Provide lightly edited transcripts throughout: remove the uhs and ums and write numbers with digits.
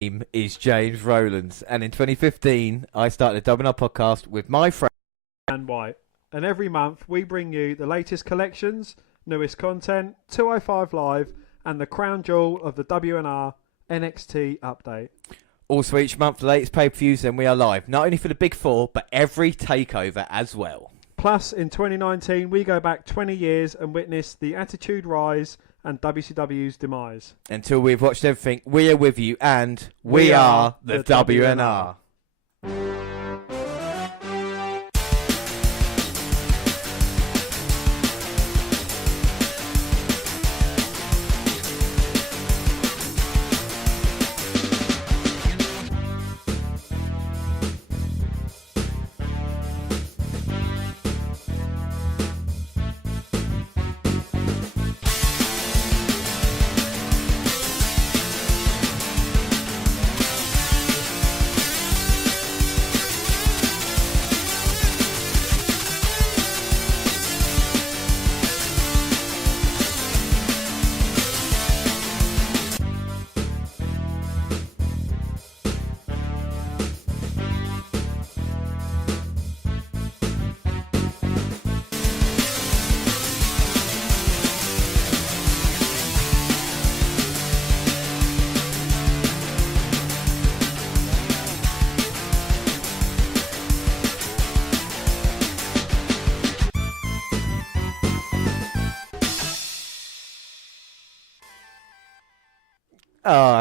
Name is James Rowlands, and in 2015 I started a WNR podcast with my friend and White. And every month we bring you the latest collections, newest content, 205 Live, and the crown jewel of the WNR NXT update. Also each month the latest pay-per-views, and we are live, not only for the Big Four, but every takeover as well. Plus, in 2019 we go back 20 years and witness the Attitude Rise and WCW's demise. Until we've watched everything, we are with you, and we are the WNR.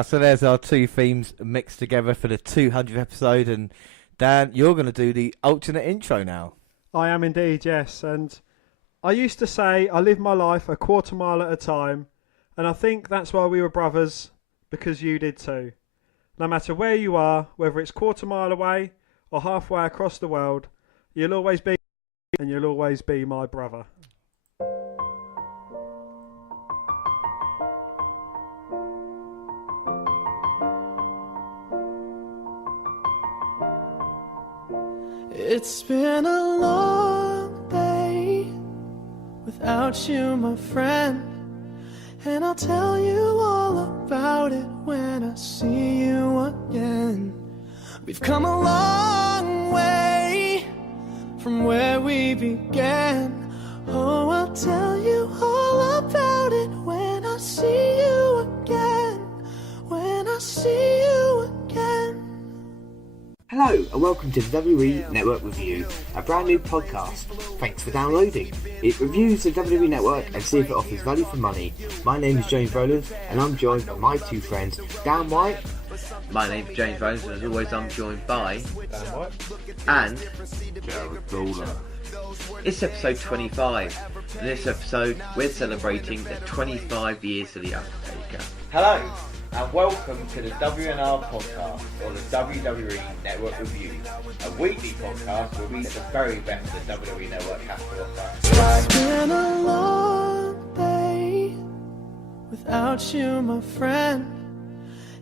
So there's our two themes mixed together for the 200th episode, and Dan, you're going to do the alternate intro now. I am indeed, yes, and I used to say I live my life a quarter mile at a time, and I think that's why we were brothers, because you did too. No matter where you are, whether it's quarter mile away or halfway across the world, you'll always be, and you'll always be my brother. It's been a long day without you, my friend, and I'll tell you all about it when I see you again. We've come a long way from where we began. Oh, I'll tell you all about it when I see you again. When I see you again. Hello and welcome to the WWE Network Review, a brand new podcast. Thanks for downloading. It reviews the WWE Network and see if it offers value for money. My name is James Rowlands and I'm joined by my two friends, Dan White. My name's James Rowlands and as always I'm joined by Dan White. and Jared Brawler. it's episode 25. In this episode we're celebrating the 25 years of The Undertaker. Hello, and welcome to the WNR podcast, or the WWE Network Review, a weekly podcast where we get the very best the WWE Network has to offer. It's been a long day without you, my friend,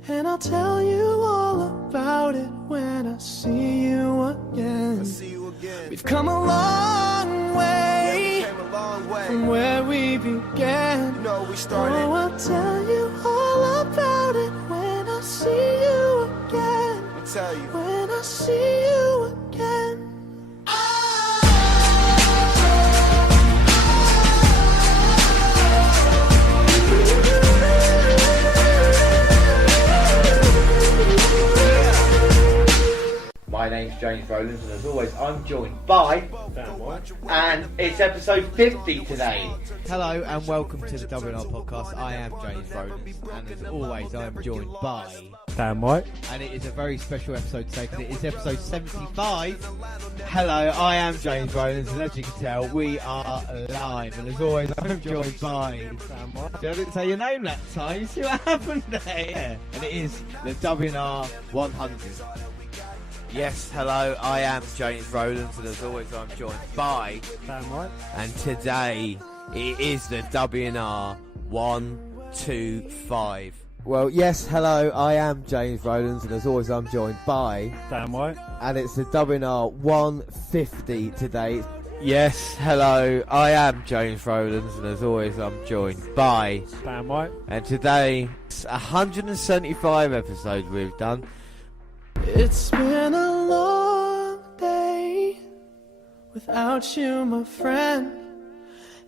and I'll tell you all about it when I see you again. We've come a long way from where we began. Oh, I'll tell you all about it when I see you again. When I see you again. My name's James Rowlands, and as always I'm joined by Dan White. and it's episode 50 today. Hello and welcome to the WNR podcast. I am James Rowlands, and as always I am joined by, Dan White. and it is a very special episode today because it is episode 75. Hello, I am James Rowlands, and as you can tell we are live, and as always I'm joined by Dan White. I didn't say your name that time, you see what happened there? Yeah. And it is the WNR 100. Yes, hello, I am James Rowlands, and as always I'm joined by, Dan White. and today it is the WNR 125. Well, yes, hello, I am James Rowlands, and as always I'm joined by, Dan White. and it's the WNR 150 today. Yes, hello, I am James Rowlands, and as always I'm joined by Dan White. And today it's 175 episodes we've done. It's been a long day without you, my friend,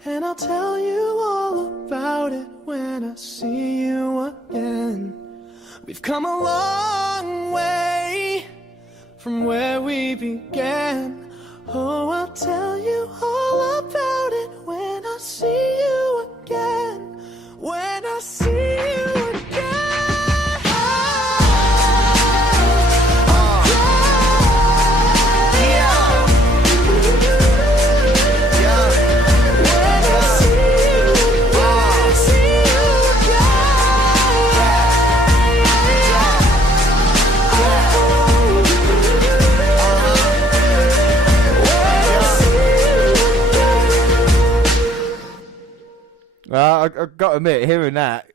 and I'll tell you all about it when I see you again. We've come a long way from where we began. Oh, I'll tell you all about it when I see you again. When I see you again. I've got to admit, hearing that,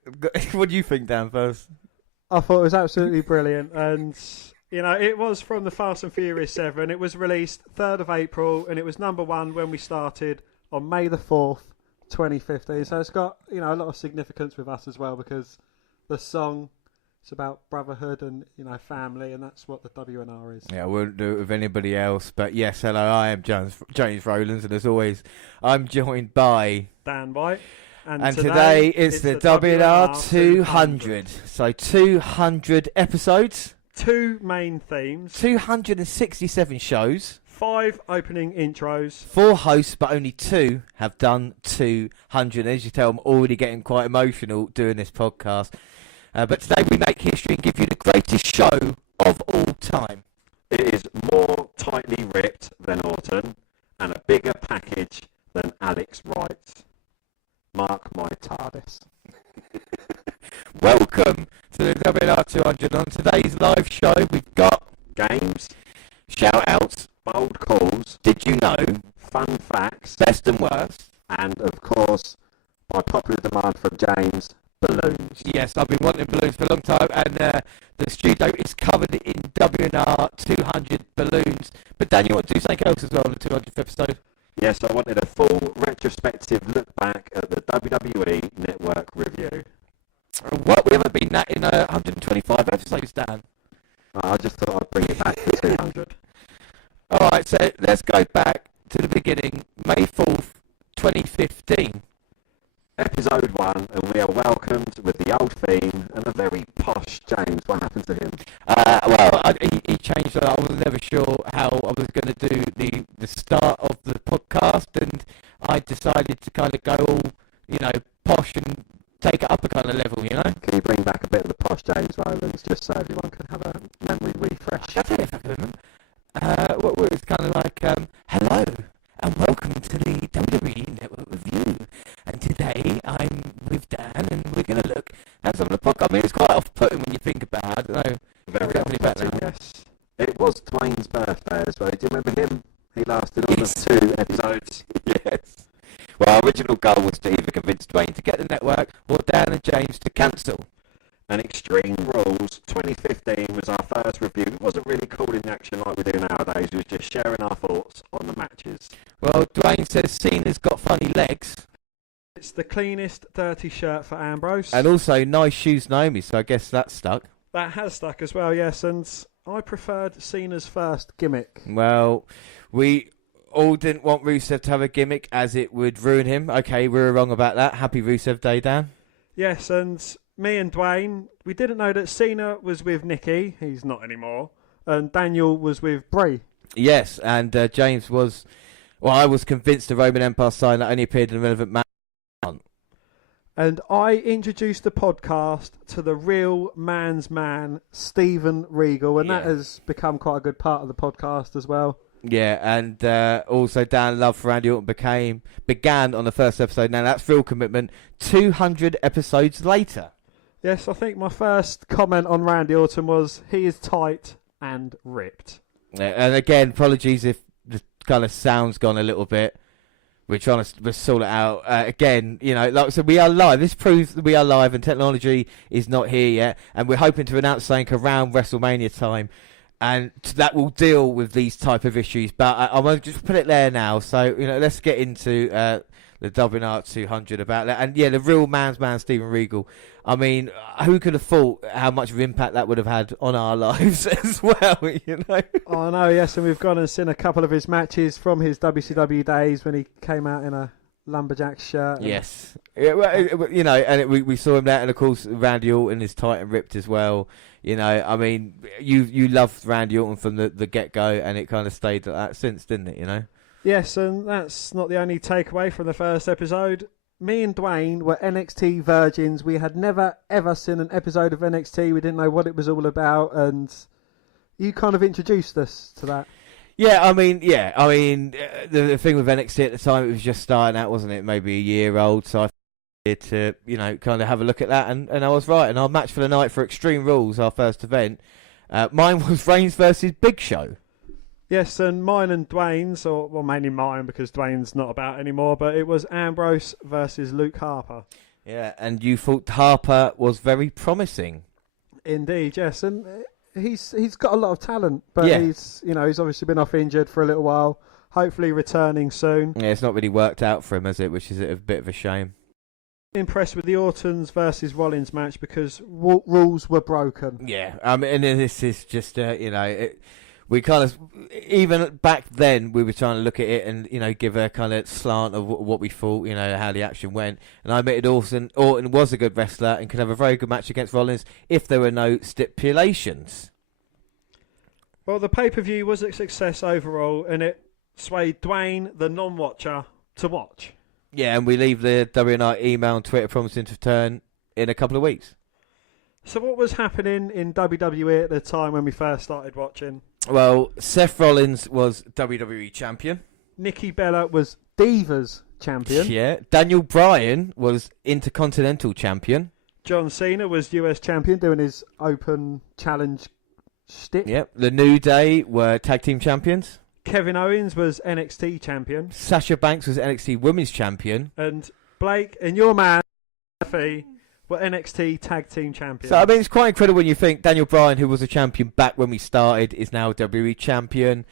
what do you think, Dan, first? I thought it was absolutely brilliant, and you know, it was from the Fast and Furious 7. It was released 3rd of April, and it was number 1 when we started on May the 4th, 2015. So it's got, you know, a lot of significance with us as well, because the song is about brotherhood and, you know, family, and that's what the WNR is. Yeah, I wouldn't do it with anybody else, but yes, hello, I am James Rowlands, and as always, I'm joined by Dan White. And today it's the WNR200. So 200 episodes. 2 main themes. 267 shows. 5 opening intros. 4 hosts, but only 2 have done 200. As you tell, I'm already getting quite emotional doing this podcast. But today we make history and give you the greatest show of all time. It is more tightly ripped than Orton and a bigger package than Alex Wright. Mark my TARDIS. Welcome to the WNR200. On today's live show, we've got Games, shout-outs, bold calls, did you know, fun facts, best and worst, and of course, by popular demand from James, balloons. Yes, I've been wanting balloons for a long time, and the studio is covered in WNR200 balloons. But Dan, you want to do something else as well on the 200th episode? Yes, I wanted a full retrospective look back at the WWE Network review. What? We haven't been that in 125 episodes, Dan. I just thought I'd bring it back to 200. Alright, so let's go back to the beginning, May 4th, 2015. Episode 1, and we are welcomed with the old theme and a very posh James. What happened to him? He changed it. I was never sure how I was going to do the start of the podcast, and I decided to kind of go all, you know, posh and take it up a kind of level, you know? Can you bring back a bit of the posh James Rowlands just so everyone can have a memory refresh? I tell you if I can remember. What was kind of like, hello, and welcome to the WWE Network Review. And today I'm with Dan, and we're going to look at some of the podcast. I mean, it's quite off-putting when you think about it. I don't know. Very off-putting, yes. It was Dwayne's birthday as well. Do you remember him? He lasted almost 2 episodes. Yes. Well, our original goal was to either convince Dwayne to get the network or Dan and James to cancel. And Extreme Rules 2015 was our first review. It wasn't really calling the action like we do nowadays. It was just sharing our thoughts on the matches. Well, Dwayne says Cena's got funny legs. It's the cleanest dirty shirt for Ambrose. And also nice shoes Naomi, so I guess that's stuck. That has stuck as well, yes, and I preferred Cena's first gimmick. Well, we all didn't want Rusev to have a gimmick as it would ruin him. Okay, we were wrong about that. Happy Rusev Day, Dan. Yes, and me and Dwayne, we didn't know that Cena was with Nikki, he's not anymore, and Daniel was with Brie. Yes, and James was, well, I was convinced the Roman Empire sign that only appeared in the relevant match. And I introduced the podcast to the real man's man, Steven Regal, and that has become quite a good part of the podcast as well. Yeah, and also Dan Love for Randy Orton began on the first episode. Now that's real commitment. 200 episodes later. Yes, I think my first comment on Randy Orton was, he is tight and ripped. Yeah, and again, apologies if the kind of sound's gone a little bit. We're trying to sort it out. Again, you know, like I said, we are live. This proves that we are live and technology is not here yet. And we're hoping to announce something around WrestleMania time. and that will deal with these type of issues. But I won't just put it there now. So let's get into the WNR200 about that. And yeah, the real man's man, Stephen Regal. I mean, who could have thought how much of impact that would have had on our lives as well? I know, yes, and we've gone and seen a couple of his matches from his WCW days when he came out in a lumberjack shirt. Yes, and we saw him there, and of course Randy Orton is tight and ripped as well. I mean, you loved Randy Orton from the get go, and it kind of stayed like that since, didn't it? Yes, and that's not the only takeaway from the first episode. Me and Dwayne were NXT virgins. We had never ever seen an episode of NXT. We didn't know what it was all about, and you kind of introduced us to that. Yeah, I mean, the thing with NXT at the time, it was just starting out, wasn't it? Maybe a year old, so I had to, kind of have a look at that, and I was right. And our match for the night for Extreme Rules, our first event, mine was Reigns versus Big Show. Yes, and mine and Dwayne's, well, mainly mine because Dwayne's not about anymore, but it was Ambrose versus Luke Harper. Yeah, and you thought Harper was very promising. Indeed, yes, and he's got a lot of talent, but yeah. he's obviously been off injured for a little while. Hopefully returning soon. Yeah, it's not really worked out for him, has it? Which is a bit of a shame. Impressed with the Ortons versus Rollins match because rules were broken. Yeah, and this is just we kind of, even back then, we were trying to look at it and, give a kind of slant of what we thought, how the action went. And I admitted Orton was a good wrestler and could have a very good match against Rollins if there were no stipulations. Well, the pay-per-view was a success overall, and it swayed Dwayne, the non-watcher, to watch. Yeah, and we leave the WNR email and Twitter promising to return in a couple of weeks. So what was happening in WWE at the time when we first started watching? Well, Seth Rollins was WWE champion. Nikki Bella was Divas champion. Yeah. Daniel Bryan was Intercontinental champion. John Cena was US champion doing his open challenge shtick. Yep. The New Day were tag team champions. Kevin Owens was NXT champion. Sasha Banks was NXT women's champion. And Blake and your man, Murphy, were NXT tag team champions. So, I mean, it's quite incredible when you think Daniel Bryan, who was a champion back when we started, is now a WWE champion.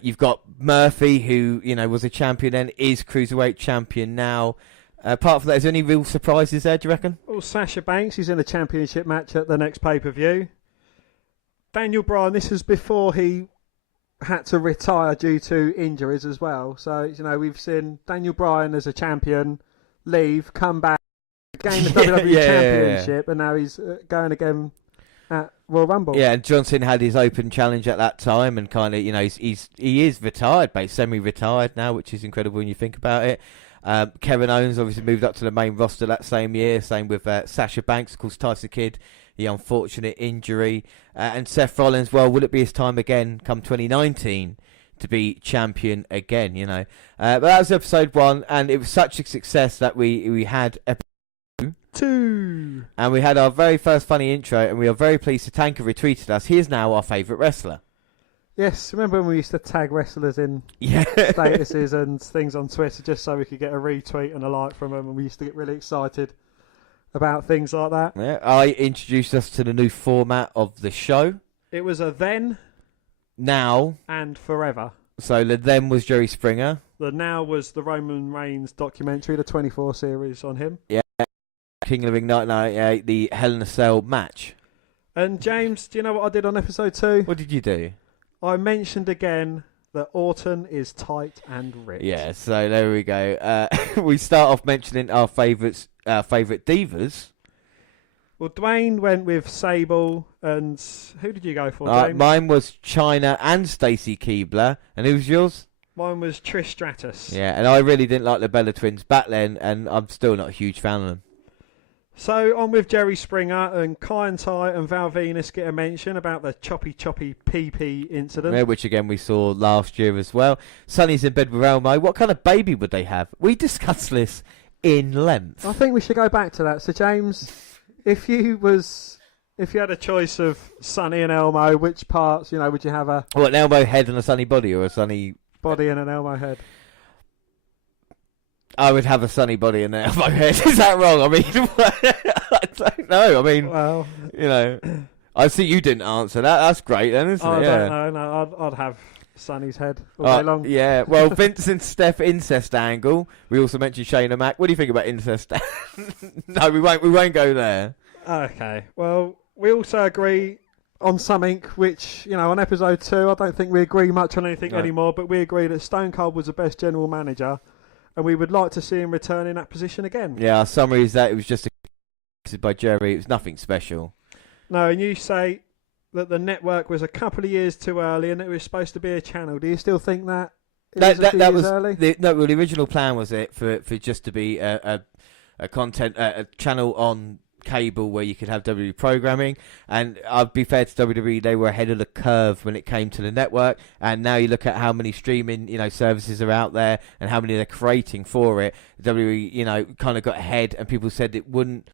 You've got Murphy, who, was a champion then, is Cruiserweight champion now. Apart from that, is there any real surprises there, do you reckon? Well, Sasha Banks, he's in a championship match at the next pay-per-view. Daniel Bryan, this was before he had to retire due to injuries as well. So, we've seen Daniel Bryan as a champion leave, come back, gain the WWE Championship, and now he's going again at Royal Rumble. Yeah, and Johnson had his open challenge at that time, and kind of, he is retired, but semi-retired now, which is incredible when you think about it. Kevin Owens obviously moved up to the main roster that same year. Same with Sasha Banks, of course, Tyson Kidd, the unfortunate injury, and Seth Rollins. Well, will it be his time again come 2019 to be champion again? But that was episode 1, and it was such a success that we had episode 2. And we had our very first funny intro, and we are very pleased to Tanker retweeted us. He is now our favourite wrestler. Yes, remember when we used to tag wrestlers in statuses and things on Twitter just so we could get a retweet and a like from them, and we used to get really excited about things like that. Yeah, I introduced us to the new format of the show. It was a then, now, and forever. So the then was Jerry Springer. The now was the Roman Reigns documentary, the 24 series on him. Yeah. King of the Ring 1998, the Hell in a Cell match. And James, do you know what I did on episode 2? What did you do? I mentioned again that Orton is tight and ripped. Yeah, so there we go. We start off mentioning our favourite divas. Well, Dwayne went with Sable, and who did you go for, James? Mine was Chyna and Stacy Keibler, and who was yours? Mine was Trish Stratus. Yeah, and I really didn't like the Bella Twins back then, and I'm still not a huge fan of them. So on with Jerry Springer, and Kai and Ty and Val Venus get a mention about the choppy PP incident. Yeah, which again we saw last year as well. Sonny's in bed with Elmo. What kind of baby would they have? We discussed this in length. I think we should go back to that. So James, if you had a choice of Sonny and Elmo, which parts, would you have an Elmo head and a Sonny body, or a Sonny body and an Elmo head? I would have a Sunny body in there. My head. Is that wrong? I mean, I don't know. I mean, well, I see you didn't answer that. That's great then, isn't I it? don't Yeah. know. No, I'd have Sonny's head all day long. Yeah, well, Vince and Steph incest angle. We also mentioned Shane and Mac. What do you think about incest? No, we won't go there. Okay. Well, we also agree on something which, on episode 2, I don't think we agree much on anything No. anymore, but we agree that Stone Cold was the best general manager, and we would like to see him return in that position again. Yeah, our summary is that it was just by Jerry. It was nothing special. No, and you say that the network was a couple of years too early and it was supposed to be a channel. Do you still think that it was a few years early? The original plan was it for just to be a channel on cable where you could have WWE programming, and I'd be fair to WWE, they were ahead of the curve when it came to the network, and now you look at how many streaming services are out there and how many they're creating for it. WWE kind of got ahead, and people said it wouldn't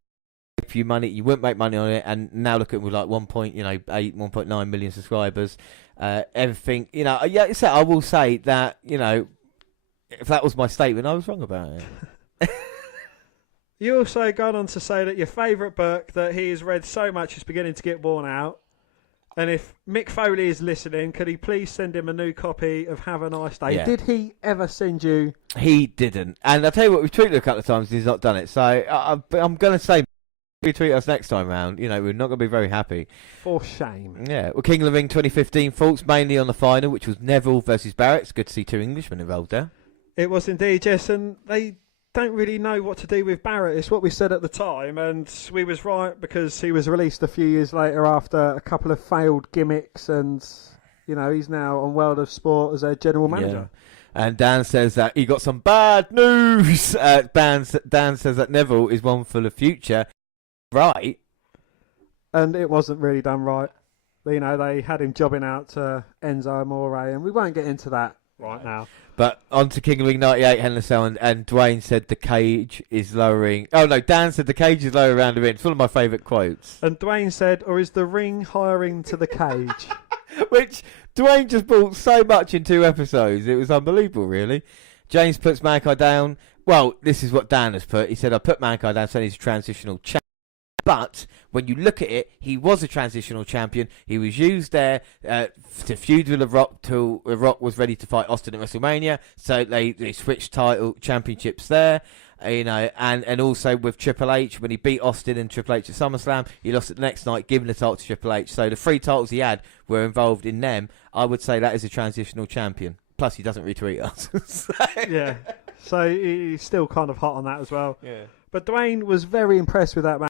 give you money, you wouldn't make money on it, and now look at it with like 1.9 million subscribers. Everything, so I will say that if that was my statement, I was wrong about it. You also gone on to say that your favourite book that he has read so much is beginning to get worn out. And if Mick Foley is listening, could he please send him a new copy of Have a Nice Day? Yeah. Did he ever send you? He didn't. And I'll tell you what, we've tweeted a couple of times and he's not done it. So I'm going to say, tweet us next time round. We're not going to be very happy. For shame. Yeah. Well, King of the Ring 2015 thoughts mainly on the final, which was Neville versus Barrett. It's good to see two Englishmen involved there. It was indeed, yes. And they don't really know what to do with Barrett. It's what we said at the time, and we was right because he was released a few years later after a couple of failed gimmicks, and he's now on World of Sport as their general manager. Yeah. And Dan says that he got some bad news. Dan says that Neville is one for the future. Right. And it wasn't really done right. They had him jobbing out to Enzo Amore, and we won't get into that right now. But on to King of the Ring 98, Hell in a Cell, and Dwayne said the cage is lowering. Oh no, Dan said the cage is lowering around the ring. It's one of my favourite quotes. And Dwayne said, or is the ring hiring to the cage? Which Dwayne just brought so much in 2 episodes. It was unbelievable, really. James puts Mankind down. Well, this is what Dan has put. He said, I put Mankind down, saying he's a transitional champ. But when you look at it, he was a transitional champion. He was used there to feud with The Rock till The Rock was ready to fight Austin at WrestleMania. So they switched title championships there. And also with Triple H, when he beat Austin and Triple H at SummerSlam, he lost it the next night, giving the title to Triple H. So the 3 titles he had were involved in them. I would say that is a transitional champion. Plus, he doesn't retweet us. Yeah. So he's still kind of hot on that as well. Yeah. But Dwayne was very impressed with that match.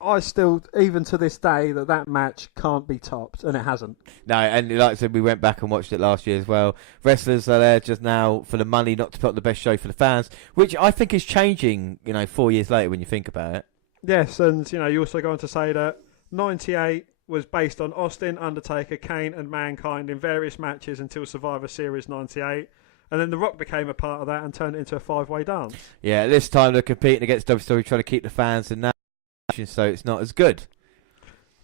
I still, even to this day, that match can't be topped, and it hasn't. No, and like I said, we went back and watched it last year as well. Wrestlers are there just now for the money, not to put on the best show for the fans, which I think is changing, 4 years later when you think about it. Yes, and, you also go on to say that 98 was based on Austin, Undertaker, Kane and Mankind in various matches until Survivor Series 98. And then The Rock became a part of that and turned it into a 5-way dance. Yeah, this time they're competing against WWE, trying to keep the fans, and now so it's not as good.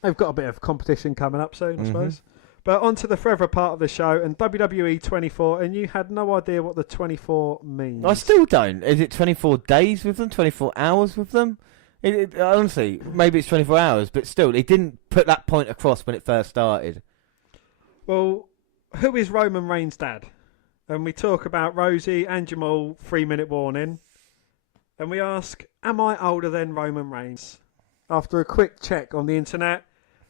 They've got a bit of competition coming up soon, I suppose. But on to the forever part of the show, and WWE 24, and you had no idea what the 24 means. I still don't. Is it 24 days with them, 24 hours with them? Honestly, maybe it's 24 hours, but still, they didn't put that point across when it first started. Well, who is Roman Reigns' dad? And we talk about Rosie and Jamal, 3-minute warning. And we ask, am I older than Roman Reigns? After a quick check on the internet,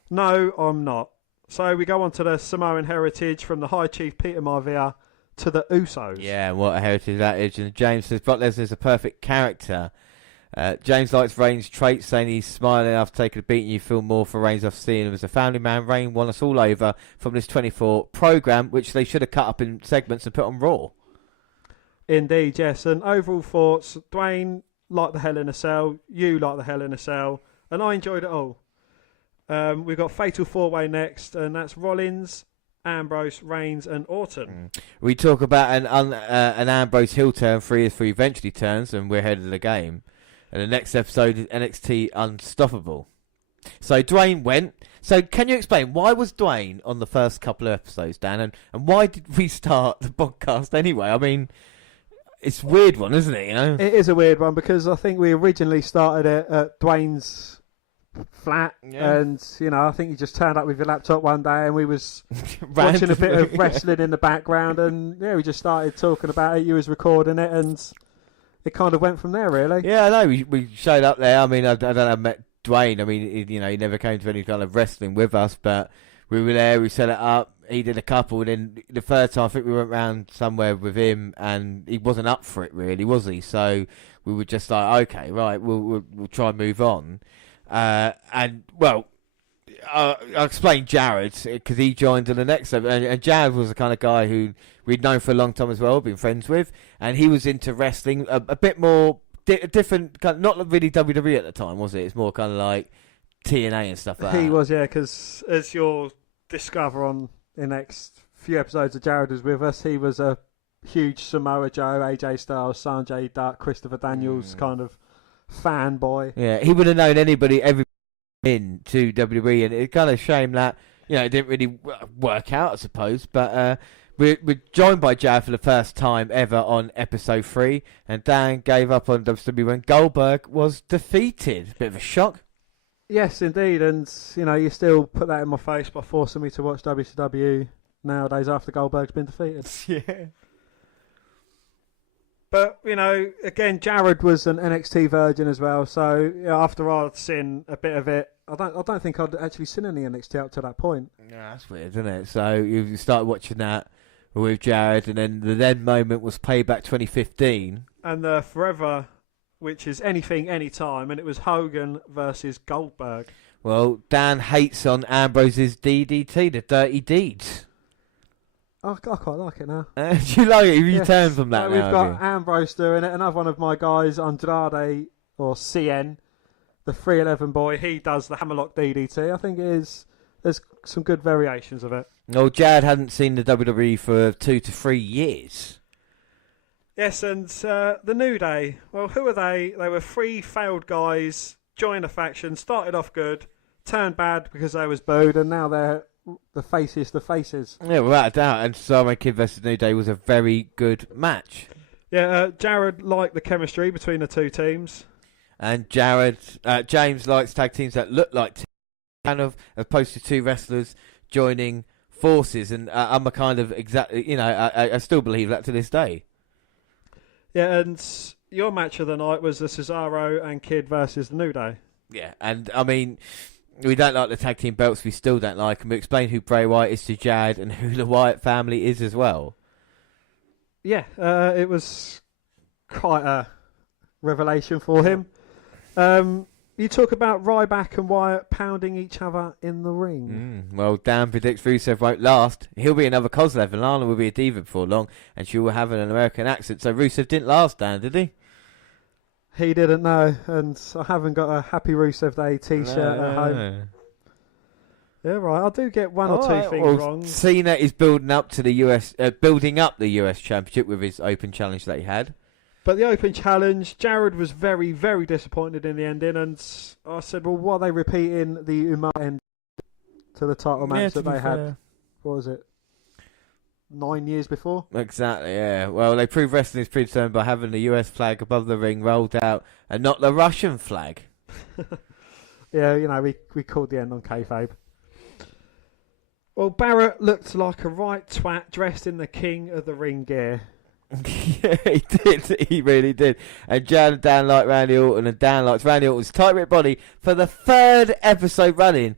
no, I'm not. So we go on to the Samoan heritage from the High Chief Peter Maivia to the Usos. Yeah, what a heritage that is. And James says Brock Lesnar is a perfect character. James likes Reigns' traits, saying he's smiling after taking a beating. You feel more for Reigns after seeing him as a family man. Reigns won us all over from this 24 programme, which they should have cut up in segments and put on Raw. Indeed, yes. And overall thoughts, Dwayne liked the Hell in a Cell, you liked the Hell in a Cell, and I enjoyed it all. We've got Fatal 4-Way next, and that's Rollins, Ambrose, Reigns and Orton. We talk about an Ambrose heel turn, 3 as 3 eventually turns, and we're ahead of the game. And the next episode is NXT Unstoppable. So Dwayne went. So can you explain, why was Dwayne on the first couple of episodes, Dan? And why did we start the podcast anyway? I mean, it's a weird one, isn't it? It is a weird one because I think we originally started it at Dwayne's flat, Yeah. and I think you just turned up with your laptop one day, and we was watching a bit of wrestling in the background, and we just started talking about it. You was recording it, and it kind of went from there, really. Yeah, I know. We showed up there. I mean, I don't know. I met Dwayne. I mean, he never came to any kind of wrestling with us, but we were there. We set it up. He did a couple, and then the third time, I think we went round somewhere with him, and he wasn't up for it, really, was he? So we were just like, okay, right, we'll try and move on. And well, I'll explain Jared because he joined in the next episode, and Jared was the kind of guy who we'd known for a long time as well, been friends with, and he was into wrestling a bit more different, kind of, not really WWE at the time, was it? It's more kind of like TNA and stuff like that. He was, yeah, because as you'll discover on the next few episodes of Jared was with us, he was a huge Samoa Joe, AJ Styles, Sanjay Dutt, Christopher Daniels kind of fanboy. Yeah, he would have known anybody ever been to WWE, and it's kind of a shame that it didn't really work out, I suppose. But we're joined by Jared for the first time ever on episode 3, and Dan gave up on WWE when Goldberg was defeated. Bit of a shock. Yes, indeed, and you still put that in my face by forcing me to watch WCW nowadays after Goldberg's been defeated. Yeah. But again, Jared was an NXT virgin as well. So after I'd seen a bit of it, I don't think I'd actually seen any NXT up to that point. Yeah, that's weird, isn't it? So you started watching that with Jared, and then the then moment was Payback 2015, and the Forever, which is anything, anytime, and it was Hogan versus Goldberg. Well, Dan hates on Ambrose's DDT, the Dirty Deeds. I quite like it now. Do you like it? Have you Yes. turned from that We've now? got Ambrose doing it. Another one of my guys, Andrade, or CN, the 311 boy, he does the Hammerlock DDT. I think there's some good variations of it. Well, Jared hadn't seen the WWE for 2 to 3 years. Yes, and the New Day. Well, who are they? They were 3 failed guys, joined a faction, started off good, turned bad because they was booed, and now they're the faces. Yeah, without a doubt. And Starman Kid versus New Day was a very good match. Yeah, Jared liked the chemistry between the two teams. And James likes tag teams that look like kind of, as opposed to 2 wrestlers joining forces. And I'm a kind of exactly, I still believe that to this day. Yeah, and your match of the night was the Cesaro and Kid versus the New Day. Yeah, and I mean, we don't like the tag team belts. We still don't like them. We explain who Bray Wyatt is to Jared and who the Wyatt family is as well. Yeah, it was quite a revelation for him. You talk about Ryback and Wyatt pounding each other in the ring. Well, Dan predicts Rusev won't last. He'll be another Kozlev, and Lana will be a diva before long, and she will have an American accent. So Rusev didn't last, Dan, did he? He didn't know, and I haven't got a Happy Rusev Day T-shirt at home. Yeah, right. I do get one or two things wrong. Cena is building up the US Championship with his Open Challenge that he had. But the Open Challenge, Jared was very, very disappointed in the ending, and I said, well, what are they repeating the Umar end to the title match that they had? What was it? 9 years before? Exactly, yeah. Well, they proved wrestling is predetermined by having the US flag above the ring rolled out and not the Russian flag. Yeah, we called the end on kayfabe. Well, Barrett looked like a right twat dressed in the King of the Ring gear. Yeah, he did. He really did. And Dan liked Randy Orton, and Dan liked Randy Orton's tight-ripped body for the 3rd episode running.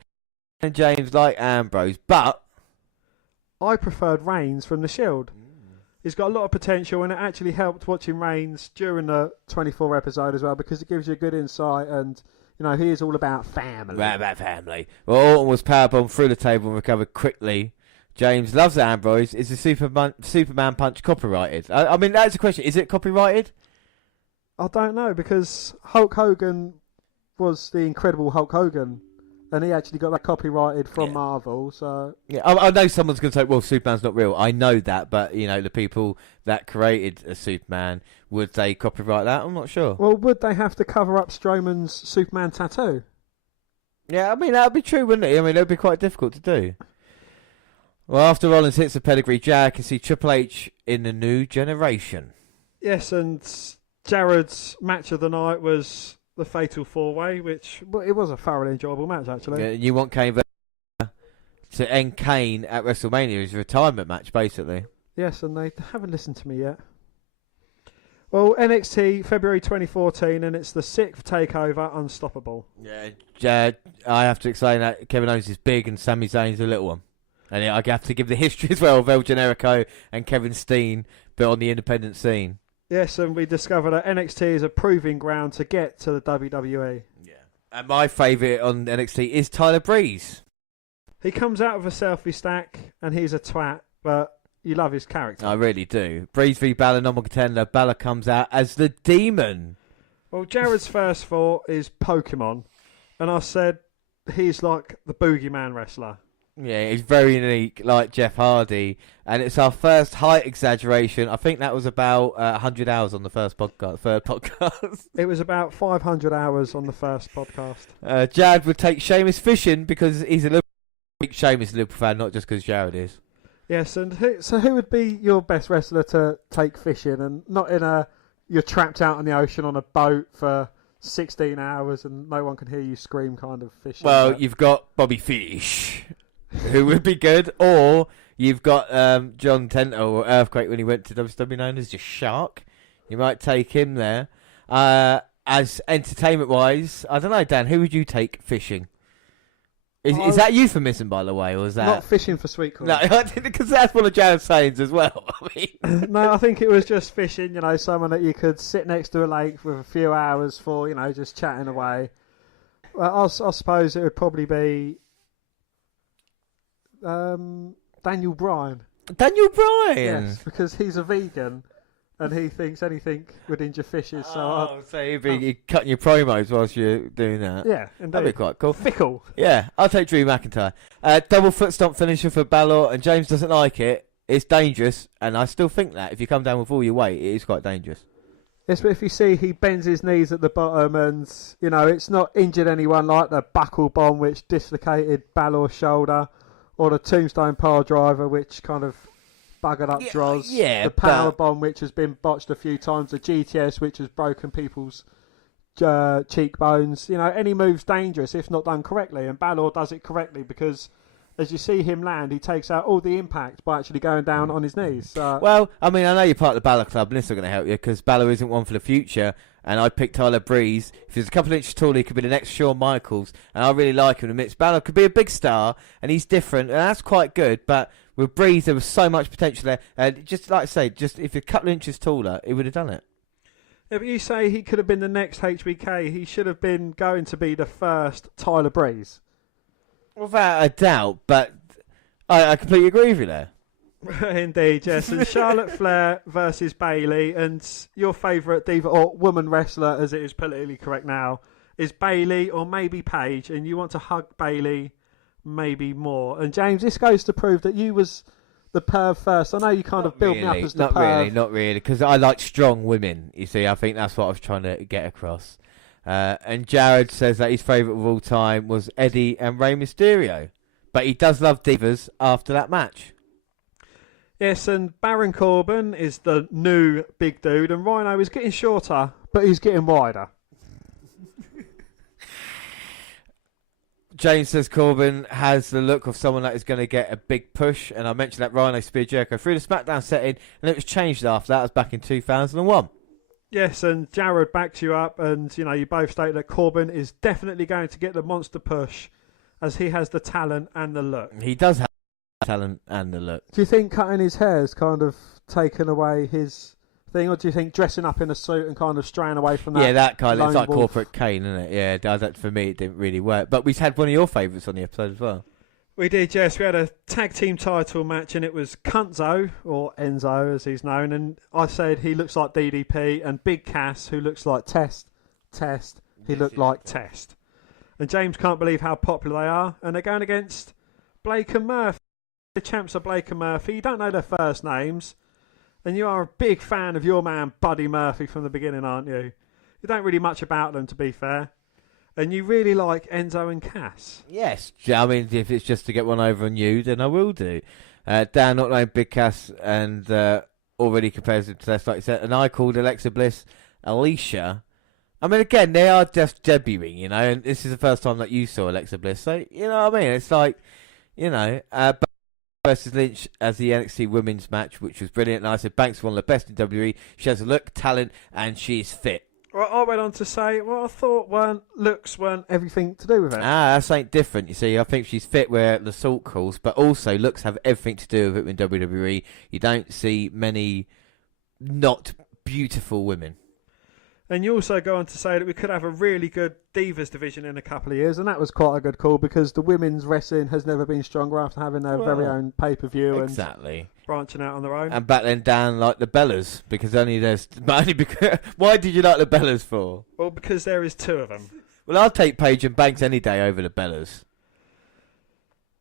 And James liked Ambrose, but I preferred Reigns from The Shield. He's got a lot of potential, and it actually helped watching Reigns during the 24 episode as well, because it gives you a good insight, and he is all about family. Right about family. Well, Orton was powerbombed through the table and recovered quickly. James loves Ambrose. Is the Superman punch copyrighted? I mean, that's a question. Is it copyrighted? I don't know, because Hulk Hogan was the Incredible Hulk Hogan, and he actually got that copyrighted from Marvel. So yeah, I know someone's going to say, well, Superman's not real. I know that, but, the people that created a Superman, would they copyright that? I'm not sure. Well, would they have to cover up Strowman's Superman tattoo? Yeah, I mean, that would be true, wouldn't it? I mean, it would be quite difficult to do. Well, after Rollins hits the pedigree, Jared can see Triple H in the new generation. Yes, and Jared's match of the night was the Fatal 4-Way, which it was a thoroughly enjoyable match, actually. Yeah, you want Kane to end Kane at WrestleMania as a retirement match, basically. Yes, and they haven't listened to me yet. Well, NXT, February 2014, and it's the 6th takeover, Unstoppable. Yeah, I have to explain that Kevin Owens is big and Sami Zayn's a little one. And I have to give the history as well of El Generico and Kevin Steen, but on the independent scene. Yes, and we discovered that NXT is a proving ground to get to the WWE. Yeah. And my favourite on NXT is Tyler Breeze. He comes out of a selfie stack, and he's a twat, but you love his character. I really do. Breeze v Balor, number contender. Balor comes out as the Demon. Well, Jared's first thought is Pokemon, and I said he's like the Boogeyman wrestler. Yeah, he's very unique, like Jeff Hardy. And it's our first height exaggeration. I think that was about 100 hours on the third podcast. It was about 500 hours on the first podcast. Jared would take Sheamus fishing because he's a Liverpool. Sheamus is a Liverpool fan, not just because Jared is. Yes, and who would be your best wrestler to take fishing, and not you're trapped out in the ocean on a boat for 16 hours and no one can hear you scream kind of fishing? Well, you've got Bobby Fish, who would be good, or you've got John Tento or Earthquake when he went to WCW, known as just Shark. You might take him there. As entertainment-wise, I don't know, Dan, who would you take fishing? Is that euphemism, by the way, or is that... Not fishing for sweet corn. No, because that's one of Jared's sayings as well. I mean... No, I think it was just fishing, someone that you could sit next to a lake with a few hours for, just chatting away. Well, I suppose it would probably be Daniel Bryan. Daniel Bryan? Yes, because he's a vegan and he thinks anything would injure fishes. So you'd be cutting your promos whilst you're doing that. Yeah, indeed. That'd be quite cool. Fickle. Yeah, I'll take Drew McIntyre. Double foot stomp finisher for Balor, and James doesn't like it. It's dangerous, and I still think that if you come down with all your weight, it is quite dangerous. Yes, but if you see he bends his knees at the bottom and, it's not injured anyone like the buckle bomb which dislocated Balor's shoulder, or the tombstone power driver which kind of buggered up Droz, the power bomb which has been botched a few times, the GTS which has broken people's cheekbones. Any move's dangerous if not done correctly, and Balor does it correctly because as you see him land, he takes out all the impact by actually going down on his knees. Well, I mean, I know you're part of the Balor Club, and this is not going to help you because Balor isn't one for the future, and I picked Tyler Breeze. If he's a couple of inches taller, he could be the next Shawn Michaels, and I really like him. Admits Balor could be a big star, and he's different, and that's quite good, but with Breeze, there was so much potential there, and just like I say, just if you're a couple of inches taller, he would have done it. Yeah, but you say he could have been the next HBK. He should have been going to be the first Tyler Breeze. Without a doubt, but I completely agree with you there. Indeed, yes. And Charlotte Flair versus Bayley, and your favourite diva or woman wrestler, as it is politically correct now, is Bayley or maybe Paige, and you want to hug Bayley maybe more. And James, this goes to prove that you was the perv first. I know you kind of built me up as the perv. Not really, because I like strong women. You see, I think that's what I was trying to get across. And Jared says that his favourite of all time was Eddie and Rey Mysterio. But he does love divas after that match. Yes, and Baron Corbin is the new big dude, and Rhino is getting shorter, but he's getting wider. James says Corbin has the look of someone that is going to get a big push, and I mentioned that Rhino speared Jericho through the SmackDown setting, and it was changed after that. It was back in 2001. Yes, and Jared backs you up, and you both state that Corbin is definitely going to get the monster push, as he has the talent and the look. He does have the talent and the look. Do you think cutting his hair has kind of taken away his thing, or do you think dressing up in a suit and kind of straying away from that? Yeah, that kind of, it's like wolf? corporate Kane, isn't it? Yeah, that, for me it didn't really work. But we've had one of your favourites on the episode as well. We did, yes. We had a tag team title match, and it was Cunzo, or Enzo as he's known, and I said he looks like DDP, and Big Cass, who looks like Test, he looked like Test. And James can't believe how popular they are, and they're going against Blake and Murphy. The champs are Blake and Murphy. You don't know their first names, and you are a big fan of your man Buddy Murphy from the beginning, aren't you? You don't really much about them, to be fair. And you really like Enzo and Cass. Yes. I mean, if it's just to get one over on you, then I will do. Dan not knowing Big Cass and already compares him to Test, like you said. And I called Alexa Bliss Alicia, I mean, again, they are just debuting, you know, and this is the first time that you saw Alexa Bliss. So, you know what I mean? It's like, you know, versus Lynch as the NXT women's match, which was brilliant. And I said, Banks is one of the best in WWE. She has a look, talent, and she's fit. Well, I went on to say, well, I thought looks weren't everything to do with it. That's something different, you see. I think she's fit where the salt calls, but also looks have everything to do with it in WWE. You don't see many not beautiful women. And you also go on to say that we could have a really good Divas division in a couple of years, and that was quite a good call because the women's wrestling has never been stronger after having their very own pay-per-view and branching out on their own. And back then, Dan liked the Bellas because why did you like the Bellas for? Well, because there is two of them. Well, I'll take Paige and Banks any day over the Bellas.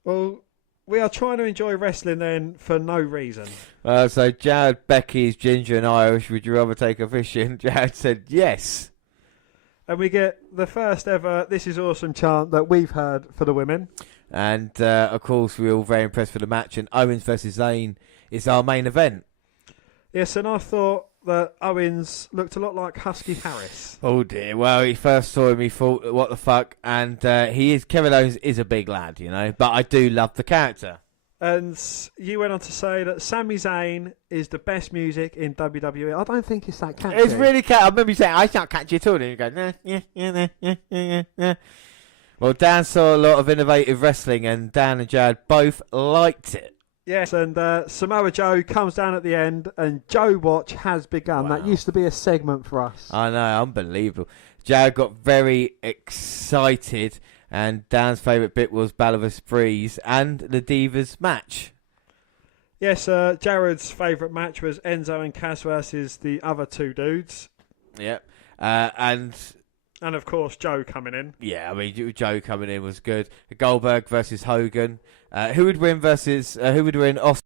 Well, we are trying to enjoy wrestling then for no reason. So Jared, Becky's Ginger and Irish, would you rather take a fishing? Jared said yes. And we get the first ever "This is awesome" chant that we've heard for the women. And, of course, we were all very impressed with the match. And Owens versus Zayn is our main event. Yes, and I thought that Owens looked a lot like Husky Harris. Oh, dear. Well, he first saw him, he thought, what the fuck? And Kevin Owens is a big lad, you know. But I do love the character. And you went on to say that Sami Zayn is the best music in WWE. I don't think it's that catchy. It's really catchy. I remember you saying, it's not catchy at all. And you go, nah. Well, Dan saw a lot of innovative wrestling, and Dan and Jared both liked it. Yes, and Samoa Joe comes down at the end, and Joe Watch has begun. Wow. That used to be a segment for us. I know, unbelievable. Jared got very excited, and Dan's favourite bit was Battle of Esprits and the Divas match. Yes, Jared's favourite match was Enzo and Kaz versus the other two dudes. Yep. And of course, Joe coming in. Yeah, I mean, Joe coming in was good. Goldberg versus Hogan. Who would win Austin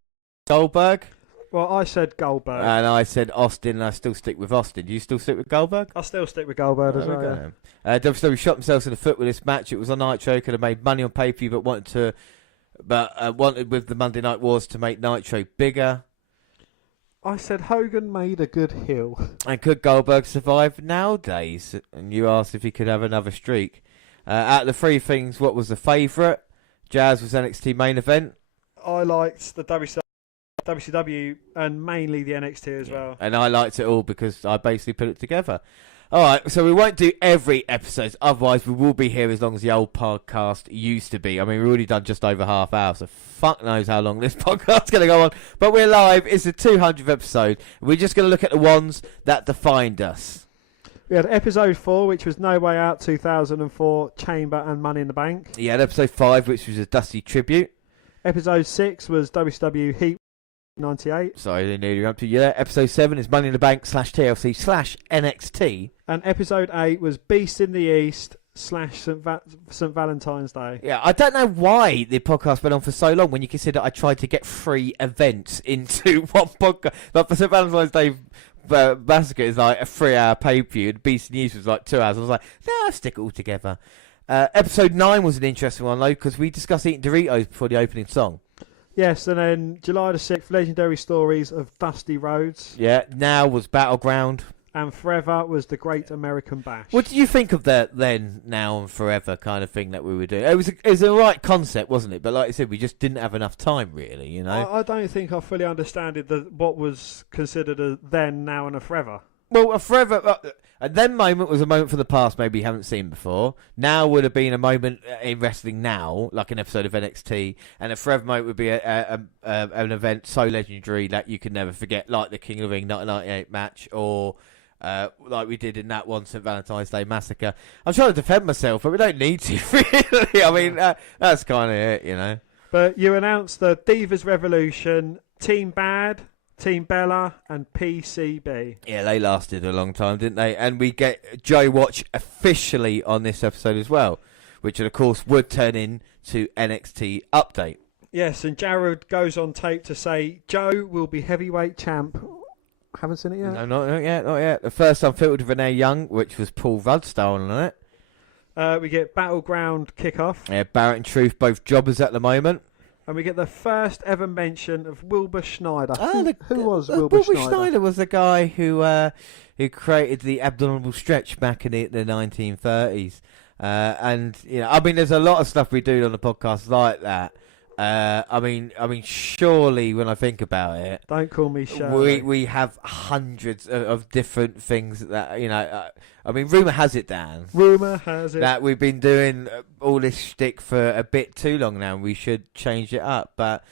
Goldberg? Well, I said Goldberg. And I said Austin, and I still stick with Austin. Do you still stick with Goldberg? I'll still stick with Goldberg as well. Yeah. WWE shot themselves in the foot with this match. It was on Nitro, could have made money on pay-per-view, but wanted with the Monday Night Wars to make Nitro bigger. I said Hogan made a good heel. And could Goldberg survive nowadays? And you asked if he could have another streak. Out of the three things, what was the favourite? Jazz was NXT main event. I liked the WCW and mainly the NXT as well. And I liked it all because I basically put it together. All right, so we won't do every episode. Otherwise, we will be here as long as the old podcast used to be. I mean, we've already done just over half hour, so fuck knows how long this podcast's going to go on. But we're live. It's the 200th episode. We're just going to look at the ones that defined us. We had episode 4, which was No Way Out 2004, Chamber and Money in the Bank. You had episode 5, which was a Dusty tribute. Episode 6 was WCW Heat 98. Sorry, they nearly up to you there. Episode 7 is Money in the Bank /TLC /NXT. And episode 8 was Beast in the East /St. Valentine's Day. Yeah, I don't know why the podcast went on for so long when you consider I tried to get 3 events into one podcast. Like for St. Valentine's Day Massacre is like a 3-hour pay-per-view, and Beast in the East was like 2 hours. I was like, no, I'll stick it all together. Episode 9 was an interesting one, though, because we discussed eating Doritos before the opening song. Yes, and then July the 6th, Legendary Stories of Dusty Rhodes. Yeah, Now was Battleground. And Forever was the Great American Bash. What did you think of that then, Now and Forever kind of thing that we were doing? It was a right concept, wasn't it? But like I said, we just didn't have enough time, really, you know? I don't think I fully understood what was considered a then, now and a forever. Well, a forever... a then moment was a moment from the past maybe you haven't seen before. Now would have been a moment in wrestling now, like an episode of NXT. And a forever moment would be an event so legendary that you can never forget, like the King of the Ring 1998 match, or... like we did in that one St. Valentine's Day Massacre. I'm trying to defend myself, but we don't need to, really. I mean, that's kind of it, you know. But you announced the Divas Revolution, Team Bad, Team Bella, and PCB. Yeah, they lasted a long time, didn't they? And we get Joe Watch officially on this episode as well, which, of course, would turn into NXT Update. Yes, and Jared goes on tape to say Joe will be heavyweight champ. Haven't seen it yet? No, not yet. The first unfiltered Renee Young, which was Paul Rudd starring on it. We get Battleground kickoff. Yeah, Barrett and Truth, both jobbers at the moment. And we get the first ever mention of Wilbur Schneider. Oh, who was Wilbur Schneider? Schneider was the guy who created the abdominal stretch back in the 1930s. And I mean, there's a lot of stuff we do on the podcast like that. I mean, surely when I think about it, don't call me Shirley. We have hundreds of different things that I mean, rumour has it, Dan. Rumour has it that we've been doing all this shtick for a bit too long now, and we should change it up. But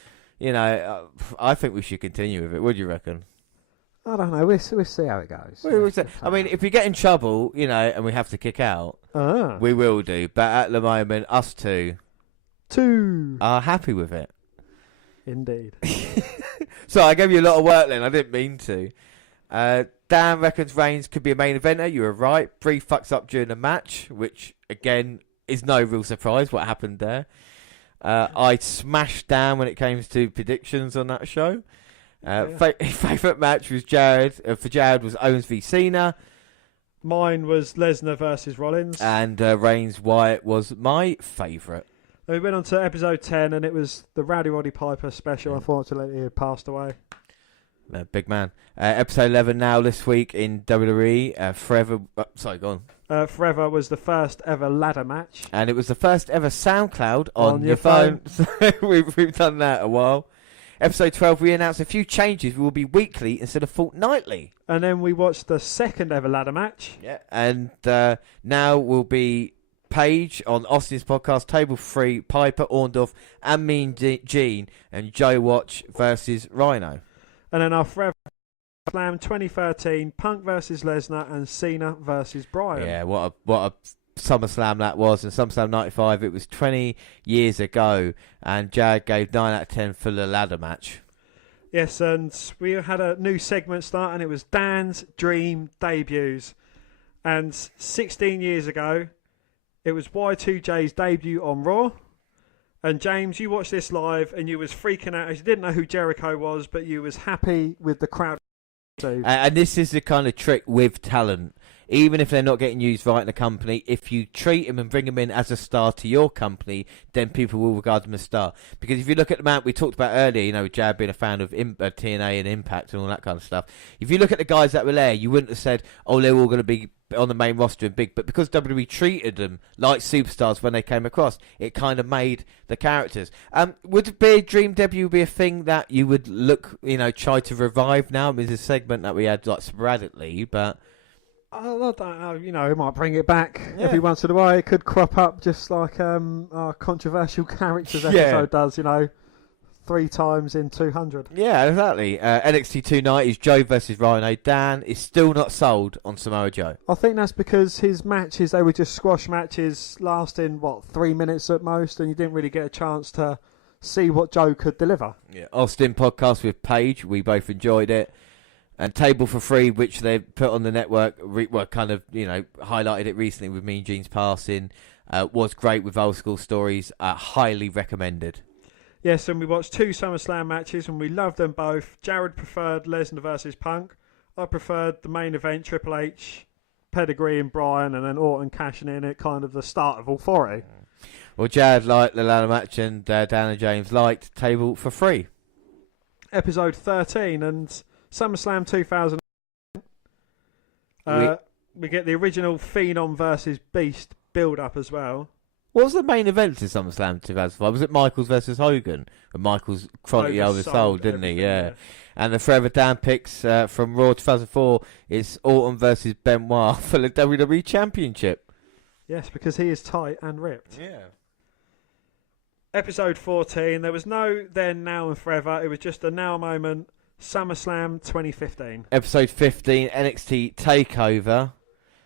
I think we should continue with it. What do you reckon? I don't know. We'll see how it goes. I mean, if we get in trouble, and we have to kick out, we will do. But at the moment, us two are happy with it. Indeed. So I gave you a lot of work then. I didn't mean to. Dan reckons Reigns could be a main eventer. You were right. Brie fucks up during the match, which again is no real surprise. What happened there? I smashed Dan when it came to predictions on that show. Favourite match was Jared. For Jared was Owens v Cena. Mine was Lesnar versus Rollins. And Reigns Wyatt was my favourite. We went on to episode 10, and it was the Rowdy Roddy Piper special. Unfortunately, he had passed away. Big man. Episode 11 now this week in WWE. Forever. Sorry, go on. Forever was the first ever ladder match. And it was the first ever SoundCloud on your phone. So we've done that a while. Episode 12, we announced a few changes. We will be weekly instead of fortnightly. And then we watched the second ever ladder match. Yeah. And now we'll be Paige on Austin's podcast, Table 3, Piper, Orndorff, and Mean Gene, and Joe Watch versus Rhino. And then our Forever Slam 2013, Punk versus Lesnar and Cena versus Bryan. Yeah, what a SummerSlam that was. And SummerSlam 95, it was 20 years ago, and Jared gave 9 out of 10 for the ladder match. Yes, and we had a new segment start, and it was Dan's Dream Debuts. And 16 years ago, it was Y2J's debut on Raw. And James, you watched this live and you was freaking out as you didn't know who Jericho was, but you was happy with the crowd. And this is the kind of trick with talent. Even if they're not getting used right in the company, if you treat them and bring them in as a star to your company, then people will regard them as a star. Because if you look at the man we talked about earlier, Jad being a fan of TNA and Impact and all that kind of stuff. If you look at the guys that were there, you wouldn't have said, oh, they're all going to be on the main roster and big. But because WWE treated them like superstars when they came across, it kind of made the characters. Would it be a dream debut be a thing that you would look, try to revive now? I mean, it's a segment that we had like sporadically, but I don't know, it might bring it back every once in a while. It could crop up just like our controversial characters episode does, 3 times in 200. Yeah, exactly. NXT 290 Joe versus Rhino. Dan is still not sold on Samoa Joe. I think that's because his matches, they were just squash matches lasting, 3 minutes at most, and you didn't really get a chance to see what Joe could deliver. Yeah, Austin podcast with Paige. We both enjoyed it. And Table for Free, which they put on the network, highlighted it recently with Mean Gene's passing, was great with old school stories. Highly recommended. Yes, and we watched 2 SummerSlam matches, and we loved them both. Jared preferred Lesnar versus Punk. I preferred the main event, Triple H, Pedigree and Bryan, and then Orton cashing in at kind of the start of Authority. Well, Jared liked the ladder match, and Dan and James liked Table for Free. Episode 13, and SummerSlam 2000. We get the original Phenom versus Beast build-up as well. What was the main event to SummerSlam 2005? Was it Michaels versus Hogan? And Michaels chronically oversold, didn't he? Yeah. And the Forever Dan picks from Raw 2004 is Orton versus Benoit for the WWE Championship. Yes, because he is tight and ripped. Yeah. Episode 14. There was no then, now and forever. It was just a now moment. SummerSlam 2015. Episode 15, NXT TakeOver.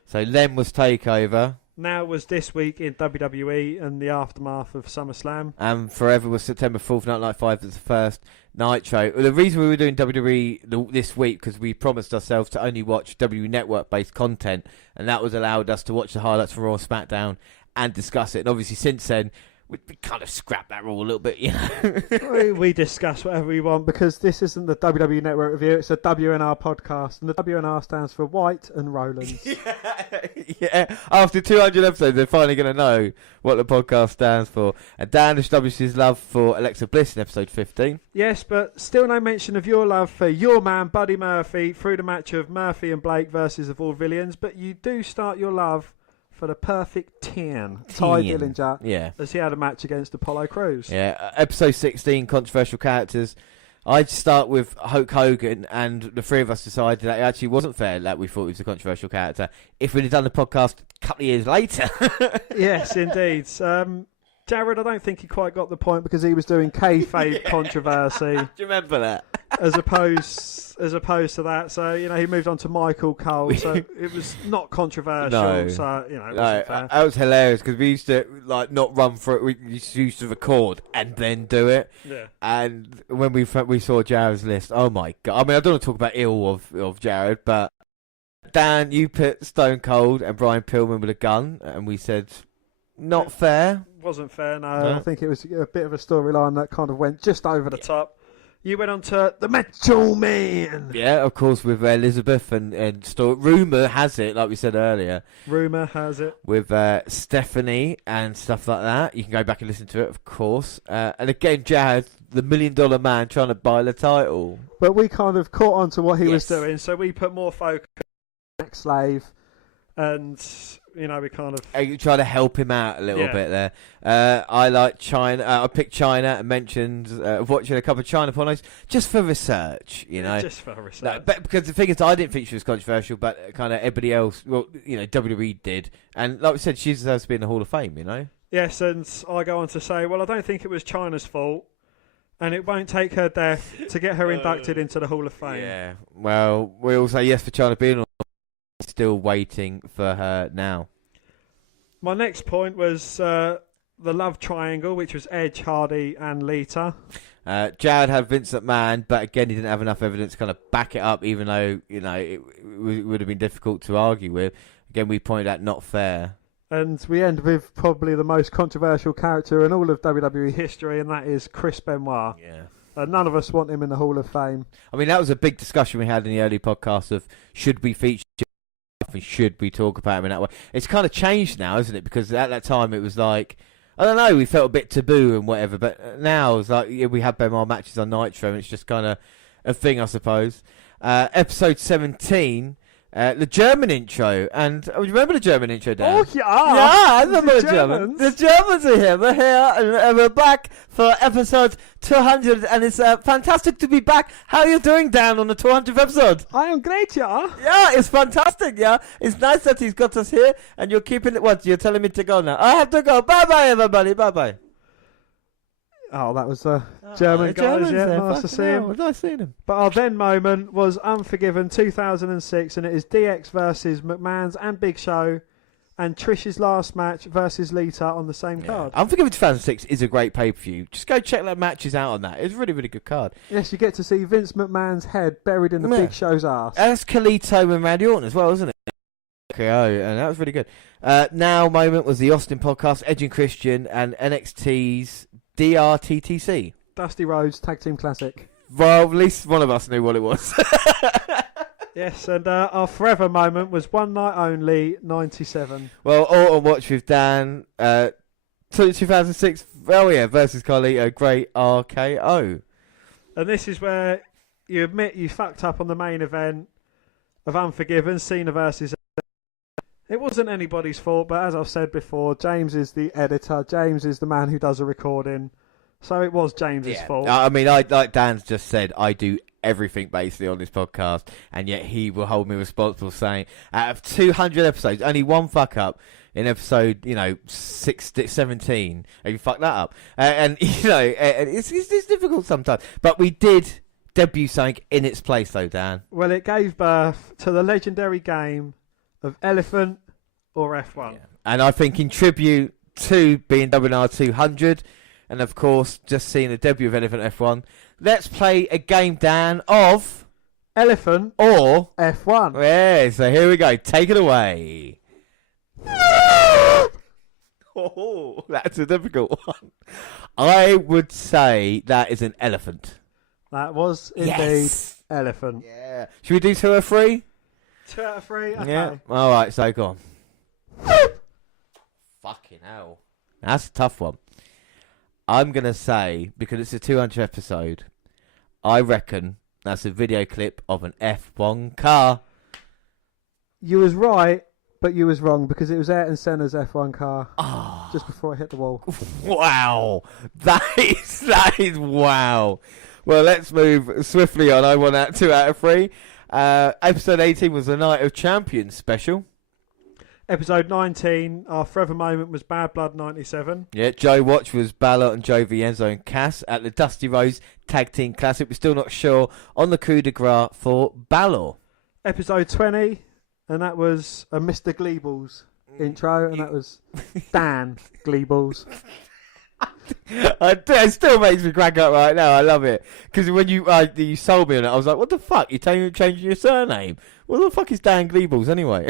So Len was TakeOver. Now was this week in WWE and the aftermath of SummerSlam. And Forever was September 4th, 1995 as the first Nitro. The reason we were doing WWE this week, because we promised ourselves to only watch WWE Network-based content, and that was allowed us to watch the highlights from Raw SmackDown and discuss it. And obviously since then, we kind of scrap that rule a little bit, you know. We discuss whatever we want because this isn't the WWE Network Review, it's a WNR podcast, and the WNR stands for White and Rollins. Yeah. After 200 episodes, they're finally going to know what the podcast stands for. And Dan established his love for Alexa Bliss in episode 15. Yes, but still no mention of your love for your man, Buddy Murphy, through the match of Murphy and Blake versus the Vaudevillains, but you do start your love for the perfect 10, Ty Dillinger, as he had a match against Apollo Crews. Yeah, episode 16, controversial characters. I'd start with Hulk Hogan, and the three of us decided that it actually wasn't fair that we thought he was a controversial character. If we'd have done the podcast a couple of years later. Yes, indeed. Jared, I don't think he quite got the point because he was doing kayfabe controversy. Do you remember that? as opposed to that. So, he moved on to Michael Cole. So it was not controversial. No. So, it wasn't fair. That was hilarious because we used to not run for it. We used to record and then do it. Yeah. And when we saw Jared's list, oh my God. I mean, I don't want to talk about ill of Jared, but Dan, you put Stone Cold and Brian Pillman with a gun, and we said not fair. Wasn't fair, no. I think it was a bit of a storyline that kind of went just over the top. You went on to the Macho Man. Yeah, of course, with Elizabeth and rumour has it, like we said earlier. Rumour has it. With Stephanie and stuff like that. You can go back and listen to it, of course. And again, Jared, the $1 Million Man trying to buy the title. But we kind of caught on to what he was doing, so we put more focus on Next Slave. And, we kind of... try to help him out a little bit there. I like China. I picked China and mentioned watching a couple of China pornos just for research, Just for research. But because the thing is, I didn't think she was controversial, but kind of everybody else, WWE did. And like we said, she deserves to be in the Hall of Fame, Yes, and I go on to say, well, I don't think it was China's fault. And it won't take her death to get her inducted into the Hall of Fame. Yeah, well, we all say yes for China being still waiting for her now. My next point was the love triangle, which was Edge, Hardy, and Lita. Jared had Vince McMahon, but again, he didn't have enough evidence to kind of back it up, even though it would have been difficult to argue with. Again, we pointed out not fair. And we end with probably the most controversial character in all of WWE history, and that is Chris Benoit. Yeah. None of us want him in the Hall of Fame. I mean, that was a big discussion we had in the early podcast of should we feature and should we talk about him in that way. It's kind of changed now, isn't it? Because at that time it was like, I don't know, we felt a bit taboo and whatever, but now it's like we have Benoit matches on Nitro and it's just kind of a thing, I suppose. Episode 17, the German intro, and you remember the German intro, Dan? Oh yeah, I remember the Germans. The Germans are here. We're here, and we're back for episode 200, and it's fantastic to be back. How are you doing, Dan, on the 200th episode? I am great, yeah. Yeah, it's fantastic, yeah. It's nice that he's got us here, and you're keeping it. What? You're telling me to go now? I have to go. Bye, bye, everybody. Bye, bye. Oh, that was the German guys, yeah. Nice to see him. Nice seeing him. But our then moment was Unforgiven 2006, and it is DX versus McMahon's and Big Show, and Trish's last match versus Lita on the same card. Unforgiven 2006 is a great pay-per-view. Just go check that matches out on that. It's a really, really good card. Yes, you get to see Vince McMahon's head buried in the Big Show's ass. That's Khalito and Randy Orton as well, isn't it? Okay, and that was really good. Now moment was the Austin podcast, Edge and Christian, and NXT's DRTTC. Dusty Rhodes Tag Team Classic. Well, at least one of us knew what it was. Yes, and our forever moment was One Night Only 97. Well, Autumn Watch with Dan, 2006, versus Carlito, great RKO. And this is where you admit you fucked up on the main event of Unforgiven, Cena versus... It wasn't anybody's fault, but as I've said before, James is the editor. James is the man who does the recording. So it was James's fault. I mean, like Dan's just said, I do everything basically on this podcast, and yet he will hold me responsible, saying out of 200 episodes, only one fuck up in episode 17, and you fucked that up. And it's difficult sometimes. But we did debut something in its place, though, Dan. Well, it gave birth to the legendary game of Elephant or F1. Yeah. And I think in tribute to being WNR200, and of course just seeing the debut of Elephant F1, let's play a game, Dan, of Elephant or F1. Yeah, so here we go. Take it away. Oh, that's a difficult one. I would say that is an elephant. That was indeed Yes. elephant. Yeah. Should we do 2 or 3? 2 out of 3. Okay. Yeah. All right. So go on. Fucking hell. That's a tough one. I'm gonna say, because it's a 200th episode, I reckon that's a video clip of an F1 car. You was right, but you was wrong because it was Ayrton Senna's F1 car Oh, just before it hit the wall. wow. That is wow. Well, let's move swiftly on. I won that 2 out of 3. Episode 18 was the Night of Champions special. Episode 19, our forever moment was Bad Blood 97. Yeah, Joe Watch was Balor and Joe v Enzo and Cass at the Dusty Rose Tag Team Classic. We're still not sure on the coup de grace for Balor. Episode 20, and that was a Mr. Gleebles intro, and that was Dan Gleebles. It still makes me crack up right now. I love it. Because when you sold me on it, I was like, what the fuck? You're changing your surname? What the fuck is Dan Gleebles anyway?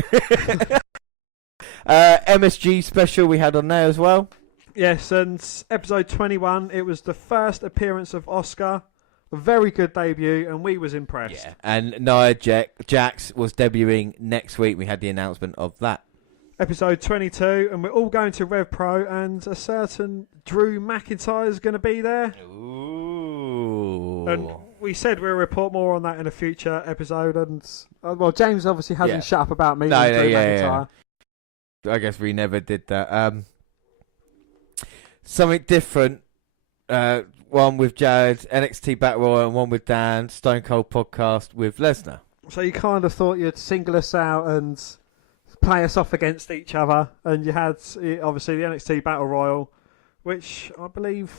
MSG special we had on there as well. Yes, and episode 21, it was the first appearance of Oscar. A very good debut, and we was impressed. Yeah. And Nia Jax was debuting next week. We had the announcement of that. Episode 22, and we're all going to Rev Pro, and a certain Drew McIntyre is going to be there. Ooh. And we said we'll report more on that in a future episode. And well, James obviously hasn't shut up about me. Drew McIntyre. I guess we never did that. Something different. One with Jared, NXT Battle Royal, and one with Dan, Stone Cold Podcast with Lesnar. So you kind of thought you'd single us out and play us off against each other, and you had obviously the NXT Battle Royal, which I believe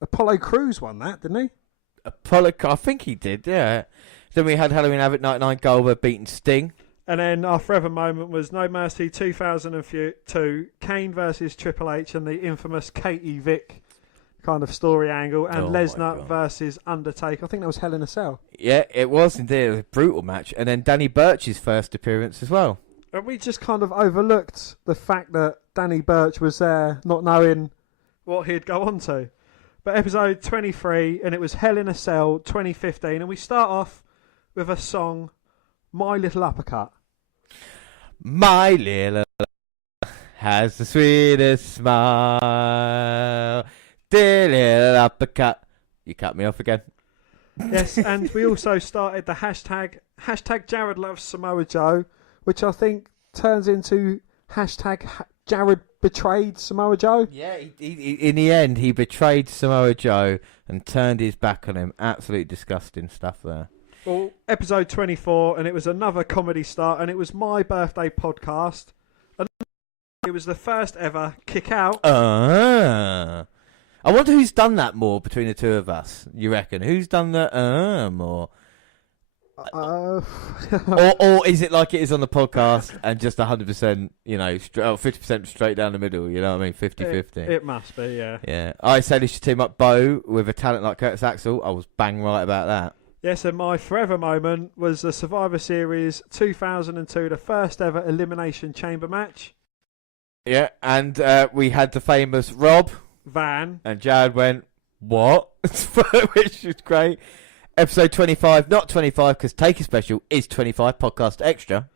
Apollo Crews won that, didn't he? I think he did, yeah. Then we had Halloween Havoc 99 Goldberg beating Sting. And then our forever moment was No Mercy 2002, Kane versus Triple H and the infamous Katie Vick kind of story angle, and Lesnar versus Undertaker. I think that was Hell in a Cell. Yeah, it was indeed. It was a brutal match. And then Danny Burch's first appearance as well. And we just kind of overlooked the fact that Danny Burch was there, not knowing what he'd go on to. But episode 23, and it was Hell in a Cell 2015, and we start off with a song, My Little Uppercut. My little has the sweetest smile. Dear little uppercut. You cut me off again. Yes, and we also started the hashtag Jared loves Samoa Joe, which I think turns into hashtag Jared betrayed Samoa Joe. Yeah, he, in the end, he betrayed Samoa Joe and turned his back on him. Absolutely disgusting stuff there. Well, episode 24, and it was another comedy start, and it was my birthday podcast. And it was the first ever kick out. I wonder who's done that more between the two of us, you reckon? Who's done the more? Or is it like it is on the podcast and just 100%, 50% straight down the middle, you know what I mean? 50-50. It must be, yeah. Yeah. I said he should team up Bo with a talent like Curtis Axel. I was bang right about that. Yes, and my forever moment was the Survivor Series 2002, the first ever Elimination Chamber match. Yeah, and we had the famous Rob Van. And Jared went, what? Which is great. Episode 25, not 25, because Take a Special is 25, podcast extra.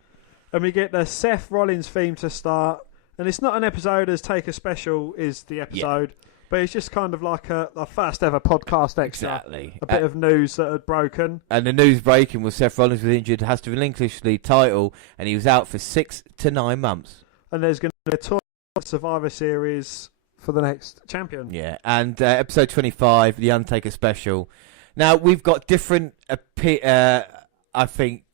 And we get the Seth Rollins theme to start. And it's not an episode as Take a Special is the episode, but it's just kind of like a first ever podcast extra. Exactly. A bit of news that had broken. And the news breaking was Seth Rollins was injured, has to relinquish the title, and he was out for 6 to 9 months. And there's going to be a tour of Survivor Series for the next champion. Yeah, and episode 25, the Undertaker special. Now, we've got different, I think,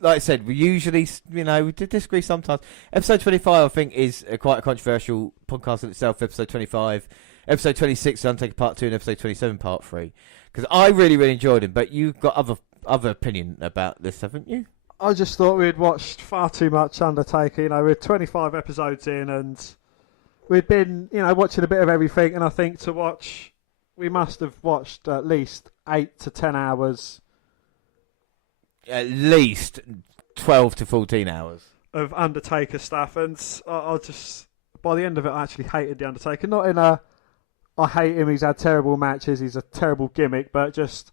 like I said, we usually, we did disagree sometimes. Episode 25, I think, is quite a controversial podcast in itself. Episode 25. Episode 26, Undertaker Part 2, and episode 27, Part 3. Because I really, really enjoyed him, but you've got other opinion about this, haven't you? I just thought we'd watched far too much Undertaker. We're 25 episodes in, and we'd been, watching a bit of everything, and I think we must have watched at least 8 to 10 hours. At least 12 to 14 hours. Of Undertaker stuff, and I just by the end of it, I actually hated The Undertaker. Not in a, I hate him, he's had terrible matches, he's a terrible gimmick, but just,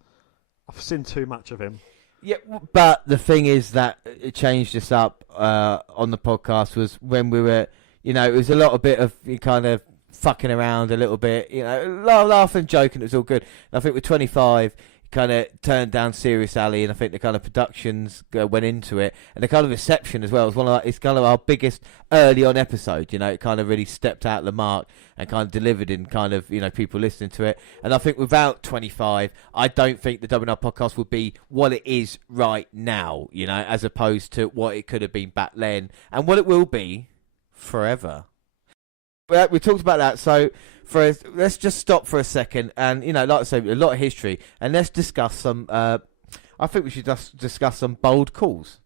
I've seen too much of him. Yeah, but the thing is that it changed us up on the podcast was when we were, it was a lot of bit of kind of fucking around a little bit, laughing, joking, it was all good. And I think with 25, kind of turned down Serious Alley, and I think the kind of productions went into it, and the kind of reception as well was it's kind of our biggest early on episode. It kind of really stepped out of the mark and kind of delivered in kind of people listening to it. And I think without 25, I don't think the WNR podcast would be what it is right now. As opposed to what it could have been back then, and what it will be forever. Well, we talked about that, so let's just stop for a second, and like I say, a lot of history, and let's discuss some. I think we should just discuss some bold calls.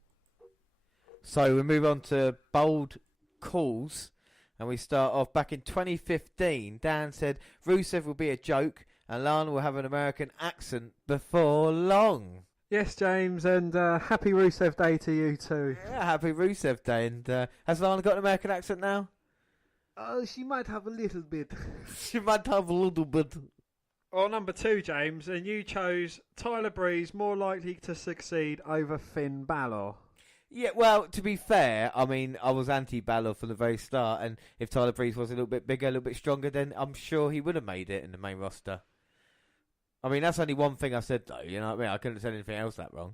So we move on to bold calls, and we start off back in 2015. Dan said Rusev will be a joke, and Lana will have an American accent before long. Yes, James, and happy Rusev Day to you too. Yeah, happy Rusev Day, and has Lana got an American accent now? She might have a little bit. She might have a little bit. Well, number 2, James, and you chose Tyler Breeze more likely to succeed over Finn Balor. Yeah, well, to be fair, I mean, I was anti-Balor from the very start, and if Tyler Breeze was a little bit bigger, a little bit stronger, then I'm sure he would have made it in the main roster. I mean, that's only one thing I said, though, you know what I mean? I couldn't have said anything else that wrong.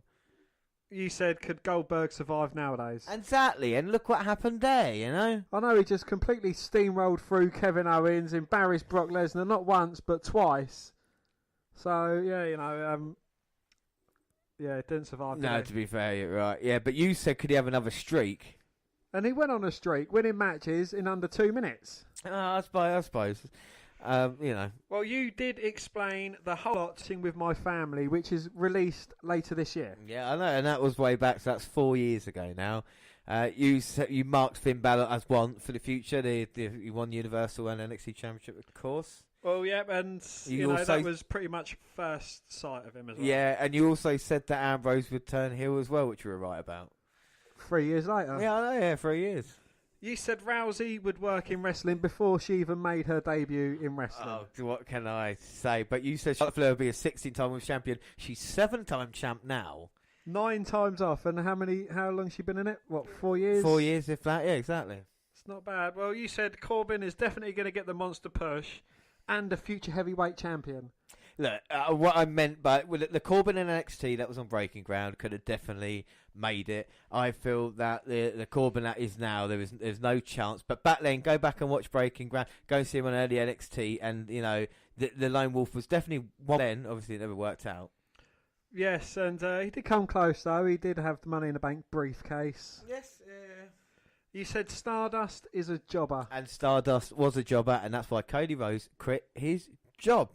You said, could Goldberg survive nowadays? Exactly, and look what happened there, I know, he just completely steamrolled through Kevin Owens, embarrassed Brock Lesnar, not once, but twice. So, yeah, it didn't survive. No, to be fair, you're right. Yeah, but you said, could he have another streak? And he went on a streak, winning matches in under 2 minutes. I suppose. Well, you did explain the whole lot with my family, which is released later this year. Yeah, I know, and that was way back, so that's 4 years ago now. You marked Finn Balor as one for the future. He won Universal and NXT Championship, of course. Well, yeah, and that was pretty much first sight of him as well. Yeah, and you also said that Ambrose would turn heel as well, which you were right about. 3 years later. Yeah, I know, 3 years. You said Rousey would work in wrestling before she even made her debut in wrestling. Oh, what can I say? But you said Charlotte Flair would be a 16-time world champion. She's 7-time champ now. 9 times off, and how long has she been in it? 4 years? 4 years, if that. Yeah, exactly. It's not bad. Well, you said Corbin is definitely going to get the monster push and a future heavyweight champion. Look, what I meant by the Corbin in NXT that was on Breaking Ground could have definitely made it. I feel that the Corbin that is now, there's no chance. But back then, go back and watch Breaking Ground, go and see him on early NXT, and the Lone Wolf was definitely one. Then obviously it never worked out. Yes, and he did come close though. He did have the Money in the Bank briefcase. Yes. You said Stardust is a jobber, and Stardust was a jobber, and that's why Cody Rhodes quit his job.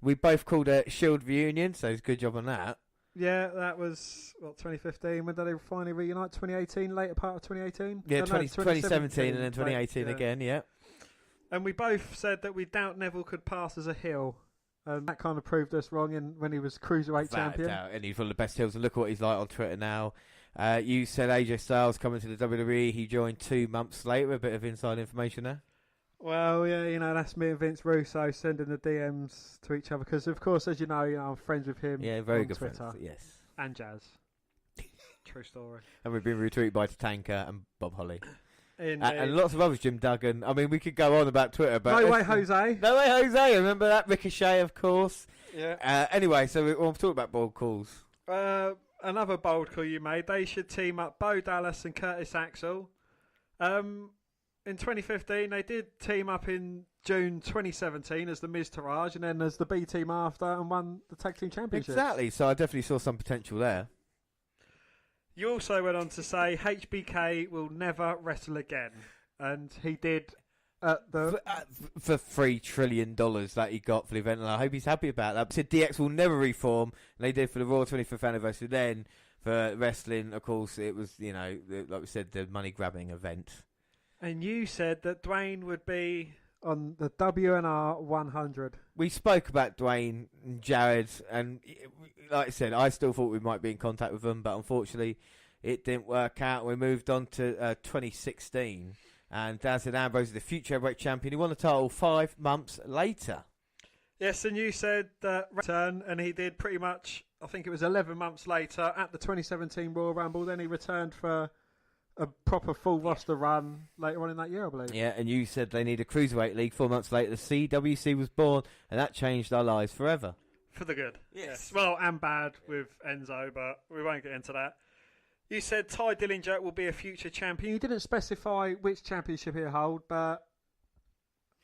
We both called it Shield reunion, so it's a good job on that. Yeah, that was 2015. When did they finally reunite? 2018, later part of 2018. Yeah, 2017 and then 2018 right, again. Yeah. And we both said that we doubt Neville could pass as a heel, and that kind of proved us wrong when he was cruiserweight champion. And he's one of the best heels. And look what he's like on Twitter now. You said AJ Styles coming to the WWE. He joined 2 months later. A bit of inside information there. Well, yeah, that's me and Vince Russo sending the DMs to each other because, of course, as you know, I'm friends with him. Yeah, very on good Twitter. friends. Yes, and Jazz. True story. And we've been retweeted by Tatanka and Bob Holly, and lots of others. Jim Duggan. I mean, we could go on about Twitter, but no way, Jose. No way, Jose. Remember that Ricochet, of course. Yeah. Anyway, so we're talking about bold calls. Another bold call you made. They should team up Bo Dallas and Curtis Axel. In 2015, they did team up in June 2017 as the Miz Taraj and then as the B team after and won the tag team championship. Exactly, so I definitely saw some potential there. You also went on to say HBK will never wrestle again, and he did for $3 trillion that he got for the event, and I hope he's happy about that. But said DX will never reform, and they did for the Raw 25th anniversary. Then for wrestling, of course, it was like we said, the money grabbing event. And you said that Dwayne would be on the WNR 100. We spoke about Dwayne and Jared, and like I said, I still thought we might be in contact with them, but unfortunately, it didn't work out. We moved on to 2016, And Dan said Ambrose is the future heavyweight champion. He won the title 5 months later. Yes, and you said that return, and he did pretty much, I think it was 11 months later at the 2017 Royal Rumble. Then he returned for a proper full roster run later on in that year, I believe. Yeah, and you said they need a cruiserweight league. 4 months later, the CWC was born, and that changed our lives forever. For the good. Yes. Well, and bad with Enzo, but we won't get into that. You said Ty Dillinger will be a future champion. You didn't specify which championship he'll hold, but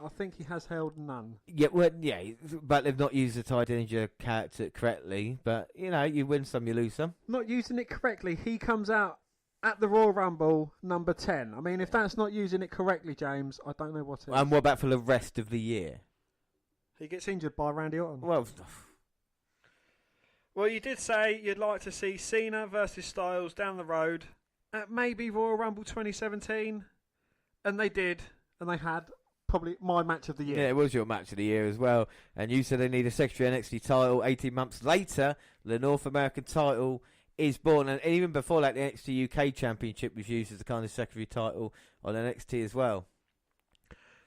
I think he has held none. Yeah, well, yeah, but they've not used the Ty Dillinger character correctly. But, you know, you win some, you lose some. Not using it correctly. He comes out at the Royal Rumble number 10. I mean, if that's not using it correctly, James, I don't know what is. And what about for the rest of the year? He gets injured by Randy Orton. Well, you did say you'd like to see Cena versus Styles down the road at maybe Royal Rumble 2017. And they did. And they had probably my match of the year. Yeah, it was your match of the year as well. And you said they need a secondary NXT title. 18 months later, the North American title is born. And even before that, the NXT UK Championship was used as the kind of secondary title on NXT as well.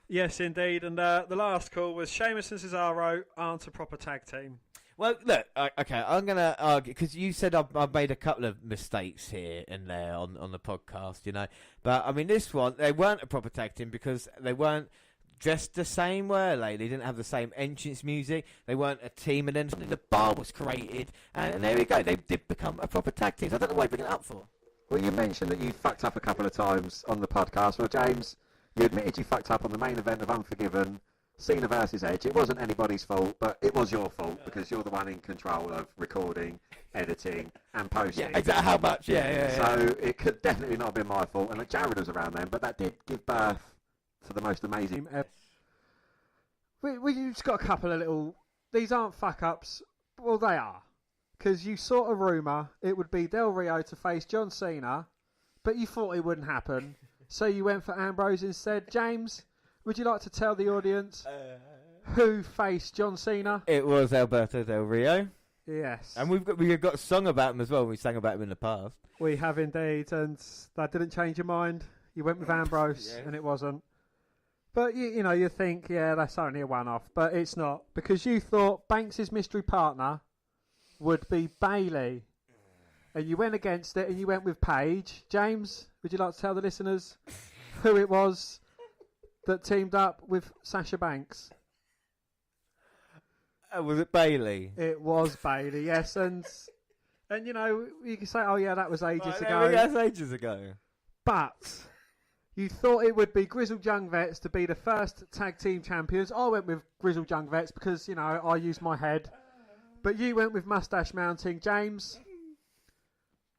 Yes, indeed. And the last call was Sheamus and Cesaro aren't a proper tag team. Well, look, okay, I'm going to argue, because you said I've made a couple of mistakes here and there on the podcast, you know. But, I mean, this one, they weren't a proper tag team because they weren't dressed the same, were they? They didn't have the same entrance music. They weren't a team, and then suddenly the bar was created. And there we go. They did become a proper tag team. So I don't know why you bring it up for. Well, you mentioned that you fucked up a couple of times on the podcast. Well, James, you admitted you fucked up on the main event of Unforgiven, Cena versus Edge. It wasn't anybody's fault, but it was your fault because you're the one in control of recording, editing, and posting. Yeah, exactly. How much? Yeah. So it could definitely not have been my fault, and Jared was around then, but that did give birth to the most amazing. We just got a couple of little. These aren't fuck ups. Well, they are, because you saw a rumor it would be Del Rio to face John Cena, but you thought it wouldn't happen, so you went for Ambrose instead. James, would you like to tell the audience who faced John Cena? It was Alberto Del Rio. Yes. And we've got a song about him as well. We sang about him in the past. We have indeed, and that didn't change your mind. You went with Ambrose, and it wasn't. But, you know, you think, yeah, that's only a one-off. But it's not, because you thought Banks' mystery partner would be Bayley. And you went against it, and you went with Paige. James, would you like to tell the listeners who it was that teamed up with Sasha Banks? Was it Bayley? It was Bayley, yes. And you know, you can say, oh, yeah, that was ages ago. Yeah, that's ages ago. But you thought it would be Grizzled Young Vets to be the first tag team champions. I went with Grizzled Young Vets because, you know, I used my head. But you went with Mustache Mounting. James,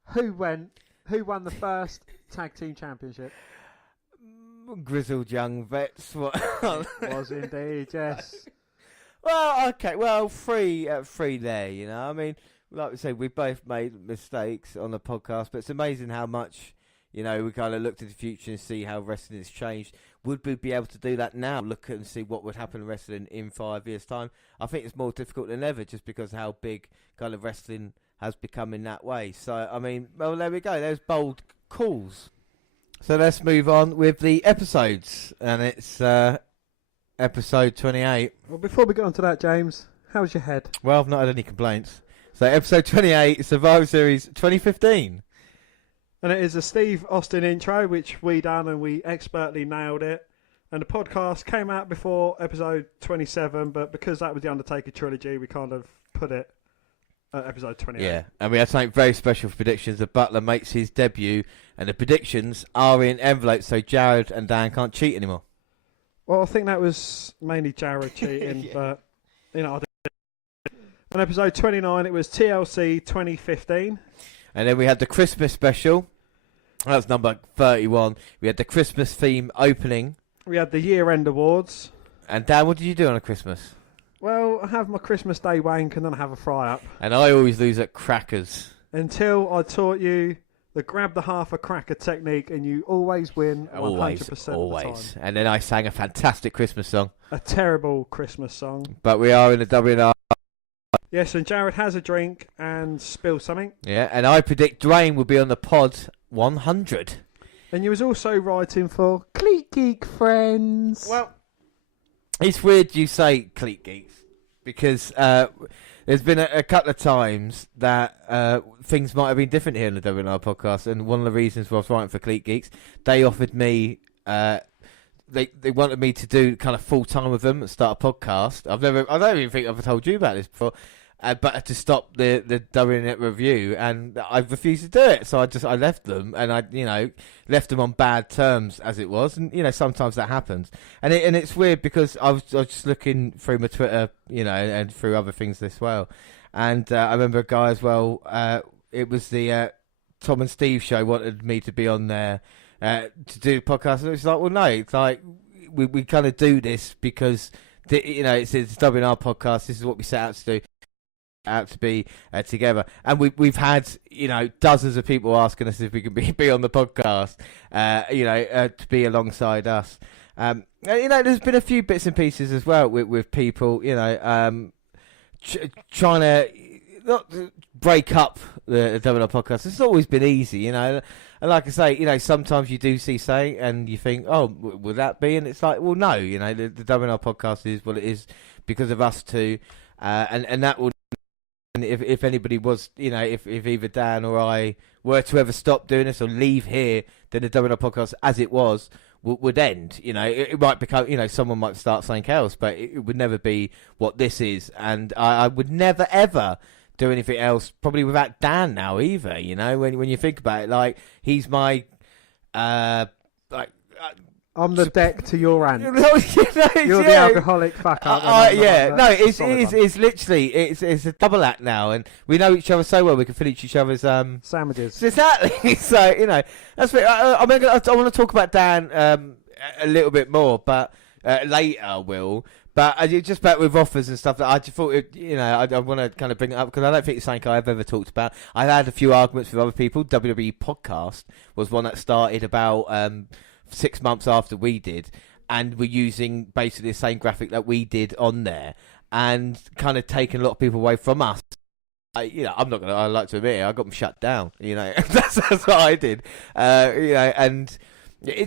who won the first tag team championship? Grizzled Young Vets. What? Was indeed, yes. Well, okay. Well, three there, you know. I mean, like we said, we both made mistakes on the podcast, but it's amazing how much, you know, we kind of looked at the future and see how wrestling has changed. Would we be able to do that now? Look at and see what would happen in wrestling in 5 years' time? I think it's more difficult than ever just because of how big kind of wrestling has become in that way. So, I mean, well, there we go. There's bold calls. So let's move on with the episodes. And it's episode 28. Well, before we get on to that, James, how's your head? Well, I've not had any complaints. So episode 28, Survivor Series 2015. And it is a Steve Austin intro, which we done and we expertly nailed it. And the podcast came out before episode 27, but because that was the Undertaker trilogy, we kind of put it at episode 28. Yeah, and we had something very special for predictions. The Butler makes his debut, and the predictions are in envelopes, so Jared and Dan can't cheat anymore. Well, I think that was mainly Jared cheating, Yeah. but, you know, I did. On episode 29, it was TLC 2015. And then we had the Christmas special. That's number 31. We had the Christmas theme opening. We had the year-end awards. And Dan, what did you do on a Christmas? Well, I have my Christmas Day wank and then I have a fry-up. And I always lose at crackers. Until I taught you the grab the half a cracker technique, and you always win 100% of the time. And then I sang a fantastic Christmas song. A terrible Christmas song. But we are in the WNR. Yes, and Jared has a drink and spills something. Yeah, and I predict Dwayne will be on the pod 100. And you was also writing for Cleat Geek Friends. Well, it's weird you say Cleat Geeks because there's been a couple of times that things might have been different here in the WNR podcast, and one of the reasons why I was writing for Cleat Geeks, they offered me, they wanted me to do kind of full time with them and start a podcast. I don't even think I've told you about this before. But to stop the WNR review, and I refused to do it, so I left them, and I left them on bad terms as it was, and sometimes that happens, and it's weird because I was just looking through my Twitter, and through other things as well, and I remember a guy as well. It was the Tom and Steve show wanted me to be on there to do the podcast, and it's like, well, no, it's like we kind of do this because it's a WNR podcast. This is what we set out to do. Out to be together, and we've had dozens of people asking us if we can be on the podcast, to be alongside us. There's been a few bits and pieces as well with people, trying to not break up the WNR podcast. It's always been easy, and like I say, sometimes you do see something and you think, oh, will that be? And it's like, well, no, the WNR podcast is what it is because of us two, and that will. If anybody was, if either Dan or I were to ever stop doing this or leave here, then the WNR podcast as it was would end. It might become, someone might start something else, but it would never be what this is. And I would never, ever do anything else, probably without Dan now either, when you think about it. Like, he's my, I'm the deck to your ant. You're the the alcoholic fuck up. It's literally it's a double act now, and we know each other so well we can finish each other's sandwiches. Exactly. So that's what I want to talk about Dan a little bit more, but later I will. But I just back with offers and stuff that I just thought I want to kind of bring it up because I don't think it's something I've ever talked about. I've had a few arguments with other people. WWE podcast was one that started about 6 months after we did, and we're using basically the same graphic that we did on there, and kind of taking a lot of people away from us. I'm not gonna. I like to admit it, I got them shut down. That's what I did. And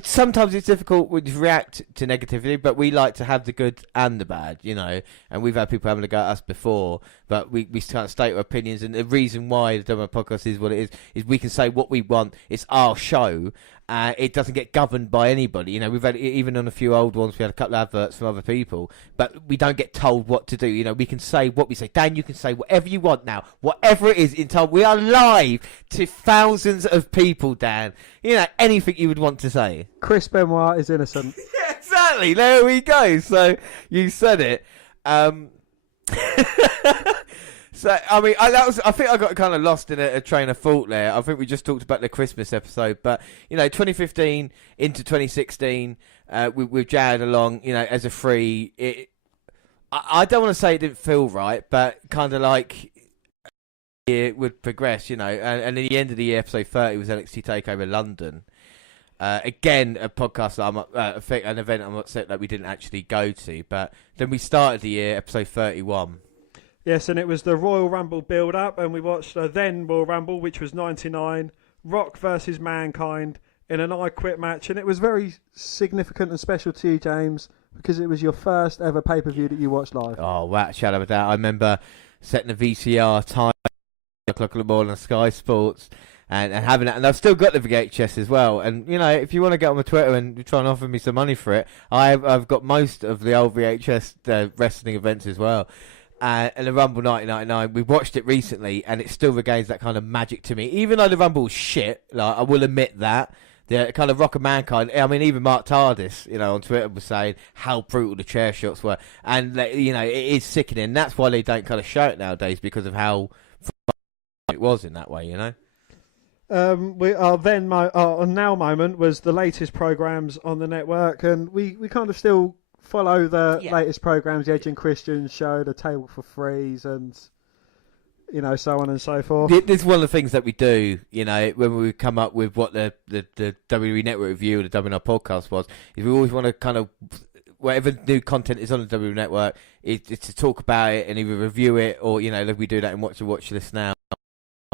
sometimes it's difficult when you react to negativity, but we like to have the good and the bad. And we've had people having a go at us before, but we kind of state our opinions. And the reason why the WNR podcast is what it is we can say what we want. It's our show. It doesn't get governed by anybody. We've had, even on a few old ones, we had a couple of adverts from other people, but we don't get told what to do. We can say what we say. Dan, you can say whatever you want now. Whatever it is, we are live to thousands of people, Dan. Anything you would want to say. Chris Benoit is innocent. Yeah, exactly. There we go. So you said it. So, I think I got kind of lost in a train of thought there. I think we just talked about the Christmas episode, but 2015 into 2016, with Jared along, as a free. I don't want to say it didn't feel right, but kind of like it would progress, and at the end of the year, episode 30 was NXT Takeover London. Again, a podcast that an event I'm upset that we didn't actually go to, but then we started the year, episode 31. Yes, and it was the Royal Rumble build-up, and we watched then Royal Rumble, which was 99, Rock versus Mankind in an I Quit match, and it was very significant and special to you, James, because it was your first ever pay-per-view that you watched live. Oh, wow, shadow of a doubt. I remember setting a VCR time, 8 o'clock in the morning on Sky Sports, and having that, and I've still got the VHS as well. And if you want to get on my Twitter and try and offer me some money for it, I've got most of the old VHS wrestling events as well. And the Rumble 1999, we watched it recently, and it still regains that kind of magic to me. Even though the Rumble's shit, I will admit that. The kind of Rock of Mankind, even Mark Tardis, on Twitter was saying how brutal the chair shots were. And, it is sickening. That's why they don't kind of show it nowadays, because of how it was in that way, Our now moment was the latest programs on the network, and we kind of still follow the latest programs, the Edge and Christian show, the Table for Threes, and so on and so forth. This is one of the things that we do, when we come up with what the WWE Network review or the WNR podcast was, is we always want to kind of, whatever new content is on the WWE Network, it's to talk about it and either review it or, we do that in Watch the Watch List now.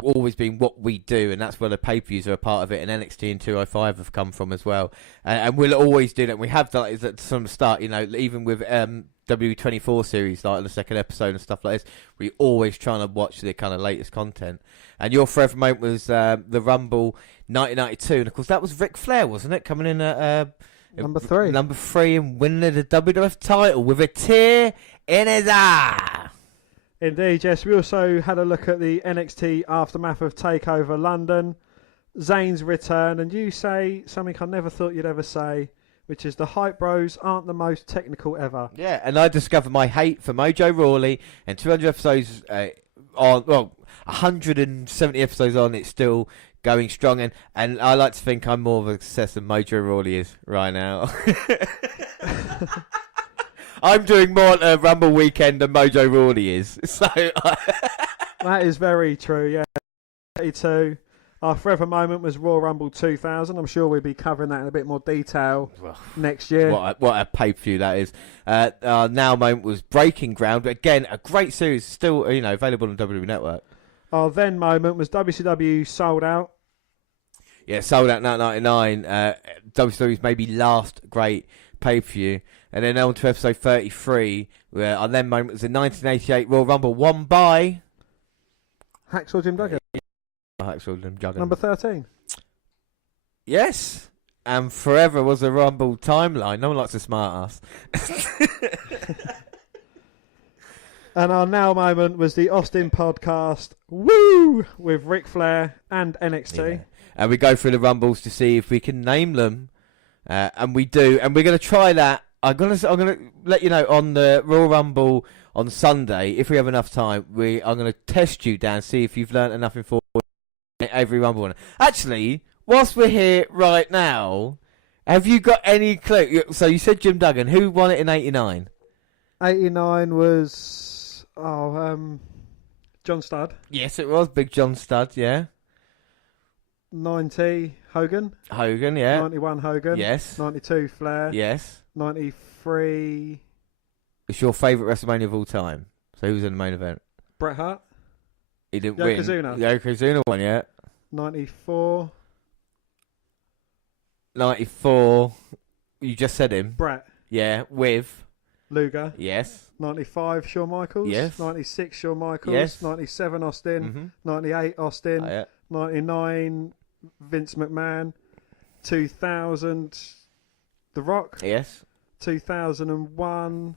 always been what we do, and that's where the pay-per-views are a part of it, and NXT and 205 have come from as well. And we'll always do that. We have done it from the start, even with W24 series, like the second episode and stuff like this. We always trying to watch the kind of latest content. And your forever moment was the Rumble 1992, and of course that was Ric Flair, wasn't it? Coming in at Number 3. Number 3 and winning the WWF title with a tear in his eye. Indeed, yes. We also had a look at the NXT aftermath of TakeOver London, Zayn's return, and you say something I never thought you'd ever say, which is the Hype Bros aren't the most technical ever. Yeah, and I discovered my hate for Mojo Rawley, and 200 episodes 170 episodes on, it's still going strong, and I like to think I'm more of a success than Mojo Rawley is right now. I'm doing more at a Rumble weekend than Mojo Rawley is. So That is very true, yeah. 32. Our forever moment was Royal Rumble 2000. I'm sure we'll be covering that in a bit more detail next year. What a pay-per-view that is. Our now moment was Breaking Ground. But again, a great series, still available on WWE Network. Our then moment was WCW Sold Out. Yeah, Sold Out 1999. WCW's maybe last great pay-per-view. And then on to episode 33, where our then moment was the 1988 Royal Rumble won by Hacksaw Jim Duggan. Hacksaw Jim Duggan. Number 13. Yes. And forever was a Rumble timeline. No one likes a smart ass. And our now moment was the Austin podcast, woo, with Ric Flair and NXT. Yeah. And we go through the Rumbles to see if we can name them. And we do. And we're going to try that. I'm gonna let you know on the Royal Rumble on Sunday, if we have enough time. I'm gonna test you, Dan, see if you've learnt enough in every Rumble. Actually, whilst we're here right now, have you got any clue? So you said Jim Duggan. Who won it in '89? 89 was John Studd. Yes, it was Big John Studd. Yeah. 90 Hogan. Hogan, yeah. 91 Hogan. Yes. 92 Flair. Yes. 93 It's your favourite WrestleMania of all time. So who was in the main event? Bret Hart. He didn't win. Yokozuna. Yokozuna won, yeah. 94 94. You just said him. Bret. Yeah, with Luger. Yes. 95 Shawn Michaels. Yes. 96 Shawn Michaels. Yes. 97 Austin. Mm-hmm. 98 Austin. Oh, yeah. 99 Vince McMahon. 2000 The Rock. Yes. 2001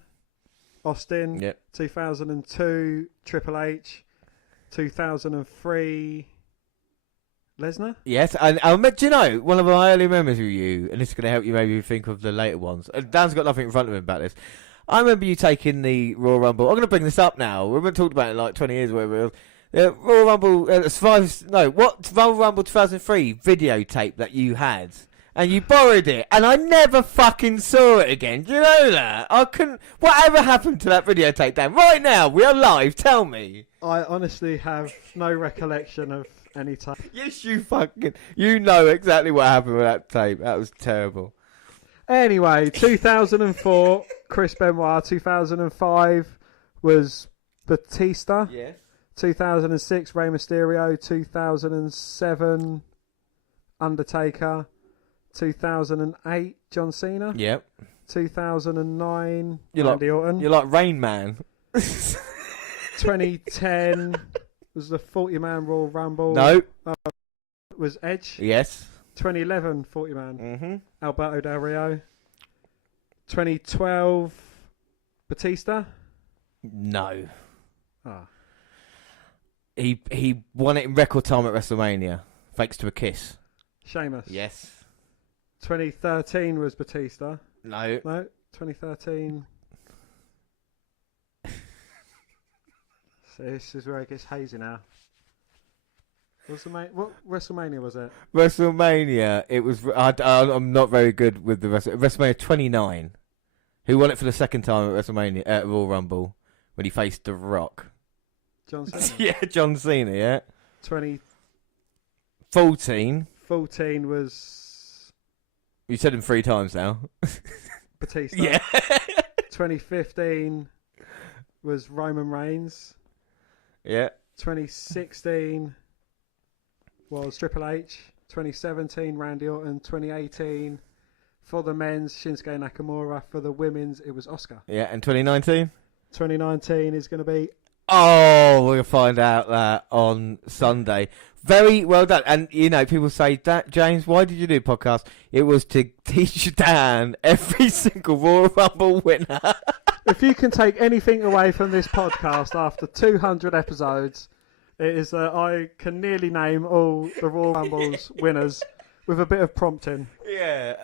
Austin. Yep. 2002 Triple H. 2003 Lesnar. Yes, and do you know, one of my early memories of you, and this is going to help you maybe think of the later ones. Dan's got nothing in front of him about this. I remember you taking the Royal Rumble. I'm going to bring this up now. We haven't talked about it in like 20 years or whatever it was. The Royal Rumble, Royal Rumble 2003 videotape that you had. And you borrowed it, and I never fucking saw it again. Do you know that? I couldn't. Whatever happened to that videotape, Dan? Right now, we are live. Tell me. I honestly have no recollection of any tape. Yes, you know exactly what happened with that tape. That was terrible. Anyway, 2004 Chris Benoit. 2005 was Batista. Yes. 2006 Rey Mysterio. 2007 Undertaker. 2008 John Cena. Yep. 2009 Randy Orton. You're like Rain Man. 2010 was the 40-man Royal Rumble. No. Was Edge. Yes. 2011 40-man. Mm-hmm. Alberto Del Rio. 2012 Batista. No. Ah. He won it in record time at WrestleMania, thanks to a kiss. Sheamus. Yes. 2013 was Batista. No. No. 2013. So this is where it gets hazy now. What WrestleMania was it? WrestleMania. It was. I'm not very good with the WrestleMania 29. Who won it for the second time at WrestleMania at Royal Rumble when he faced The Rock? John Cena. Yeah, John Cena. Yeah. 2014 14. was You said him 3 times now. Batista. Yeah. 2015 was Roman Reigns. Yeah. 2016 was Triple H. 2017, Randy Orton. 2018, for the men's, Shinsuke Nakamura. For the women's, it was Asuka. Yeah, and 2019? 2019 is going to be... Oh, we'll find out that on Sunday. Very well done. And, you know, people say, James, why did you do a podcast? It was to teach Dan every single Royal Rumble winner. If you can take anything away from this podcast after 200 episodes, it is that I can nearly name all the Royal Rumbles winners with a bit of prompting. Yeah.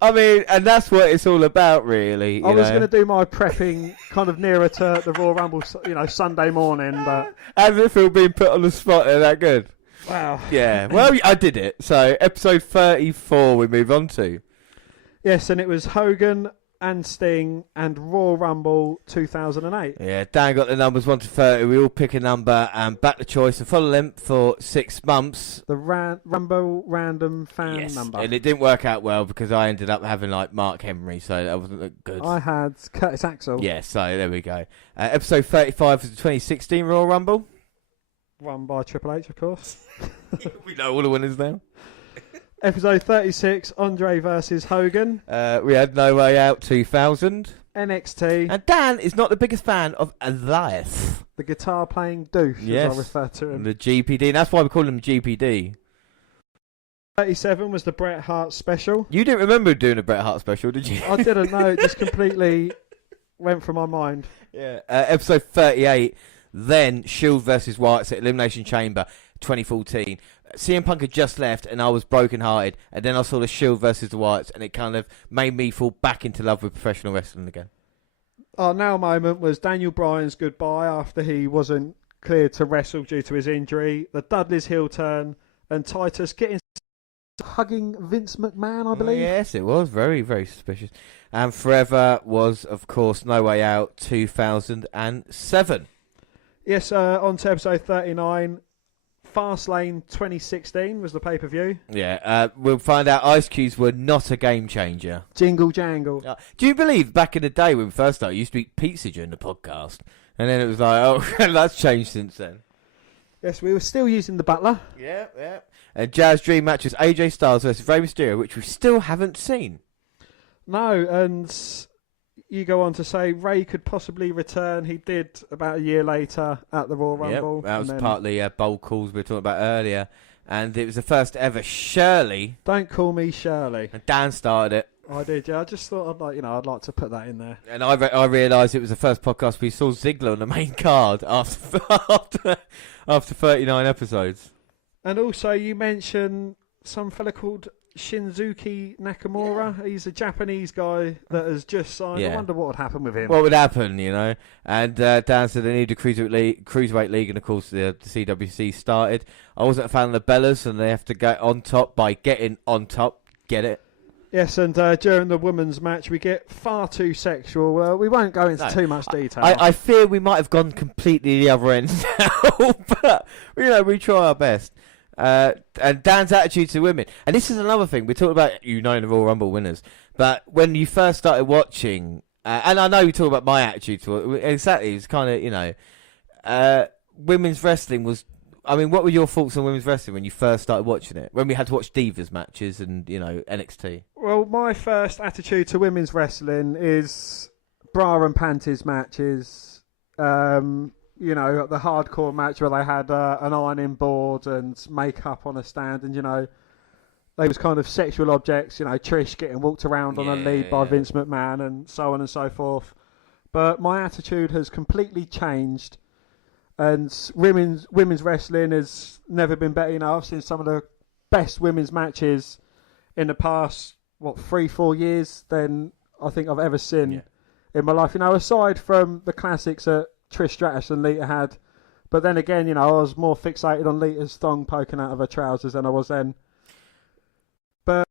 I mean, and that's what it's all about, really. I was going to do my prepping kind of nearer to the Royal Rumble, Sunday morning, but... How does it feel being put on the spot? They're that good? Wow. Yeah. Well, I did it. So, episode 34 we move on to. Yes, and it was Hogan and Sting and Royal Rumble 2008. Yeah, Dan got the numbers 1 to 30. We all pick a number and back the choice and follow them for 6 months. The Rumble random fan number. And it didn't work out well because I ended up having like Mark Henry, so that wasn't good. I had Curtis Axel. Yeah, so there we go. Episode 35 was the 2016 Royal Rumble. Won by Triple H, of course. We know all the winners now. Episode 36, Andre versus Hogan. We had No Way Out 2000. NXT. And Dan is not the biggest fan of Elias. The guitar playing douche, as I refer to him. The GPD. And that's why we call him GPD. 37 was the Bret Hart special. You didn't remember doing a Bret Hart special, did you? I didn't know. It just completely went from my mind. Yeah. Episode 38, then Shield versus Wyatt's at Elimination Chamber 2014. CM Punk had just left and I was brokenhearted, and then I saw the Shield versus the Wyatts, and it kind of made me fall back into love with professional wrestling again. Our now moment was Daniel Bryan's goodbye after he wasn't cleared to wrestle due to his injury, the Dudley's heel turn, and Titus getting hugging Vince McMahon, I believe. Yes, it was very, very suspicious. And Forever was, of course, No Way Out 2007. Yes, on to episode 39. Fastlane 2016 was the pay-per-view. Yeah, we'll find out Ice Cubes were not a game changer. Jingle jangle. Do you believe back in the day when we first started, you used to eat pizza during the podcast? And then it was like, oh, that's changed since then. Yes, we were still using the butler. Yeah, yeah. And Jazz Dream match was AJ Styles versus Rey Mysterio, which we still haven't seen. No, and you go on to say Ray could possibly return. He did about a year later at the Royal Rumble. Yep, that was partly bold calls we were talking about earlier. And it was the first ever Shirley. Don't call me Shirley. And Dan started it. I did, yeah. I just thought I'd like to put that in there. And I realised it was the first podcast we saw Ziggler on the main card after 39 episodes. And also you mentioned some fella called Shinsuke Nakamura. Yeah. He's a Japanese guy that has just signed. Yeah. I wonder what would happen with him. What would happen, you know? And Dan said they need a cruiserweight league, and of course the CWC started. I wasn't a fan of the Bellas, and they have to get on top by getting on top. Get it? Yes, and during the women's match, we get far too sexual. We won't go into too much detail. I fear we might have gone completely the other end now, but we try our best. And Dan's attitude to women, and this is another thing we talked about. The Royal Rumble winners, but when you first started watching, and I know you talk about my attitude to it. Exactly, it's kind of women's wrestling was. I mean, what were your thoughts on women's wrestling when you first started watching it? When we had to watch Divas matches and NXT. Well, my first attitude to women's wrestling is bra and panties matches. The hardcore match where they had an ironing board and makeup on a stand, and they was kind of sexual objects. Trish getting walked around on a lead by Vince McMahon and so on and so forth. But my attitude has completely changed, and women's wrestling has never been better. I've seen some of the best women's matches in the past 3-4 years than I think I've ever seen in my life. Aside from the classics that Trish Stratus and Lita had, but then again, I was more fixated on Lita's thong poking out of her trousers than I was then. But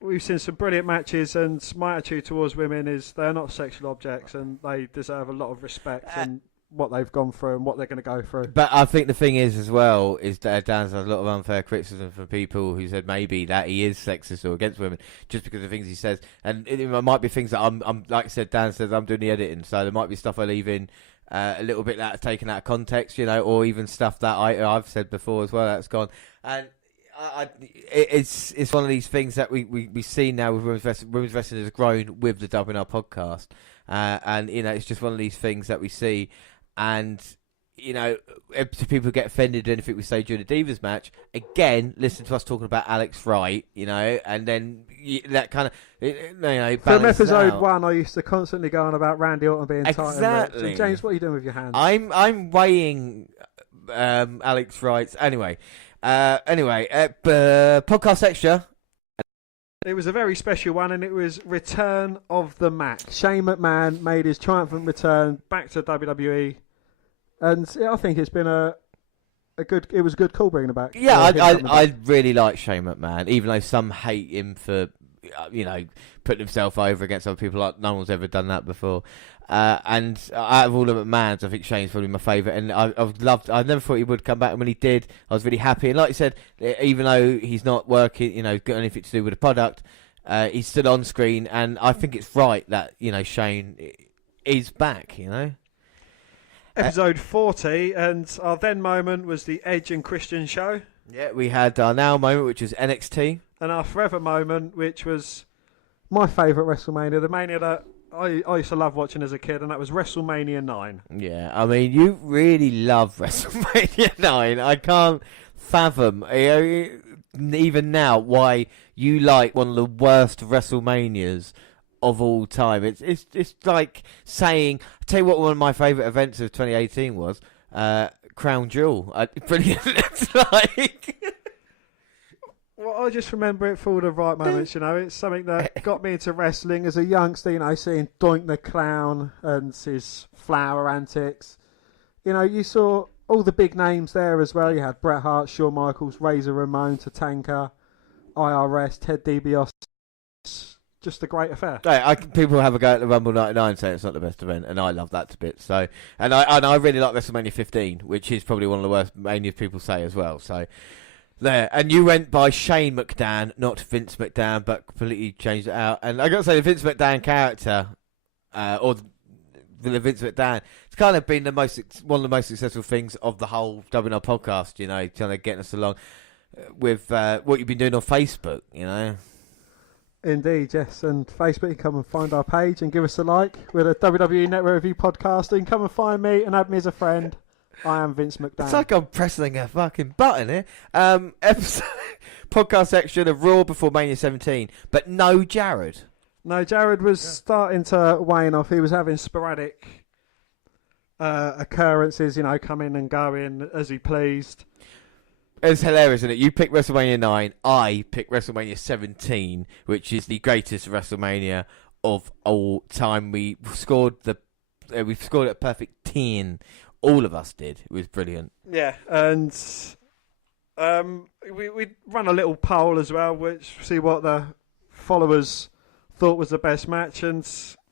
we've seen some brilliant matches, and my attitude towards women is they're not sexual objects, and they deserve a lot of respect and what they've gone through and what they're going to go through. But I think the thing is as well is that Dan's had a lot of unfair criticism from people who said maybe that he is sexist or against women just because of things he says, and it might be things that I'm like I said, Dan says I'm doing the editing, so there might be stuff I leave in a little bit that taken out of context, or even stuff that I've said before as well that's gone. And it's one of these things that we see now with women's wrestling. Women's wrestling has grown with the WNR podcast, and it's just one of these things that we see. And if people get offended anything we say during the Divas match, again, listen to us talking about Alex Wright, and then that kind of, From episode out. 1, I used to constantly go on about Randy Orton being tight and ripped. Exactly. And James, what are you doing with your hands? I'm weighing Alex Wright's anyway. Podcast extra. It was a very special one, and it was Return of the Mac. Shane McMahon made his triumphant return back to WWE. And I think it's been a good call bringing it back. Yeah, I really like Shane McMahon, even though some hate him for, putting himself over against other people. Like no one's ever done that before. And out of all the McMahons, I think Shane's probably my favourite. And I never thought he would come back. And when he did, I was really happy. And like you said, even though he's not working, got anything to do with the product, he's still on screen. And I think it's right that, Shane is back, Episode 40, and our then moment was the Edge and Christian show. Yeah, we had our now moment, which was NXT. And our forever moment, which was my favourite WrestleMania, the Mania that I used to love watching as a kid, and that was WrestleMania 9. Yeah, I mean, you really love WrestleMania 9. I can't fathom, even now, why you like one of the worst WrestleManias of all time. It's like saying, I'll tell you what, one of my favourite events of 2018 was Crown Jewel. Brilliant. It's like... Well, I just remember it for all the right moments, It's something that got me into wrestling as a youngster, seeing Doink the Clown and his flower antics. You saw all the big names there as well. You had Bret Hart, Shawn Michaels, Razor Ramon, Tatanka, IRS, Ted DiBiase. Just a great affair. People have a go at the Rumble 99 saying it's not the best event, and I love that to bits. So, and I really like WrestleMania 15, which is probably one of the worst manias people say as well. So, there. And you went by Shane McMahon, not Vince McMahon, but completely changed it out. And I got to say, the Vince McMahon character, or the Vince McMahon, it's kind of been one of the most successful things of the whole WNR podcast. Trying to get us along with what you've been doing on Facebook. Indeed, yes. And Facebook, you come and find our page and give us a like. We're the WWE Network Review Podcasting. Come and find me and add me as a friend. I am Vince McMahon. It's like I'm pressing a fucking button here. Episode, podcast section of Raw before Mania 17, but no Jared. No, Jared was starting to wane off. He was having sporadic occurrences, coming and going as he pleased. It's hilarious, isn't it? You picked WrestleMania 9, I picked WrestleMania 17, which is the greatest WrestleMania of all time. We scored a perfect 10. All of us did. It was brilliant. Yeah, and we ran a little poll as well, which see what the followers thought was the best match, and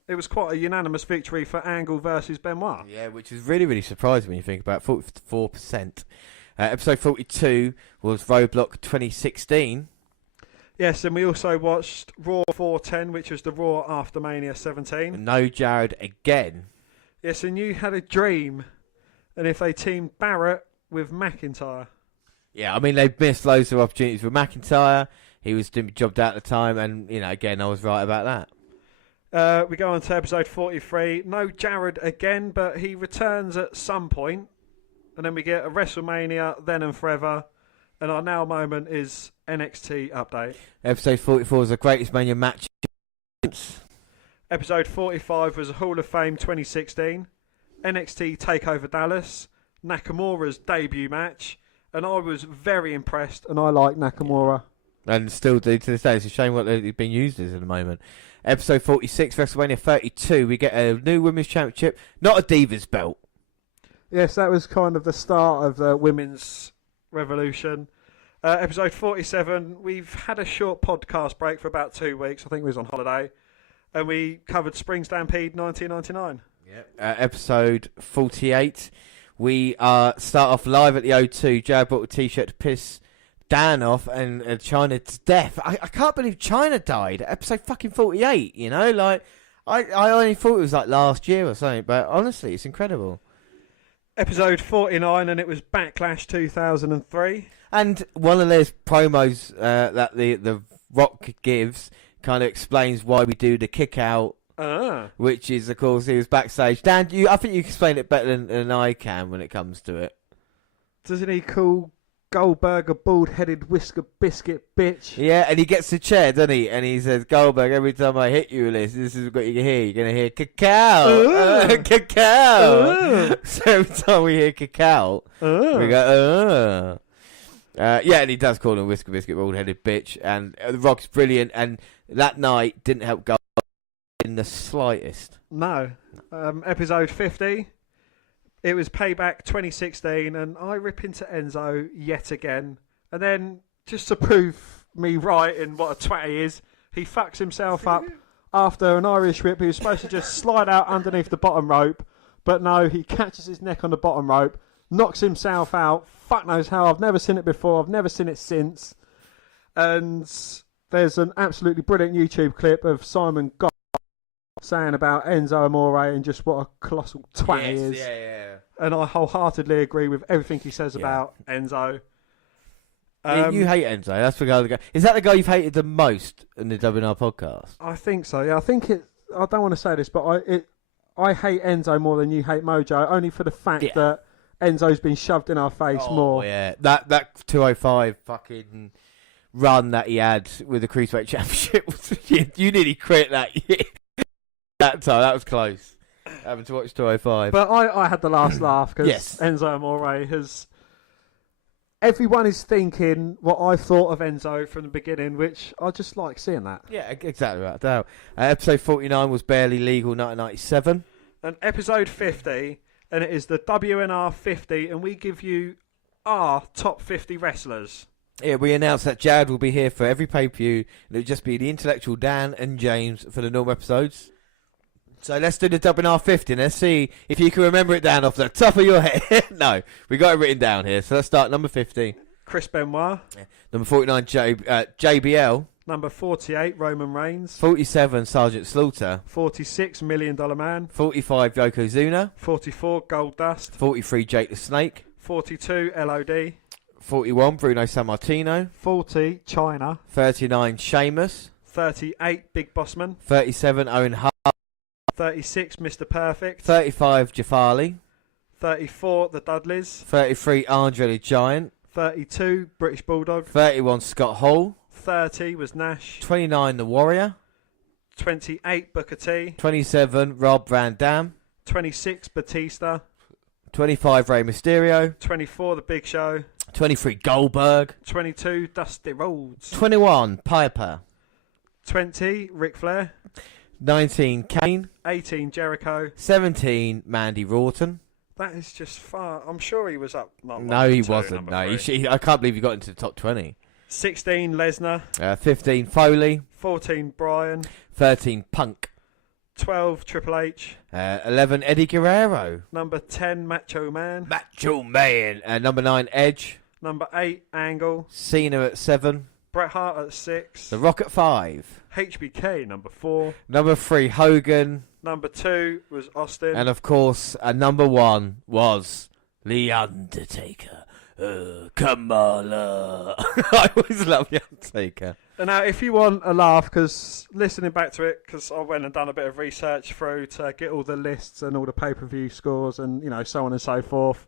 it was quite a unanimous victory for Angle versus Benoit. Yeah, which is really, really surprising when you think about it. 44%. Episode 42 was Roadblock 2016. Yes, and we also watched Raw 410, which was the Raw after Mania 17. No Jared again. Yes, and you had a dream, and if they teamed Barrett with McIntyre. Yeah, I mean, they've missed loads of opportunities with McIntyre. He was jobbed out at the time, and, again, I was right about that. We go on to episode 43. No Jared again, but he returns at some point. And then we get a WrestleMania, Then and Forever. And our now moment is NXT update. Episode 44 was the greatest Mania match. Episode 45 was a Hall of Fame 2016. NXT TakeOver Dallas. Nakamura's debut match. And I was very impressed, and I like Nakamura. And still do to this day. It's a shame what they've been used as at the moment. Episode 46, WrestleMania 32, we get a new Women's Championship. Not a Divas belt. Yes, that was kind of the start of the women's revolution. Episode 47, we've had a short podcast break for about 2 weeks. I think we was on holiday. And we covered Spring Stampede 1999. Yep. Episode 48, we start off live at the O2. Jared bought a T-shirt to piss Dan off and China to death. I can't believe China died at episode fucking 48, I only thought it was like last year or something, but honestly, it's incredible. Episode 49, and it was Backlash 2003. And one of those promos that the Rock gives kind of explains why we do the kick out, which is, of course, he was backstage. Dan, I think you can explain it better than I can when it comes to it. Doesn't he call Goldberg a bald-headed whisker biscuit bitch? Yeah, and he gets the chair, doesn't he? And he says, Goldberg, every time I hit you, this is what you can hear. You're going to hear cacao. Cacao. So every time we hear cacao, we go, yeah, and he does call him whisker biscuit bald-headed bitch. And the Rock's brilliant. And that night didn't help Goldberg in the slightest. No. Episode 50. It was Payback 2016, and I rip into Enzo yet again. And then, just to prove me right in what a twat he is, he fucks himself up after an Irish whip. He was supposed to just slide out underneath the bottom rope, but no, he catches his neck on the bottom rope, knocks himself out. Fuck knows how. I've never seen it before. I've never seen it since. And there's an absolutely brilliant YouTube clip of Simon Gott saying about Enzo Amore and just what a colossal twat he is. Yeah. And I wholeheartedly agree with everything he says about Enzo. You hate Enzo. That's the guy. Is that the guy you've hated the most in the WNR podcast? I think so. Yeah, I think it. I don't want to say this, but I hate Enzo more than you hate Mojo, only for the fact that Enzo's been shoved in our face more. Yeah, that 205 fucking run that he had with the Cruiserweight Championship. You nearly quit that year. That time, that was close. Having to watch 205. But I had the last laugh because Enzo Amore has... Everyone is thinking what I thought of Enzo from the beginning, which I just like seeing that. Yeah, exactly right. Episode 49 was Barely Legal 1997. And episode 50, and it is the WNR 50, and we give you our top 50 wrestlers. Yeah, we announced that Jared will be here for every pay-per-view, and it'll just be the intellectual Dan and James for the normal episodes. So let's do the WNR 50 and let's see if you can remember it down off the top of your head. No, we got it written down here. So let's start number 50. Chris Benoit. Yeah. Number 49, JBL. Number 48, Roman Reigns. 47, Sergeant Slaughter. 46, $1 Million Man. 45, Yokozuna. 44, Goldust. 43, Jake the Snake. 42, LOD. 41, Bruno Sammartino. 40, China. 39, Sheamus. 38, Big Bossman. 37, Owen Hart. 36, Mr. Perfect. 35, Jafali. 34, The Dudleys. 33, Andre the Giant. 32, British Bulldog. 31, Scott Hall. 30 was Nash. 29, The Warrior. 28, Booker T. 27, Rob Van Dam. 26, Batista. 25, Rey Mysterio. 24, The Big Show. 23, Goldberg. 22, Dusty Rhodes. 21, Piper. 20, Ric Flair. 19, Kane. 18, Jericho. 17, Mandy Rawton. That is just far. I'm sure he was up. No, he wasn't. No, I can't believe he got into the top 20. 16, Lesnar. 15, Foley. 14, Bryan. 13, Punk. 12, Triple H. 11, Eddie Guerrero. Number 10, Macho Man. Macho Man. Number 9, Edge. Number 8, Angle. Cena at 7. Bret Hart at 6. The Rock at 5. HBK, number 4. Number 3, Hogan. Number 2 was Austin. And of course, number 1 was The Undertaker. Kamala. I always love The Undertaker. And now, if you want a laugh, because listening back to it, because I went and done a bit of research through to get all the lists and all the pay-per-view scores and, you know, so on and so forth.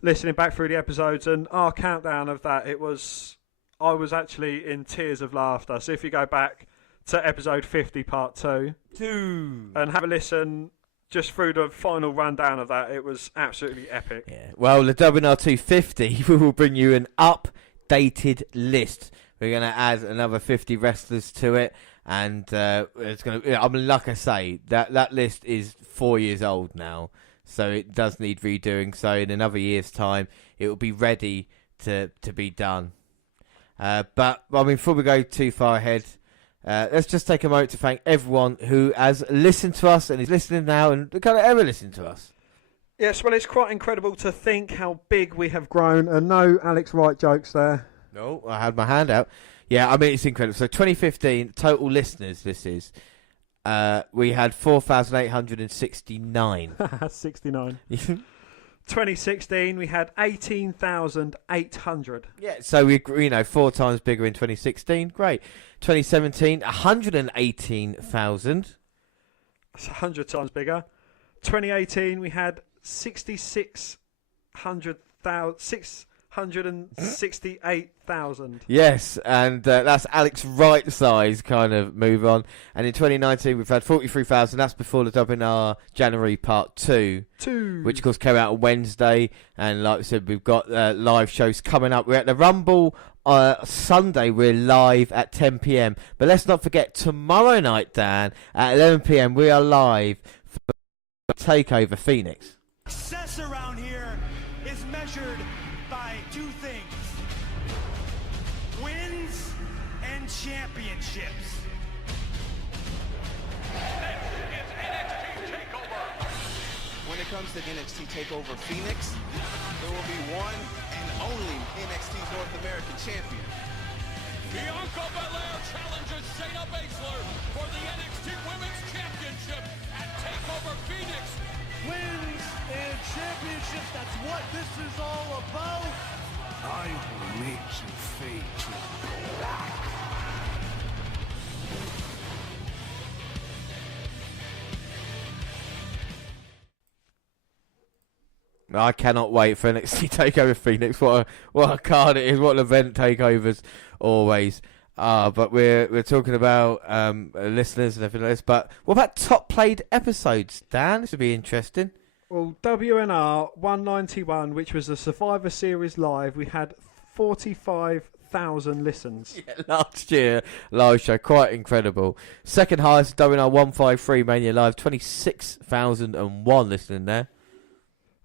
Listening back through the episodes and our countdown of that, I was actually in tears of laughter. So if you go back to episode 50, part 2, and have a listen just through the final rundown of that, it was absolutely epic. Yeah. Well, the WNR250, we will bring you an updated list. We're going to add another 50 wrestlers to it, and it's going to. I mean, like I say, that list is 4 years old now, so it does need redoing. So in another year's time, it will be ready to be done. But I mean, before we go too far ahead, let's just take a moment to thank everyone who has listened to us and is listening now and kind of ever listened to us. Yes, well, it's quite incredible to think how big we have grown, and no Alex Wright jokes there. No, I had my hand out. Yeah, I mean, it's incredible. So 2015, total listeners, this is. We had 4,869. 69. 2016 we had 18,800. Yeah, so we 4 times bigger in 2016. Great. 2017, 118,000. That's 100 times bigger. 2018 we had 668,000. Yes, and that's Alex Wright size kind of move on. And in 2019 we've had 43,000. That's before the WNR January Part 2. Which of course came out on Wednesday. And like I said, we've got live shows coming up. We're at the Rumble Sunday. We're live at 10 p.m. But let's not forget, tomorrow night, Dan, at 11 p.m. we are live for Takeover Phoenix. Success around here is measured by 2 things: wins and championships. When it comes to NXT TakeOver Phoenix, there will be one and only NXT North American champion. Bianca Belair challenges Shayna Baszler for the NXT Women's Championship at TakeOver Phoenix. Wins and championships, that's what this is all about. I will make you fade to black. I cannot wait for NXT TakeOver Phoenix. What a card it is. What an event takeovers always are. But we're talking about listeners and everything else. But what about top played episodes, Dan? This would be interesting. Well, WNR 191, which was the Survivor Series live, we had 45,000 listens. Yeah, last year, live show, quite incredible. Second highest, WNR 153 Mania Live, 26,001 listening there.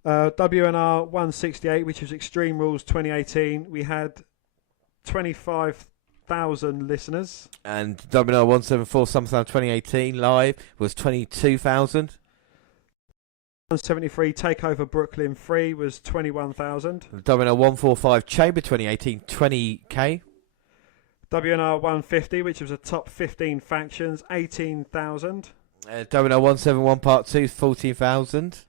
WNR 168, which was Extreme Rules 2018, we had 25,000 listeners. And WNR 174 SummerSlam 2018 live was 22,000. 173 Takeover Brooklyn 3 was 21,000. WNR 145 Chamber 2018 20k. WNR 150, which was the top 15 factions, 18,000. WNR 171 Part 2 14,000.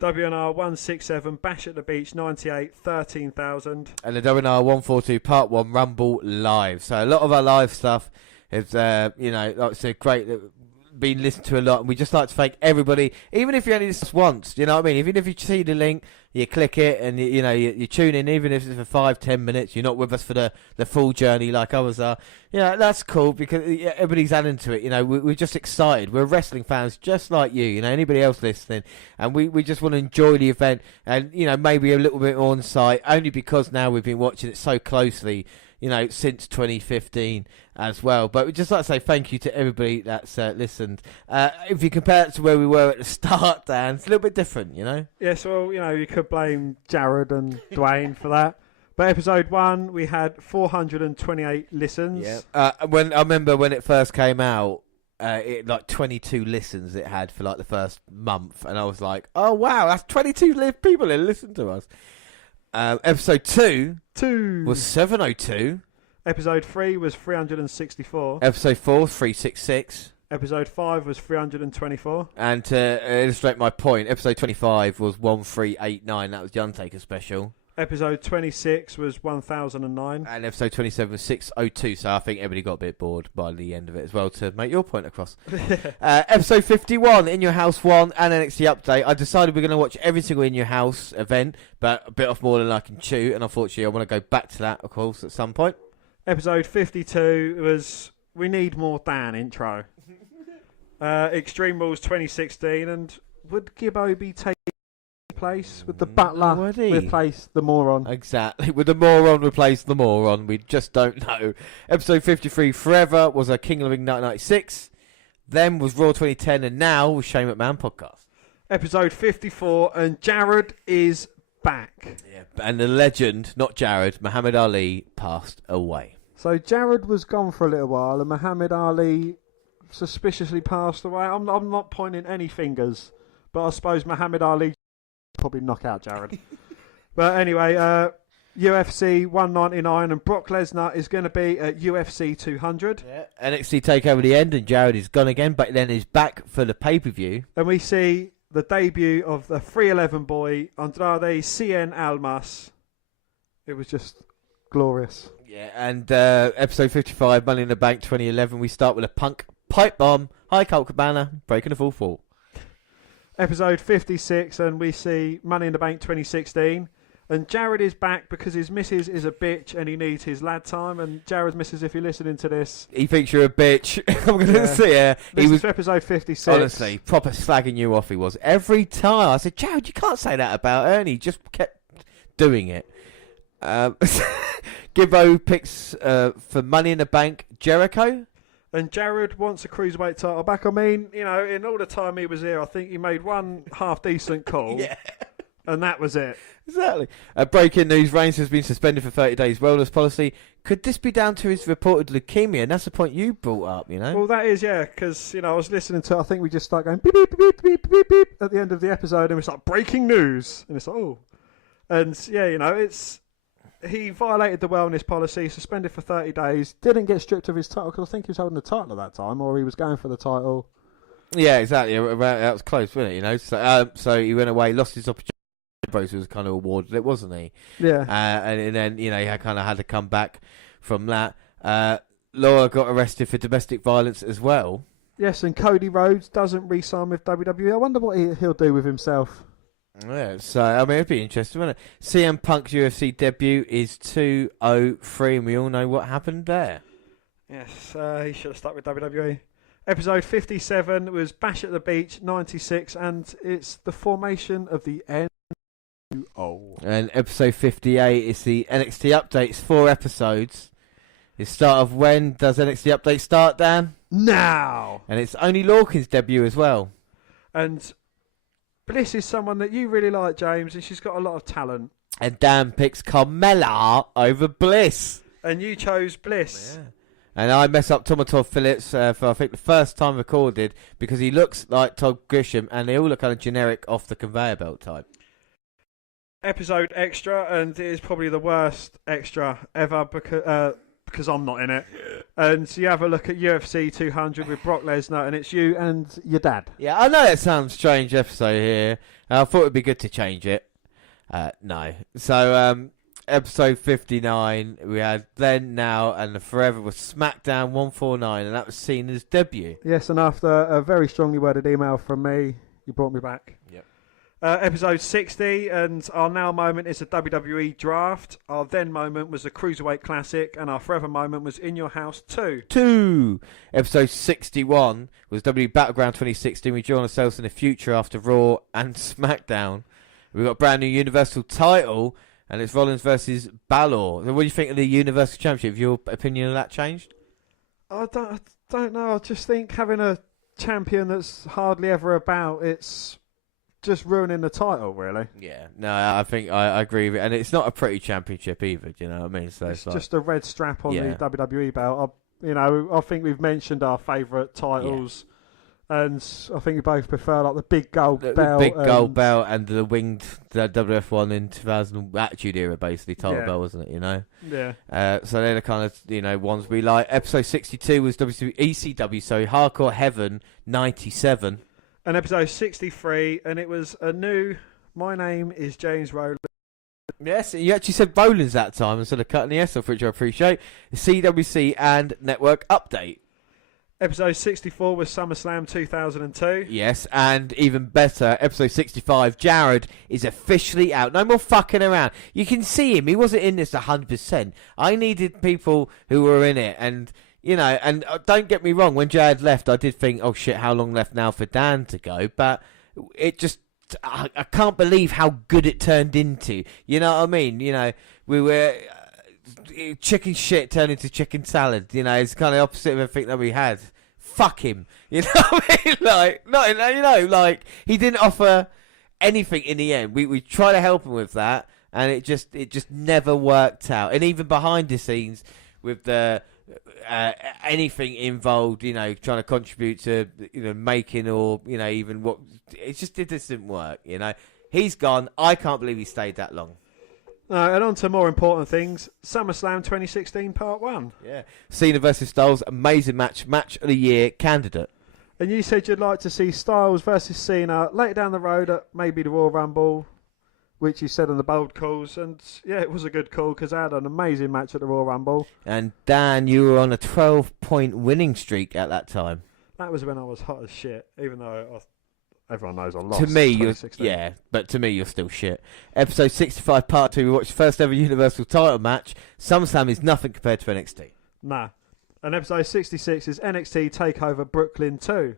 WNR 167 Bash at the Beach 98, 13,000. And the WNR 142 Part 1 Rumble Live. So a lot of our live stuff is, like I said, great. Been listened to a lot, and we just like to thank everybody, even if you only listen once, you know what I mean? Even if you see the link, you click it, and you tune in, even if it's for 5-10 minutes, you're not with us for the full journey like others are. That's cool, because everybody's adding to it. We're just excited. We're wrestling fans just like you, anybody else listening, and we just want to enjoy the event, and maybe a little bit more on site, only because now we've been watching it so closely, since 2015 as well. But we'd just like to say thank you to everybody that's listened. If you compare it to where we were at the start, Dan, it's a little bit different, Yes, well, you could blame Jared and Dwayne for that. But episode 1, we had 428 listens. Yeah. I remember when it first came out, it like 22 listens it had for like the first month, and I was like, oh wow, that's 22 people that listen to us. Episode 2 was 702. Episode 3 was 364. Episode 4, 366. Episode 5 was 324. And to illustrate my point, episode 25 was 1389. That was the Undertaker special. Episode 26 was 1009. And episode 27 was 602. So I think everybody got a bit bored by the end of it as well, to make your point across. Episode 51, In Your House 1 and NXT Update. I decided we're going to watch every single In Your House event, but a bit off more than I can chew. And unfortunately, I want to go back to that, of course, at some point. Episode 52 was We Need More Dan intro. Extreme Rules 2016, and would Gibbo be taking place? Would the butler replace the moron? Exactly. Would the moron replace the moron? We just don't know. Episode 53, Forever, was a King of the Ring 1996. Then was Raw 2010, and now was Shane McMahon podcast. Episode 54, and Jared is back. Yeah, and the legend, not Jared, Muhammad Ali, passed away. So Jared was gone for a little while, and Muhammad Ali suspiciously passed away. I'm not pointing any fingers, but I suppose Muhammad Ali probably knock out Jared. But anyway, UFC 199, and Brock Lesnar is going to be at UFC 200. Yeah. NXT TakeOver the end, and Jared is gone again, but then is back for the pay-per-view. And we see the debut of the 311 boy, Andrade Cien Almas. It was just glorious. Yeah, and episode 55, Money in the Bank 2011, we start with a Punk pipe bomb. Hi, Colt Cabana, breaking the full fall. Episode 56, and we see Money in the Bank 2016. And Jared is back because his missus is a bitch and he needs his lad time. And Jared's missus, if you're listening to this... He thinks you're a bitch. I'm going to say it. This is episode 56. Honestly, proper slagging you off he was. Every time I said, Jared, you can't say that about her. And he just kept doing it. Gibbo picks for Money in the Bank Jericho. And Jared wants a cruiserweight title back. I mean, you know, in all the time he was here, I think he made one half-decent call. Yeah. And that was it. Exactly. Breaking news, Reigns has been suspended for 30 days wellness policy. Could this be down to his reported leukemia? And that's the point you brought up, you know? Well, that is, yeah, because, you know, I was listening to it. I think we just start going beep, beep, beep, beep, beep, beep at the end of the episode, and it's like, breaking news. And it's like, oh. And, yeah, you know, he violated the wellness policy, suspended for 30 days, didn't get stripped of his title, because I think he was holding the title at that time, or he was going for the title. Yeah, exactly. That was close, wasn't it? You know, so he went away, lost his opportunity. Bruce was kind of awarded it, wasn't he? Yeah. And then, you know, he kind of had to come back from that. Laura got arrested for domestic violence as well. Yes, and Cody Rhodes doesn't re-sign with WWE. I wonder what he'll do with himself. Yeah, so, I mean, it'd be interesting, wouldn't it? CM Punk's UFC debut is 203, and we all know what happened there. Yes, he should have stuck with WWE. Episode 57 was Bash at the Beach, 96, and it's the formation of the NWO. And episode 58 is the NXT updates, 4 episodes. The start of when does NXT update start, Dan? Now! And it's only Lorcan's debut as well. And Bliss is someone that you really like, James, and she's got a lot of talent. And Dan picks Carmella over Bliss. And you chose Bliss. Oh, yeah. And I mess up Tomatov Phillips for, I think, the first time recorded because he looks like Todd Grisham and they all look kind of generic off the conveyor belt type. Episode extra, and it is probably the worst extra ever because I'm not in it. And you have a look at UFC 200 with Brock Lesnar, and it's you and your dad. Yeah, I know that sounds strange episode here. I thought it'd be good to change it. No. So, episode 59, we had Then, Now, and the Forever was SmackDown 149, and that was Cena's debut. Yes, and after a very strongly worded email from me, you brought me back. Yep. Episode 60, and our now moment is a WWE draft. Our then moment was a Cruiserweight Classic, and our forever moment was In Your House 2. Episode 61 was WWE Battleground 2016. We join ourselves in the future after Raw and SmackDown. We've got a brand new Universal title, and it's Rollins versus Balor. So what do you think of the Universal Championship? Have your opinion of that changed? I don't know. I just think having a champion that's hardly ever about, it's just ruining the title, really. Yeah, no, I think I agree with it. And it's not a pretty championship either, do you know what I mean? So it's just a red strap on the WWE belt. I think we've mentioned our favourite titles, and I think we both prefer like the big gold belt. The big gold belt and the winged WF one in 2000 Attitude Era, basically, title belt, wasn't it, you know? Yeah. So they're the kind of, ones we like. Episode 62 was ECW, so Hardcore Heaven 97. And episode 63, and it was a new My Name is James Rowland. Yes, you actually said Rollins that time instead of cutting the S off, which I appreciate. CWC and Network Update. Episode 64 was SummerSlam 2002. Yes, and even better, episode 65, Jared is officially out. No more fucking around. You can see him. He wasn't in this 100%. I needed people who were in it, and... and don't get me wrong, when Jared left, I did think, oh shit, how long left now for Dan to go? But it just, I can't believe how good it turned into. You know what I mean? We were, chicken shit turned into chicken salad. It's kind of opposite of everything that we had. Fuck him. You know what I mean? He didn't offer anything in the end. We tried to help him with that, and it just never worked out. And even behind the scenes with the... anything involved, trying to contribute to, making or, even what... It just didn't work, He's gone. I can't believe he stayed that long. And on to more important things. SummerSlam 2016 Part 1. Yeah. Cena versus Styles, amazing match of the year candidate. And you said you'd like to see Styles versus Cena later down the road at maybe the Royal Rumble, which you said on the bold calls. And yeah, it was a good call because I had an amazing match at the Royal Rumble. And Dan, you were on a 12-point winning streak at that time. That was when I was hot as shit, even though everyone knows I lost. To me, but to me, you're still shit. Episode 65, Part 2, we watched the first ever Universal title match. SummerSlam is nothing compared to NXT. Nah. And episode 66 is NXT TakeOver Brooklyn 2.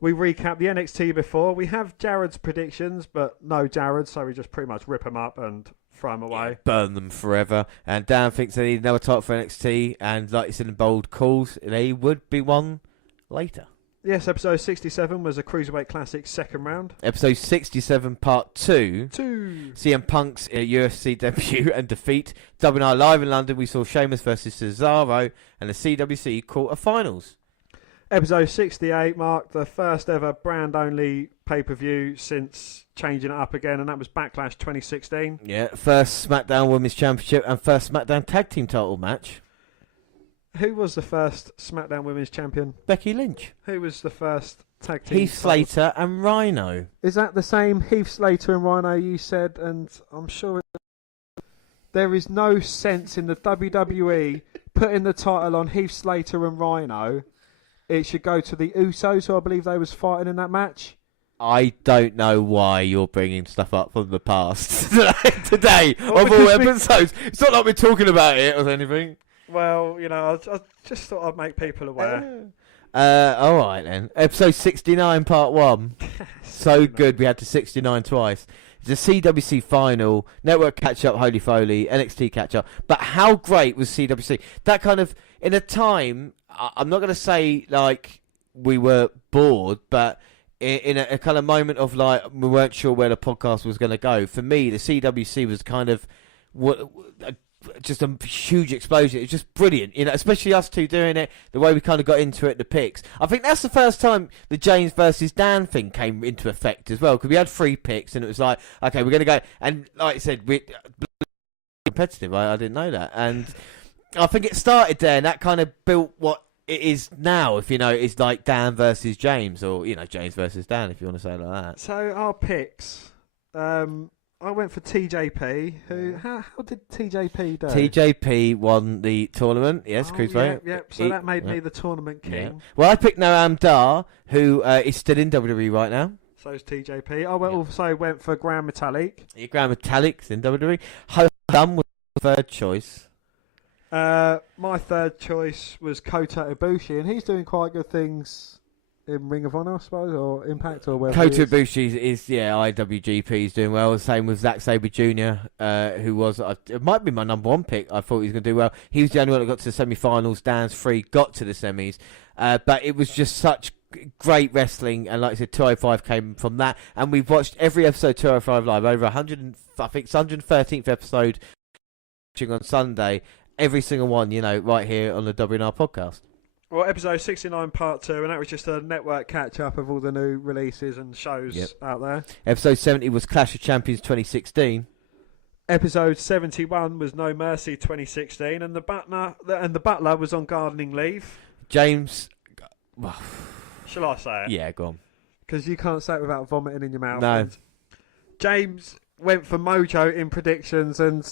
We recap the NXT before. We have Jared's predictions, but no Jared, so we just pretty much rip them up and throw them away. Yeah, burn them forever. And Dan thinks they need another title for NXT, and like you said in bold calls, they would be one later. Yes, episode 67 was a Cruiserweight Classic second round. Episode 67, Part 2. CM Punk's UFC debut and defeat. WNR live in London, we saw Sheamus versus Cesaro and the CWC quarterfinals. Episode 68 marked the first ever brand-only pay-per-view since changing it up again, and that was Backlash 2016. Yeah, first SmackDown Women's Championship and first SmackDown Tag Team title match. Who was the first SmackDown Women's Champion? Becky Lynch. Who was the first tag team? Heath Slater and Rhino. Is that the same Heath Slater and Rhino you said? And I'm sure there is no sense in the WWE putting the title on Heath Slater and Rhino. It should go to the Usos, who I believe they was fighting in that match. I don't know why you're bringing stuff up from the past today Well, of all episodes. It's not like we're talking about it or anything. Well, you know, I just thought I'd make people aware. All right then. Episode 69, Part 1. So good, we had to 69 twice. It's a CWC final, Network catch-up, Holy Foley, NXT catch-up. But how great was CWC? That kind of, in a time, I'm not going to say, like, we were bored, but in a kind of moment of, like, we weren't sure where the podcast was going to go. For me, the CWC was kind of just a huge explosion. It's just brilliant, you know, especially us two doing it, the way we kind of got into it, the picks. I think that's the first time the James versus Dan thing came into effect as well, because we had 3 picks and it was like, okay, we're going to go, and like I said, we're competitive. I didn't know that, and I think it started there, and that kind of built what it is now, if you know, it's like Dan versus James, or, you know, James versus Dan, if you want to say it like that. So our picks, I went for TJP. How did TJP do? TJP won the tournament, yes, Cruiserweight. Yep. So that made me the tournament king. Yeah. Well, I picked Noam Dar, who is still in WWE right now. So is TJP. I also went for Grand Metallic. Yeah, Grand Metallic's in WWE. Ho-Dum was the third choice. My third choice was Kota Ibushi, and he's doing quite good things in Ring of Honor, I suppose, or Impact, or whatever. Kota Ibushi is IWGP. He's doing well. Same with Zack Sabre Jr., who was it might be my number 1 pick. I thought he was going to do well. He was the only one that got to the semi-finals. Dan's 3 got to the semis, but it was just such great wrestling, and like I said, 205 came from that. And we've watched every episode of 205 live, over 100. I think it's 113th episode on Sunday. Every single one, you know, right here on the WNR podcast. Well, episode 69, part 2, and that was just a network catch-up of all the new releases and shows out there. Episode 70 was Clash of Champions 2016. Episode 71 was No Mercy 2016, and the Butler was on gardening leave. James... Shall I say it? Yeah, go on. Because you can't say it without vomiting in your mouth. No. And James went for Mojo in predictions, and...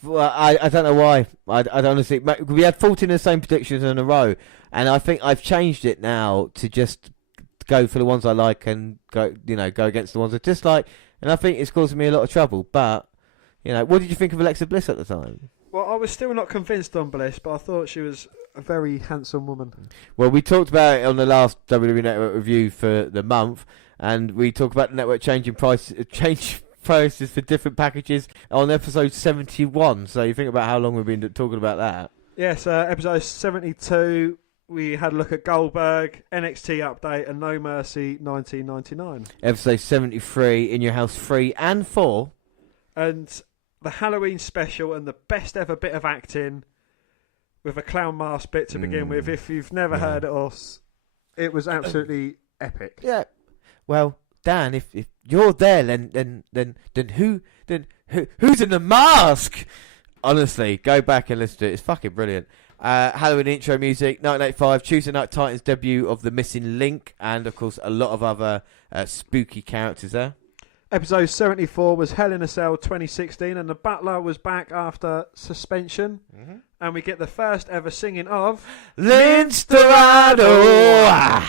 Well, I don't know why. I don't honestly. We had 14 of the same predictions in a row, and I think I've changed it now to just go for the ones I like and go against the ones I dislike. And I think it's causing me a lot of trouble. But you know, what did you think of Alexa Bliss at the time? Well, I was still not convinced on Bliss, but I thought she was a very handsome woman. Well, we talked about it on the last WWE Network review for the month, and we talked about the network changing prices for different packages on episode 71. So you think about how long we've been talking about that. Yes, episode 72, we had a look at Goldberg, NXT update, and No Mercy 1999. Episode 73, In Your House 3 and 4. And the Halloween special and the best ever bit of acting with a clown mask bit to begin with. If you've never heard it, it was absolutely epic. Yeah. Well, Dan, if you're there, then who's in the mask? Honestly, go back and listen to it. It's fucking brilliant. Halloween intro music, 1985, Tuesday Night Titans debut of The Missing Link, and of course a lot of other spooky characters there. Episode 74 was Hell in a Cell 2016, and the Butler was back after suspension. Mm-hmm. And we get the first ever singing of Lynch Dorado!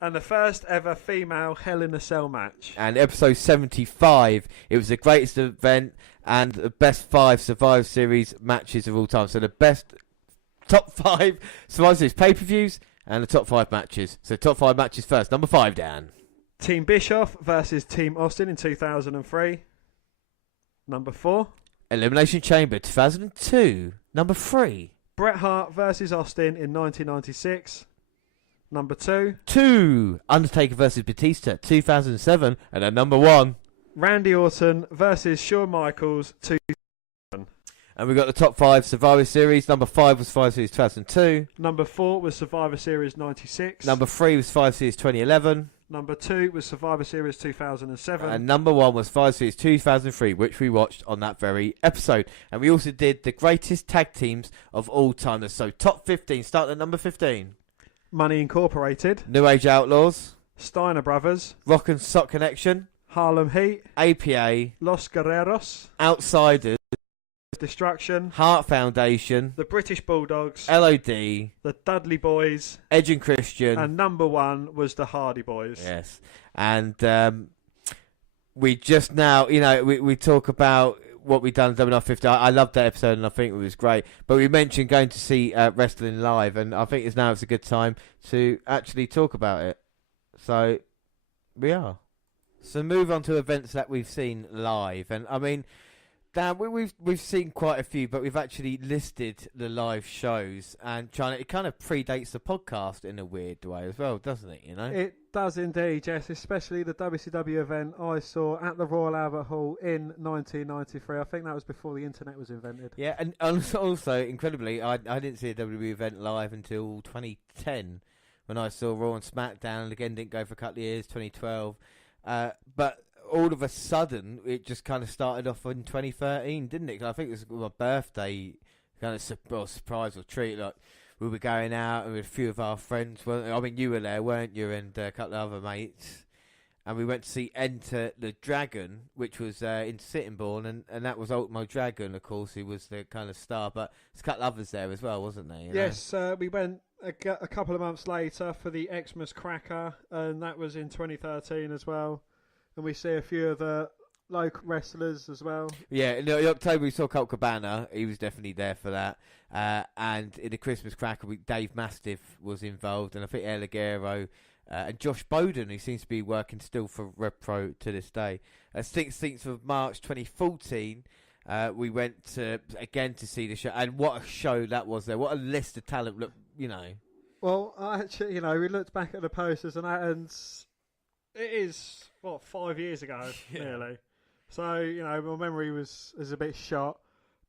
And the first ever female Hell in a Cell match. And episode 75, it was the greatest event and the best 5 Survivor Series matches of all time. So the best top 5 Survivor Series pay-per-views and the top 5 matches. So top 5 matches first. Number 5, Dan. Team Bischoff versus Team Austin in 2003. Number 4. Elimination Chamber 2002. Number 3. Bret Hart versus Austin in 1996. Number 2. 2. Undertaker versus Batista 2007. And at number 1. Randy Orton versus Shawn Michaels 2007. And we got the top 5 Survivor Series. Number 5 was Survivor Series 2002. Number 4 was Survivor Series 96. Number 3 was Survivor Series 2011. Number 2 was Survivor Series 2007. And number 1 was Survivor Series 2003, which we watched on that very episode. And we also did the greatest tag teams of all time. So top 15, start at number 15. Money Incorporated. New Age Outlaws. Steiner Brothers. Rock and Sock Connection. Harlem Heat. APA. Los Guerreros. Outsiders. Destruction. Heart Foundation. The British Bulldogs. LOD. The Dudley Boys. Edge and Christian. And number 1 was the Hardy Boys. Yes. And we just now, we talk about what we've done in WNR200. I loved that episode and I think it was great. But we mentioned going to see wrestling live, and I think it's a good time to actually talk about it. So we are. So move on to events that we've seen live. And I mean, Dan, we've seen quite a few, but we've actually listed the live shows, and it kind of predates the podcast in a weird way as well, doesn't it? It does indeed, yes. Especially the WCW event I saw at the Royal Albert Hall in 1993. I think that was before the internet was invented. Yeah, and also incredibly, I didn't see a WWE event live until 2010 when I saw Raw and SmackDown, and again didn't go for a couple of years, 2012, but all of a sudden, it just kind of started off in 2013, didn't it? 'Cause I think it was my birthday, kind of surprise or treat. Like, we were going out and with a few of our friends. I mean, you were there, weren't you? And a couple of other mates. And we went to see Enter the Dragon, which was in Sittingbourne, and that was Ultimo Dragon, of course, who was the kind of star. But there's a couple of others there as well, wasn't there? Yes, we went a couple of months later for the Xmas Cracker, and that was in 2013 as well. And we see a few of the local wrestlers as well. Yeah, in October we saw Colt Cabana. He was definitely there for that. And in the Christmas Cracker, Dave Mastiff was involved, and I think El Ligero and Josh Bowden, who seems to be working still for RevPro to this day. 16th of March 2014, we went to see the show, and what a show that was there. What a list of talent, look, Well, actually, we looked back at the posters and that, and it is 5 years ago, nearly. So my memory is a bit shot,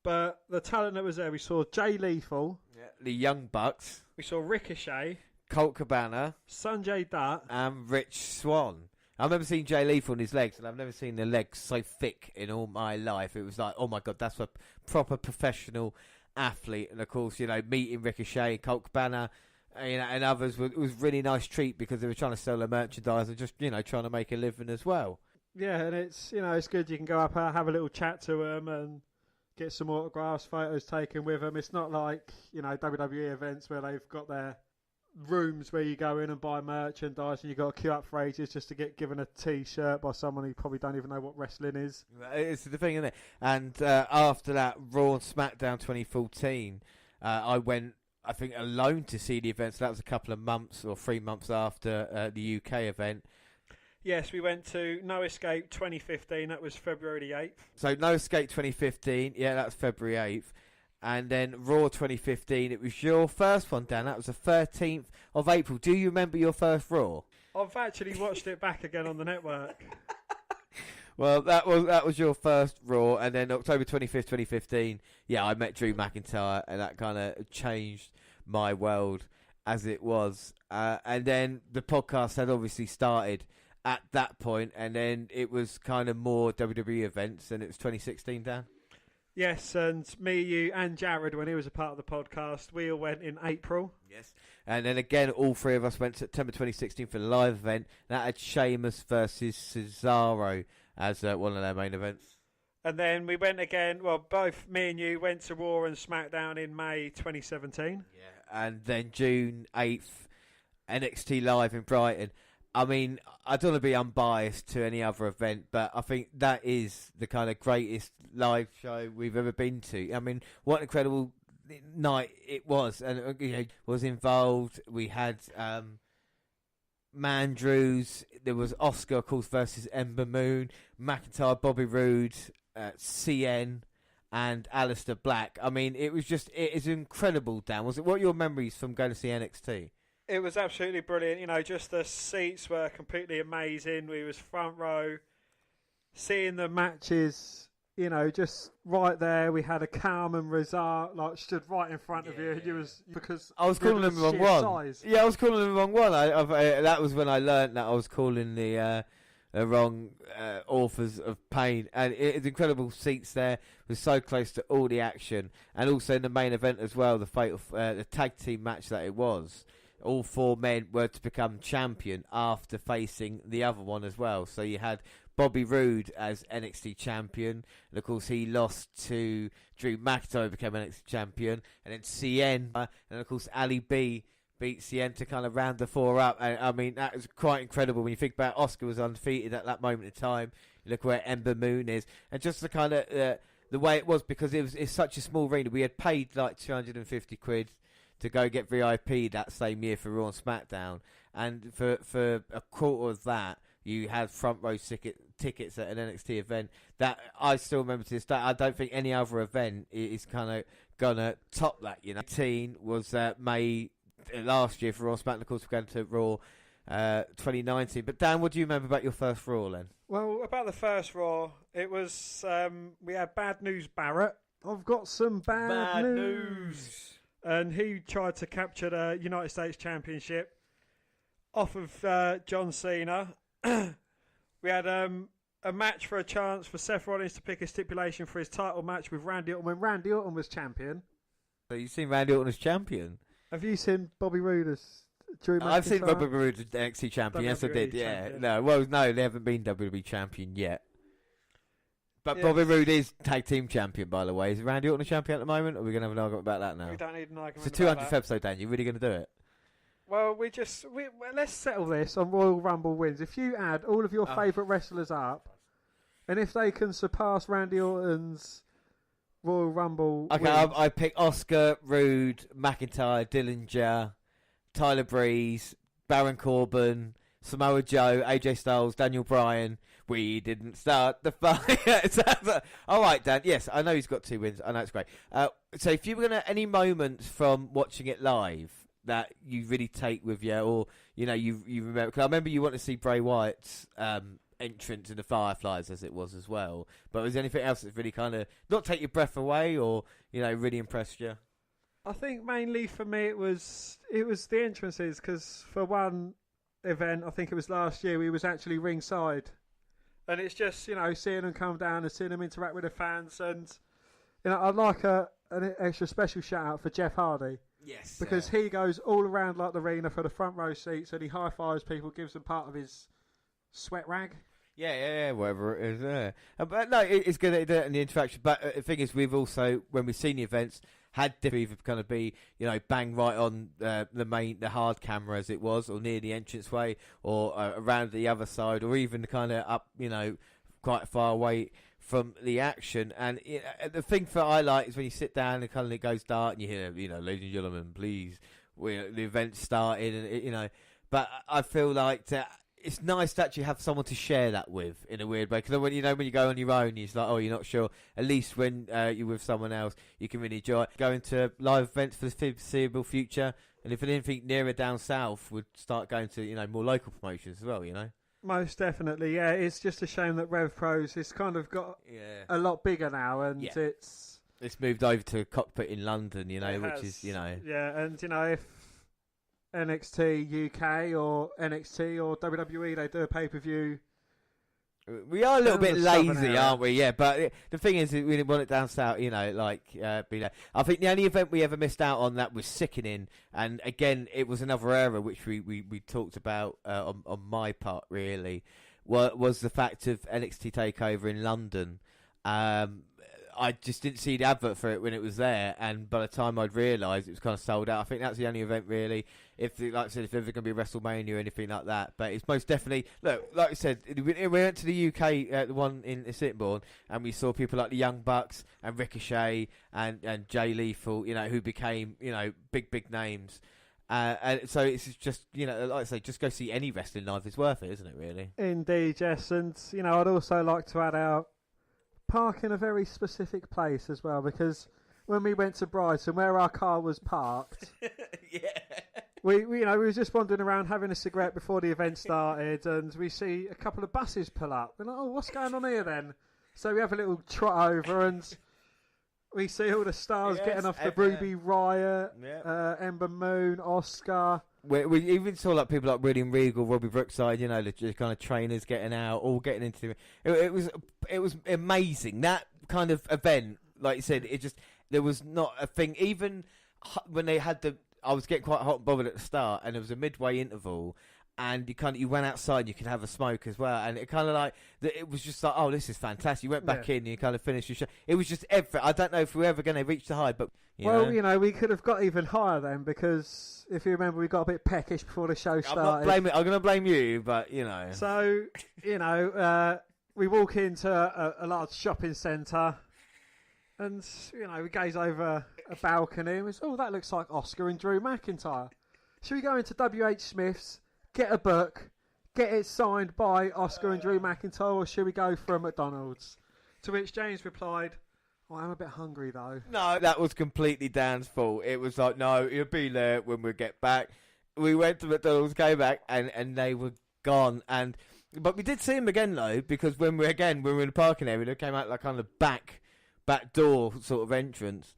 but the talent that was there, we saw Jay Lethal, the Young Bucks, we saw Ricochet, Colt Cabana, Sanjay Dutt, and Rich Swann. I remember seeing Jay Lethal on his legs, and I've never seen the legs so thick in all my life. It was like, oh my god, that's a proper professional athlete. And of course, meeting Ricochet, Colt Cabana, and others, it was a really nice treat because they were trying to sell their merchandise and just, trying to make a living as well. Yeah, and it's, it's good. You can go up, have a little chat to them and get some autographs, photos taken with them. It's not like, WWE events where they've got their rooms where you go in and buy merchandise and you've got to queue up for ages just to get given a T-shirt by someone who probably don't even know what wrestling is. It's the thing, isn't it? And after that, Raw and SmackDown 2014, I went, I think, alone to see the event. So that was a couple of months or 3 months after the UK event. Yes, we went to No Escape 2015. That was February the 8th. So No Escape 2015, yeah, that was February 8th. And then Raw 2015, it was your first one, Dan. That was the 13th of April. Do you remember your first Raw? I've actually watched it back again on the network. Well, that was your first Raw. And then October 25th, 2015, yeah, I met Drew McIntyre, and that kind of changed my world as it was. And then the podcast had obviously started at that point, and then it was kind of more WWE events, and it was 2016, Dan? Yes, and me, you, and Jared, when he was a part of the podcast, we all went in April. Yes. And then again, all three of us went September 2016 for the live event. That had Sheamus versus Cesaro as one of their main events. And then we went again, well, both me and you went to Raw and SmackDown in May 2017. Yeah. And then June 8th, NXT Live in Brighton. I mean, I don't want to be unbiased to any other event, but I think that is the kind of greatest live show we've ever been to. I mean, what an incredible night it was, and was involved. We had Mandrews. There was Oscar, of course, versus Ember Moon, McIntyre, Bobby Roode, CN, and Aleister Black. I mean, it is incredible. Dan, was it? What are your memories from going to see NXT? It was absolutely brilliant. Just the seats were completely amazing. We was front row, seeing the matches. Just right there. We had a Carmen Razar stood right in front of you. Because I was calling them the wrong one. Size. Yeah, I was calling them the wrong one. That was when I learnt that I was calling the wrong authors of pain. And it's incredible seats there. We're so close to all the action, and also in the main event as well. The fatal the tag team match that it was. All four men were to become champion after facing the other one as well. So you had Bobby Roode as NXT champion, and of course he lost to Drew McIntyre, became NXT champion, and then CN, and of course Ali B beat CN to kind of round the four up. And, I mean, that was quite incredible when you think about Oscar was undefeated at that moment in time. You look where Ember Moon is, and just the kind of the way it was, because it's such a small arena. We had paid like 250 quid to go get VIP that same year for Raw and SmackDown, and for a quarter of that, you had front row tickets at an NXT event that I still remember to this day. I don't think any other event is kind of gonna top that. 18 was May last year for Raw and SmackDown. Of course, we're going to Raw 2019. But Dan, what do you remember about your first Raw then? Well, about the first Raw, it was we had Bad News Barrett. I've got some bad news. And he tried to capture the United States Championship off of John Cena. We had a match for a chance for Seth Rollins to pick a stipulation for his title match with Randy Orton when Randy Orton was champion. So you've seen Randy Orton as champion? Have you seen Bobby Roode as Drew McIntyre? I've seen Bobby Roode as NXT champion. Yes, I did. Yeah. Champion. No, they haven't been WWE champion yet. But yes. Bobby Roode is tag team champion, by the way. Is Randy Orton a champion at the moment? Or are we going to have an argument about that now? We don't need an argument. It's a 200th episode, Dan. You really going to do it? Well, let's settle this on Royal Rumble wins. If you add all of your favourite wrestlers up, and if they can surpass Randy Orton's Royal Rumble wins. I pick Oscar, Roode, McIntyre, Dillinger, Tyler Breeze, Baron Corbin, Samoa Joe, AJ Styles, Daniel Bryan. We didn't start the fire. All right, Dan. Yes, I know he's got 2 wins. I know it's great. So if you were going to any moments from watching it live that you really take with you, or you remember, because I remember you want to see Bray Wyatt's entrance in the Fireflies as it was as well. But was there anything else that really kind of not take your breath away, or really impressed you? I think mainly for me it was the entrances, because for one event, I think it was last year, we was actually ringside, and it's just seeing them come down and seeing them interact with the fans, and I'd like an extra special shout out for Jeff Hardy. Yes, because he goes all around like the arena for the front row seats, and he high fives people, gives them part of his sweat rag. Yeah, whatever it is. But no, it's good to do it in the interaction. But the thing is, we've also, when we've seen the events, had to either kind of be, bang right on the hard camera as it was, or near the entranceway, or around the other side, or even kind of up, quite far away from the action. And the thing that I like is when you sit down and kind of it goes dark, and you hear, ladies and gentlemen, please, the event's started, and But I feel like it's nice to actually have someone to share that with in a weird way. Because when you go on your own, it's like, you're not sure. At least when you're with someone else, you can really enjoy it. Going to live events for the foreseeable future, and if anything nearer down south, would start going to more local promotions as well. Most definitely, yeah. It's just a shame that Rev Pros has kind of got a lot bigger now, and it's moved over to a cockpit in London, which is yeah, and if NXT UK or NXT or WWE, they do a pay-per-view We are a little bit the southern lazy, area. aren't we? Yeah, but the thing is, we didn't want it down south, be there. I think the only event we ever missed out on that was sickening, and again, it was another era which we talked about on my part, really, was the fact of NXT TakeOver in London. I just didn't see the advert for it when it was there, and by the time I'd realised, it was kind of sold out. I think that's the only event, really, if like I said, if there's ever going to be WrestleMania or anything like that. But it's most definitely, look, like I said, we went to the UK, the one in Sittingbourne, and we saw people like the Young Bucks and Ricochet and Jay Lethal, who became, big names. And so it's just, like I say, just go see any wrestling live. It's worth it, isn't it, really? Indeed, yes. And, I'd also like to add out, park in a very specific place as well, because when we went to Brighton, where our car was parked, we were just wandering around having a cigarette before the event started, and we see a couple of buses pull up. We're like, oh, what's going on here then? So we have a little trot over, and we see all the stars getting off the Ruby Riott, Ember Moon, Oscar. We even saw people like William Regal, Robbie Brookside, the kind of trainers getting out, all getting into it. It was amazing. That kind of event, like you said, there was not a thing. Even when they had I was getting quite hot and bothered at the start, and there was a midway interval, and you went outside, and you could have a smoke as well, and it kind of it was just like, oh, this is fantastic. You went back in, and you kind of finished your show. It was just everything. I don't know if we're ever going to reach the high, but we could have got even higher then, because if you remember, we got a bit peckish before the show started. I'm going to blame you, but So we walk into a large shopping centre, and we gaze over a balcony, and we say, oh, that looks like Oscar and Drew McIntyre. Should we go into WH Smith's, get a book, get it signed by Oscar and Drew McIntyre, or should we go for a McDonald's? To which James replied, oh, I'm a bit hungry though. No, that was completely Dan's fault. It was like, no, you'll be there when we get back. We went to McDonald's, came back, and they were gone. But we did see them again though, because when we were in the parking area, they came out on the back door sort of entrance.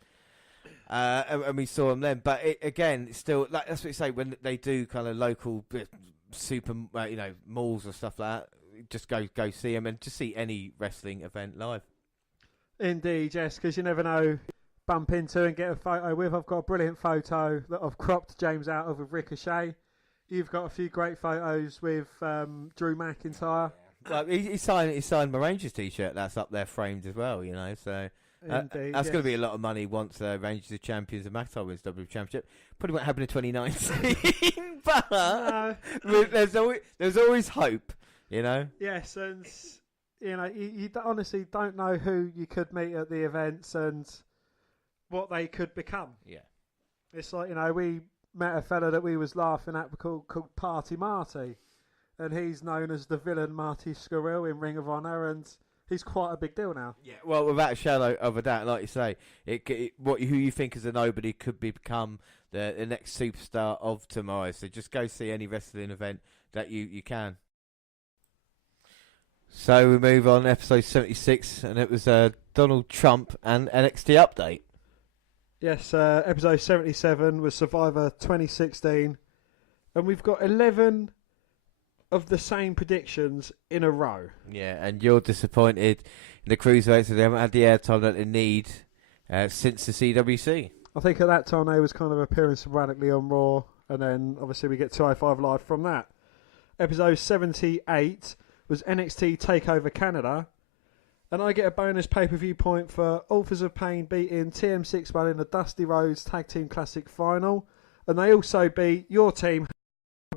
And we saw them then, but it's still that's what you say when they do kind of local super, malls or stuff like that. Just go see them and just see any wrestling event live. Indeed, yes, because you never know, bump into and get a photo with. I've got a brilliant photo that I've cropped James out of with Ricochet. You've got a few great photos with Drew McIntyre. Well, he signed my Rangers t-shirt. That's up there framed as well. So. Indeed, that's going to be a lot of money once Rangers are champions and McIntyre wins WWE Championship. Probably won't happen in 2019, but there's always hope, Yes, and you honestly don't know who you could meet at the events and what they could become. Yeah, it's like we met a fella that we was laughing at called Party Marty, and he's known as the villain Marty Scurll in Ring of Honor, and he's quite a big deal now. Yeah, well, without a shadow of a doubt, like you say, who you think is a nobody could become the next superstar of tomorrow. So just go see any wrestling event that you can. So we move on, episode 76, and it was Donald Trump and NXT update. Yes, episode 77 was Survivor 2016, and we've got 11 of the same predictions in a row. Yeah, and you're disappointed in the cruiserweights, so they haven't had the airtime that they need since the CWC. I think at that time they was kind of appearing sporadically on Raw, and then obviously we get 205 Live from that. Episode 78 was NXT TakeOver Canada, and I get a bonus pay-per-view point for Authors of Pain beating TM61 in the Dusty Rhodes Tag Team Classic Final, and they also beat your team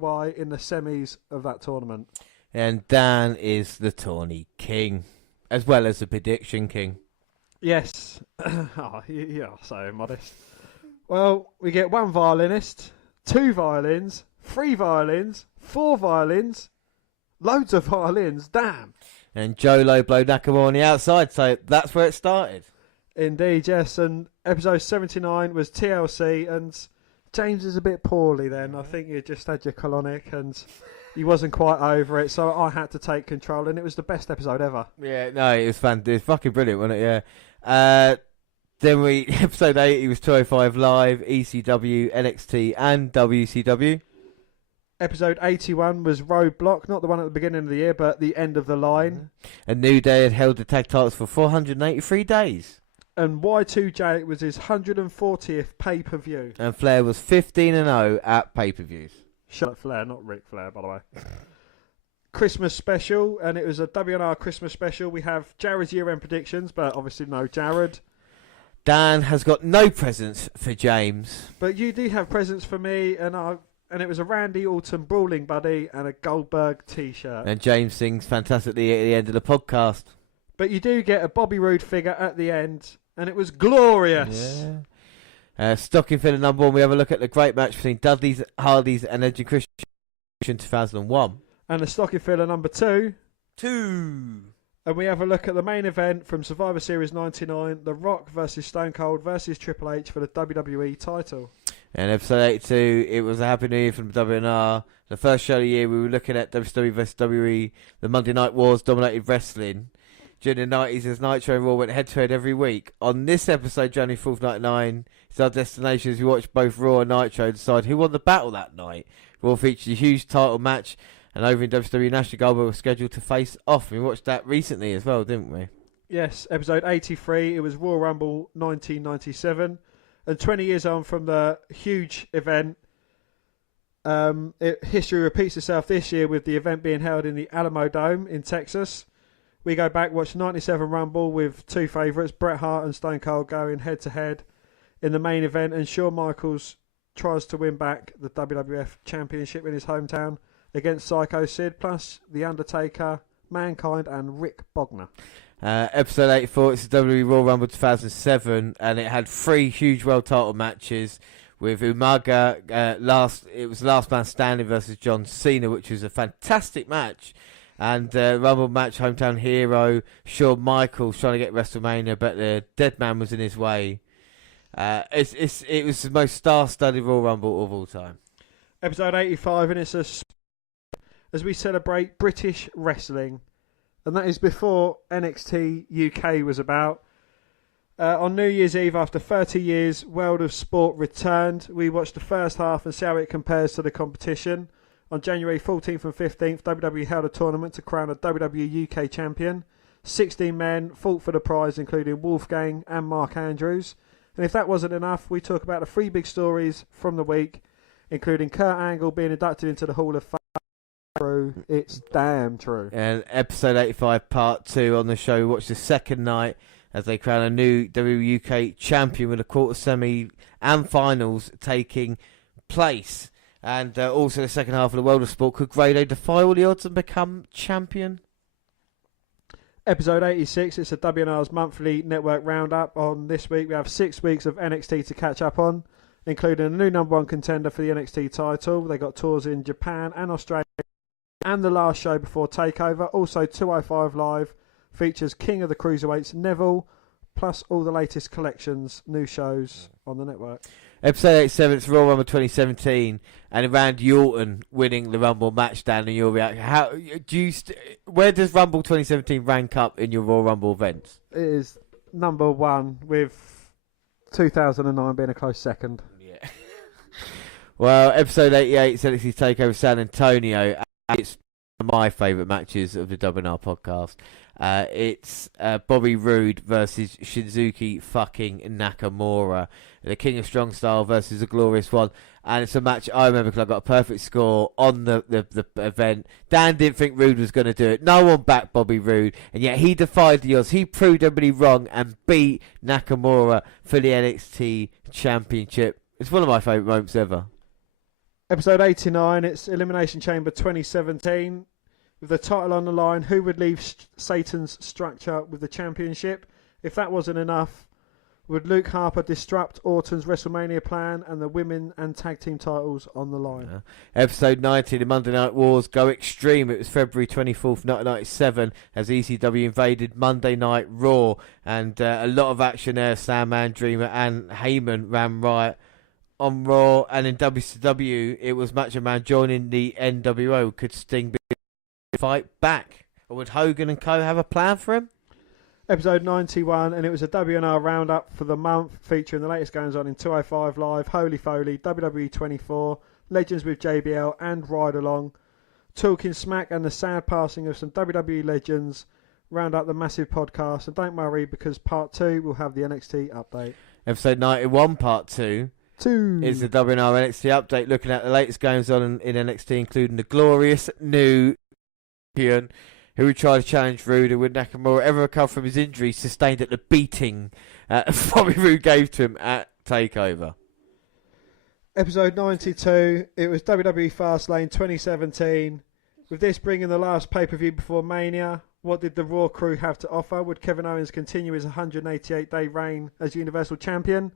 in the semis of that tournament. And Dan is the tourney king, as well as the prediction king. Yes. You're so modest. Well, we get 1 violinist, 2 violins, 3 violins, 4 violins, loads of violins, damn. And Joe Low blow Nakamura on the outside, so that's where it started. Indeed, yes. And episode 79 was TLC, and James is a bit poorly then. I think you just had your colonic and he wasn't quite over it, so I had to take control, and it was the best episode ever. Yeah, no, it was fantastic. It was fucking brilliant, wasn't it? Yeah. Then episode 80 was 205 Live, ECW, NXT and WCW. Episode 81 was Roadblock, not the one at the beginning of the year, but the end of the line. A New Day had held the tag titles for 483 days. And Y2J was his 140th pay-per-view. And Flair was 15-0 at pay-per-views. Charlotte Flair, not Ric Flair, by the way. Christmas special, and it was a WNR Christmas special. We have Jared's year-end predictions, but obviously no Jared. Dan has got no presents for James. But you do have presents for me, and it was a Randy Orton brawling buddy and a Goldberg t-shirt. And James sings fantastically at the end of the podcast. But you do get a Bobby Roode figure at the end, and it was glorious. Yeah. Stocking filler number 1, we have a look at the great match between Dudley's, Hardy's and Edge and Christian 2001. And the stocking filler number 2. 2. And we have a look at the main event from Survivor Series 99, The Rock versus Stone Cold versus Triple H for the WWE title. And episode 82, it was a Happy New Year from WNR. The first show of the year, we were looking at WCW vs WWE. The Monday Night Wars dominated wrestling. During the 90s, as Nitro and Raw went head-to-head every week. On this episode, January 4th, 99, it's our destination as we watch both Raw and Nitro decide who won the battle that night. Raw featured a huge title match, and over in WWE, Nash and Goldberg were scheduled to face off. We watched that recently as well, didn't we? Yes, episode 83, it was Royal Rumble 1997. And 20 years on from the huge event, history repeats itself this year with the event being held in the Alamo Dome in Texas. We go back, watch 97 Rumble with two favourites, Bret Hart and Stone Cold, going head-to-head in the main event. And Shawn Michaels tries to win back the WWF Championship in his hometown against Psycho Sid, plus The Undertaker, Mankind and Rick Bogner. Episode 84, it's the WWE Royal Rumble 2007, and it had 3 huge world title matches with Umaga, it was Last Man Standing versus John Cena, which was a fantastic match. And Rumble match, Hometown Hero, Shawn Michaels trying to get WrestleMania, but the dead man was in his way. It was the most star-studded Royal Rumble of all time. Episode 85, and it's as we celebrate British wrestling. And that is before NXT UK was about. On New Year's Eve, after 30 years, World of Sport returned. We watched the first half and see how it compares to the competition. On January 14th and 15th, WWE held a tournament to crown a WWE UK champion. 16 men fought for the prize, including Wolfgang and Mark Andrews. And if that wasn't enough, we talk about the 3 big stories from the week, including Kurt Angle being inducted into the Hall of Fame. True. It's damn true. And episode 85, part 2 on the show. We watched the second night as they crown a new WWE UK champion with a quarter, semi and finals taking place. And also the second half of the World of Sport. Could Grado defy all the odds and become champion? Episode 86, it's a WNR's monthly network roundup. On this week, we have 6 weeks of NXT to catch up on, including a new number 1 contender for the NXT title. They got tours in Japan and Australia. And the last show before TakeOver, also 205 Live, features King of the Cruiserweights, Neville, plus all the latest collections, new shows on the network. Episode 87, it's Royal Rumble 2017, and Randy Orton winning the Rumble match. Dan, and your reaction. How do you? Where does Rumble 2017 rank up in your Royal Rumble events? It is number 1, with 2009 being a close second. Yeah. Well, episode 88, NXT TakeOver San Antonio. It's one of my favourite matches of the WNR podcast. It's Bobby Roode versus Shinsuke fucking Nakamura. The King of Strong Style versus the Glorious One. And it's a match I remember because I got a perfect score on the event. Dan didn't think Roode was going to do it. No one backed Bobby Roode. And yet he defied the odds. He proved everybody wrong and beat Nakamura for the NXT Championship. It's one of my favourite moments ever. Episode 89, it's Elimination Chamber 2017. With the title on the line, who would leave Satan's structure with the championship? If that wasn't enough, would Luke Harper disrupt Orton's WrestleMania plan and the women and tag team titles on the line? Yeah. Episode 90, the Monday Night Wars go extreme. It was February 24th, 1997, as ECW invaded Monday Night Raw. And a lot of action there. Sandman, Dreamer and Heyman ran riot on Raw. And in WCW, it was Macho Man joining the NWO. Could Sting fight back, or would Hogan and co have a plan for him? Episode 91, and it was a WNR roundup for the month, featuring the latest goings on in 205 Live, Holy Foley, WWE 24, Legends with JBL and Ride Along, talking smack and the sad passing of some WWE legends, round up the massive podcast. And don't worry, because part 2 will have the NXT update. Episode 91, part 2. Is the WNR NXT update, looking at the latest goings on in NXT, including the glorious new champion who would try to challenge Rude, and would Nakamura ever recover from his injury sustained at the beating Bobby Roode gave to him at TakeOver. Episode 92, it was WWE Fastlane 2017. With this bringing the last pay-per-view before Mania, what did the Raw crew have to offer? Would Kevin Owens continue his 188-day reign as Universal Champion?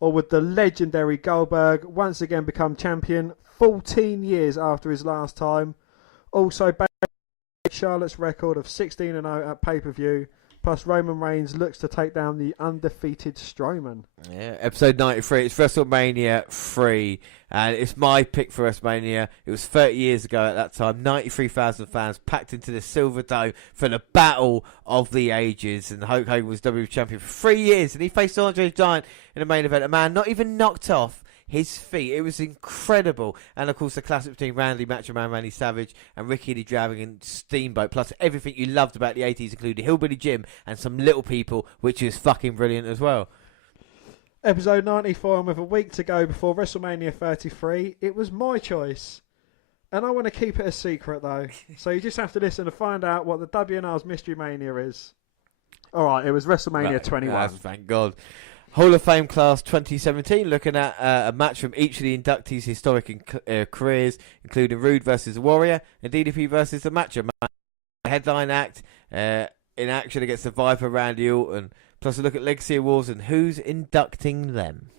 Or would the legendary Goldberg once again become champion 14 years after his last time? Also, Charlotte's record of 16-0 at pay-per-view, plus Roman Reigns looks to take down the undefeated Strowman. Yeah, episode 93, it's WrestleMania 3, and it's my pick for WrestleMania. It was 30 years ago at that time, 93,000 fans packed into the Silver Dome for the Battle of the Ages, and Hulk Hogan was WWE Champion for 3 years, and he faced Andre the Giant in the main event, a man not even knocked off his feet. It was incredible. And of course the classic between Macho Man Randy Savage and Ricky the Dragon Steamboat, plus everything you loved about the 80s, including Hillbilly Jim and some little people, which is fucking brilliant as well. Episode 94, and with a week to go before WrestleMania 33, it was my choice. And I want to keep it a secret though, so you just have to listen to find out what the WNR's Mystery Mania is. Alright, it was WrestleMania 21. Thank God. Hall of Fame class 2017, looking at a match from each of the inductees' historic careers, including Rude versus the Warrior and DDP versus the Macho Man. Headline act in action against Survivor Randy Orton. Plus a look at Legacy Awards and who's inducting them.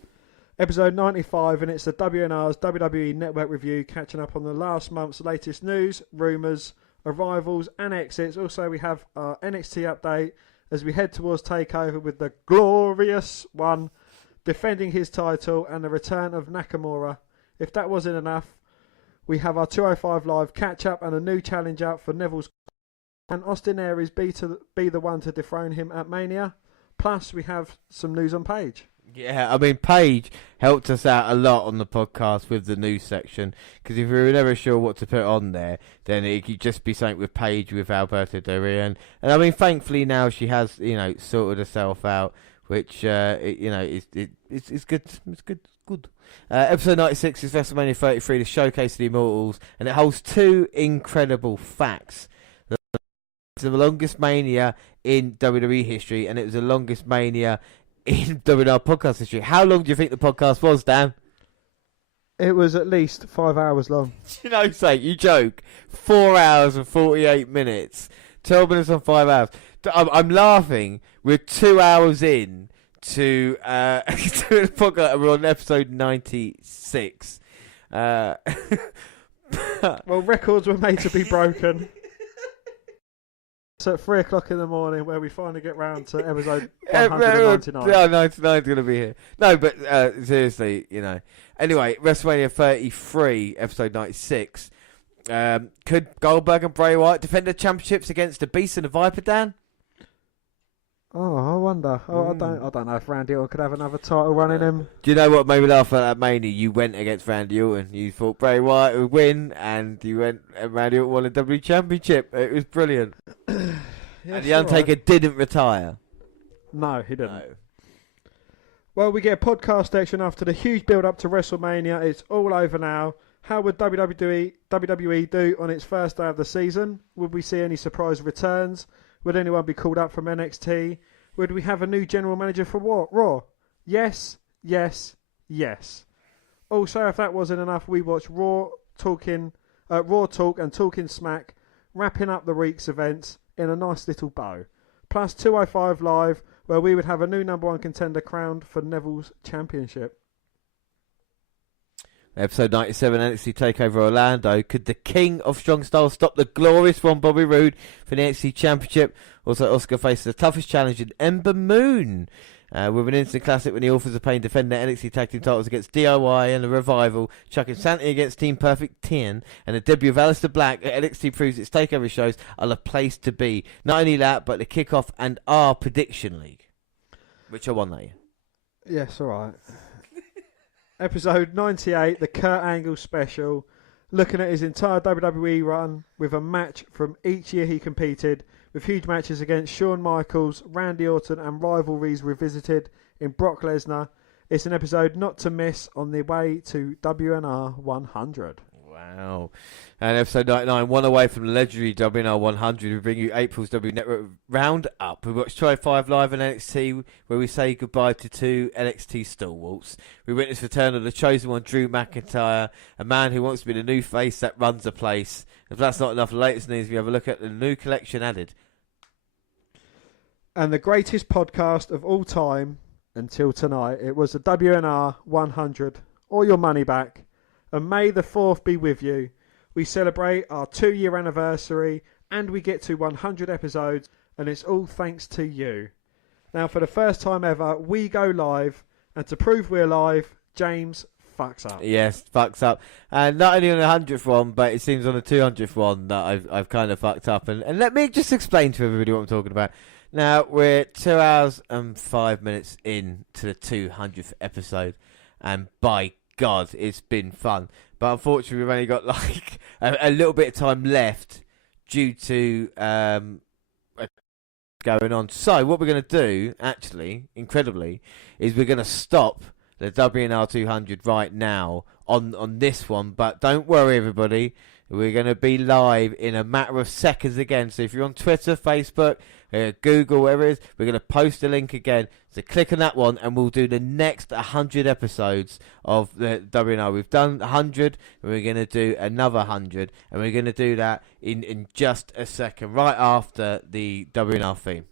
Episode 95, and it's the WNR's WWE Network Review, catching up on the last month's latest news, rumours, arrivals and exits. Also, we have our NXT update as we head towards TakeOver with the glorious one defending his title and the return of Nakamura. If that wasn't enough, we have our 205 Live catch-up and a new challenge out for Neville's, and Austin Aries be the one to dethrone him at Mania. Plus, we have some news on Paige. Yeah, I mean, Paige helped us out a lot on the podcast with the news section, because if we were never sure what to put on there, then it could just be something with Paige with Alberto Del Rio. And I mean, thankfully now she has, sorted herself out, which, is good. It's good. Episode 96 is WrestleMania 33, the showcase of the Immortals, and it holds two incredible facts. It's the longest Mania in WWE history, and it was the longest Mania in WNR podcast history. How long do you think the podcast was, Dan? It was at least 5 hours long. You joke. 4 hours and 48 minutes. 12 minutes on 5 hours. I'm laughing. We're 2 hours in to the podcast. We're on episode 96. Well, records were made to be broken. So at 3 o'clock in the morning, where we finally get round to episode 199. Yeah, 99 is going to be here. No, but seriously, Anyway, WrestleMania 33, episode 96. Could Goldberg and Bray Wyatt defend the championships against the Beast and the Viper, Dan? Oh, I wonder. I don't know if Randy Orton could have another title running him. Do you know what made me laugh at that Mania? You went against Randy Orton. You thought Bray Wyatt would win, and you went and Randy Orton won the WWE Championship. It was brilliant. And The Undertaker didn't retire. No, he didn't. No. Well, we get a podcast section after the huge build-up to WrestleMania. It's all over now. How would WWE do on its first day of the season? Would we see any surprise returns? Would anyone be called up from NXT? Would we have a new general manager for Raw? Yes, yes, yes. Also, if that wasn't enough, we watched Raw Talk and Talking Smack, wrapping up the week's events in a nice little bow. Plus 205 Live, where we would have a new number one contender crowned for Neville's championship. Episode 97, NXT TakeOver Orlando. Could the King of Strong Style stop the glorious one, Bobby Roode, for the NXT Championship? Also, Oscar faces the toughest challenge in Ember Moon. With an instant classic when the Authors of Pain defend their NXT Tag Team titles against DIY and the Revival, chucking Sanity against Team Perfect 10, and the debut of Aleister Black at NXT proves its TakeOver shows are the place to be. Not only that, but the kickoff and our prediction league, which I won that year. Yes, all right. Episode 98, the Kurt Angle special, looking at his entire WWE run with a match from each year he competed, with huge matches against Shawn Michaels, Randy Orton, and rivalries revisited in Brock Lesnar. It's an episode not to miss on the way to WNR100. Wow. And episode 99, one away from the legendary WNR100. We bring you April's W Network Roundup. We watch 25 Live on NXT, where we say goodbye to 2 NXT stalwarts. We witness the return of the chosen one, Drew McIntyre, a man who wants to be the new face that runs a place. If that's not enough, the latest news, we have a look at the new collection added. And the greatest podcast of all time until tonight. It was the WNR 100, or your money back. And may the 4th be with you. We celebrate our 2-year anniversary and we get to 100 episodes, and it's all thanks to you. Now, for the first time ever, we go live, and to prove we're live, James fucks up. Yes, fucks up. And not only on the 100th one, but it seems on the 200th one that I've kind of fucked up. And let me just explain to everybody what I'm talking about. Now, we're 2 hours and 5 minutes in to the 200th episode, and by God, it's been fun. But unfortunately, we've only got like a little bit of time left due to going on. So what we're going to do, actually, incredibly, is we're going to stop the WNR200 right now on this one. But don't worry, everybody. We're going to be live in a matter of seconds again. So if you're on Twitter, Facebook, Google, wherever it is, we're going to post a link again. So click on that one and we'll do the next 100 episodes of the WNR. We've done 100 and we're going to do another 100. And we're going to do that in just a second, right after the WNR theme.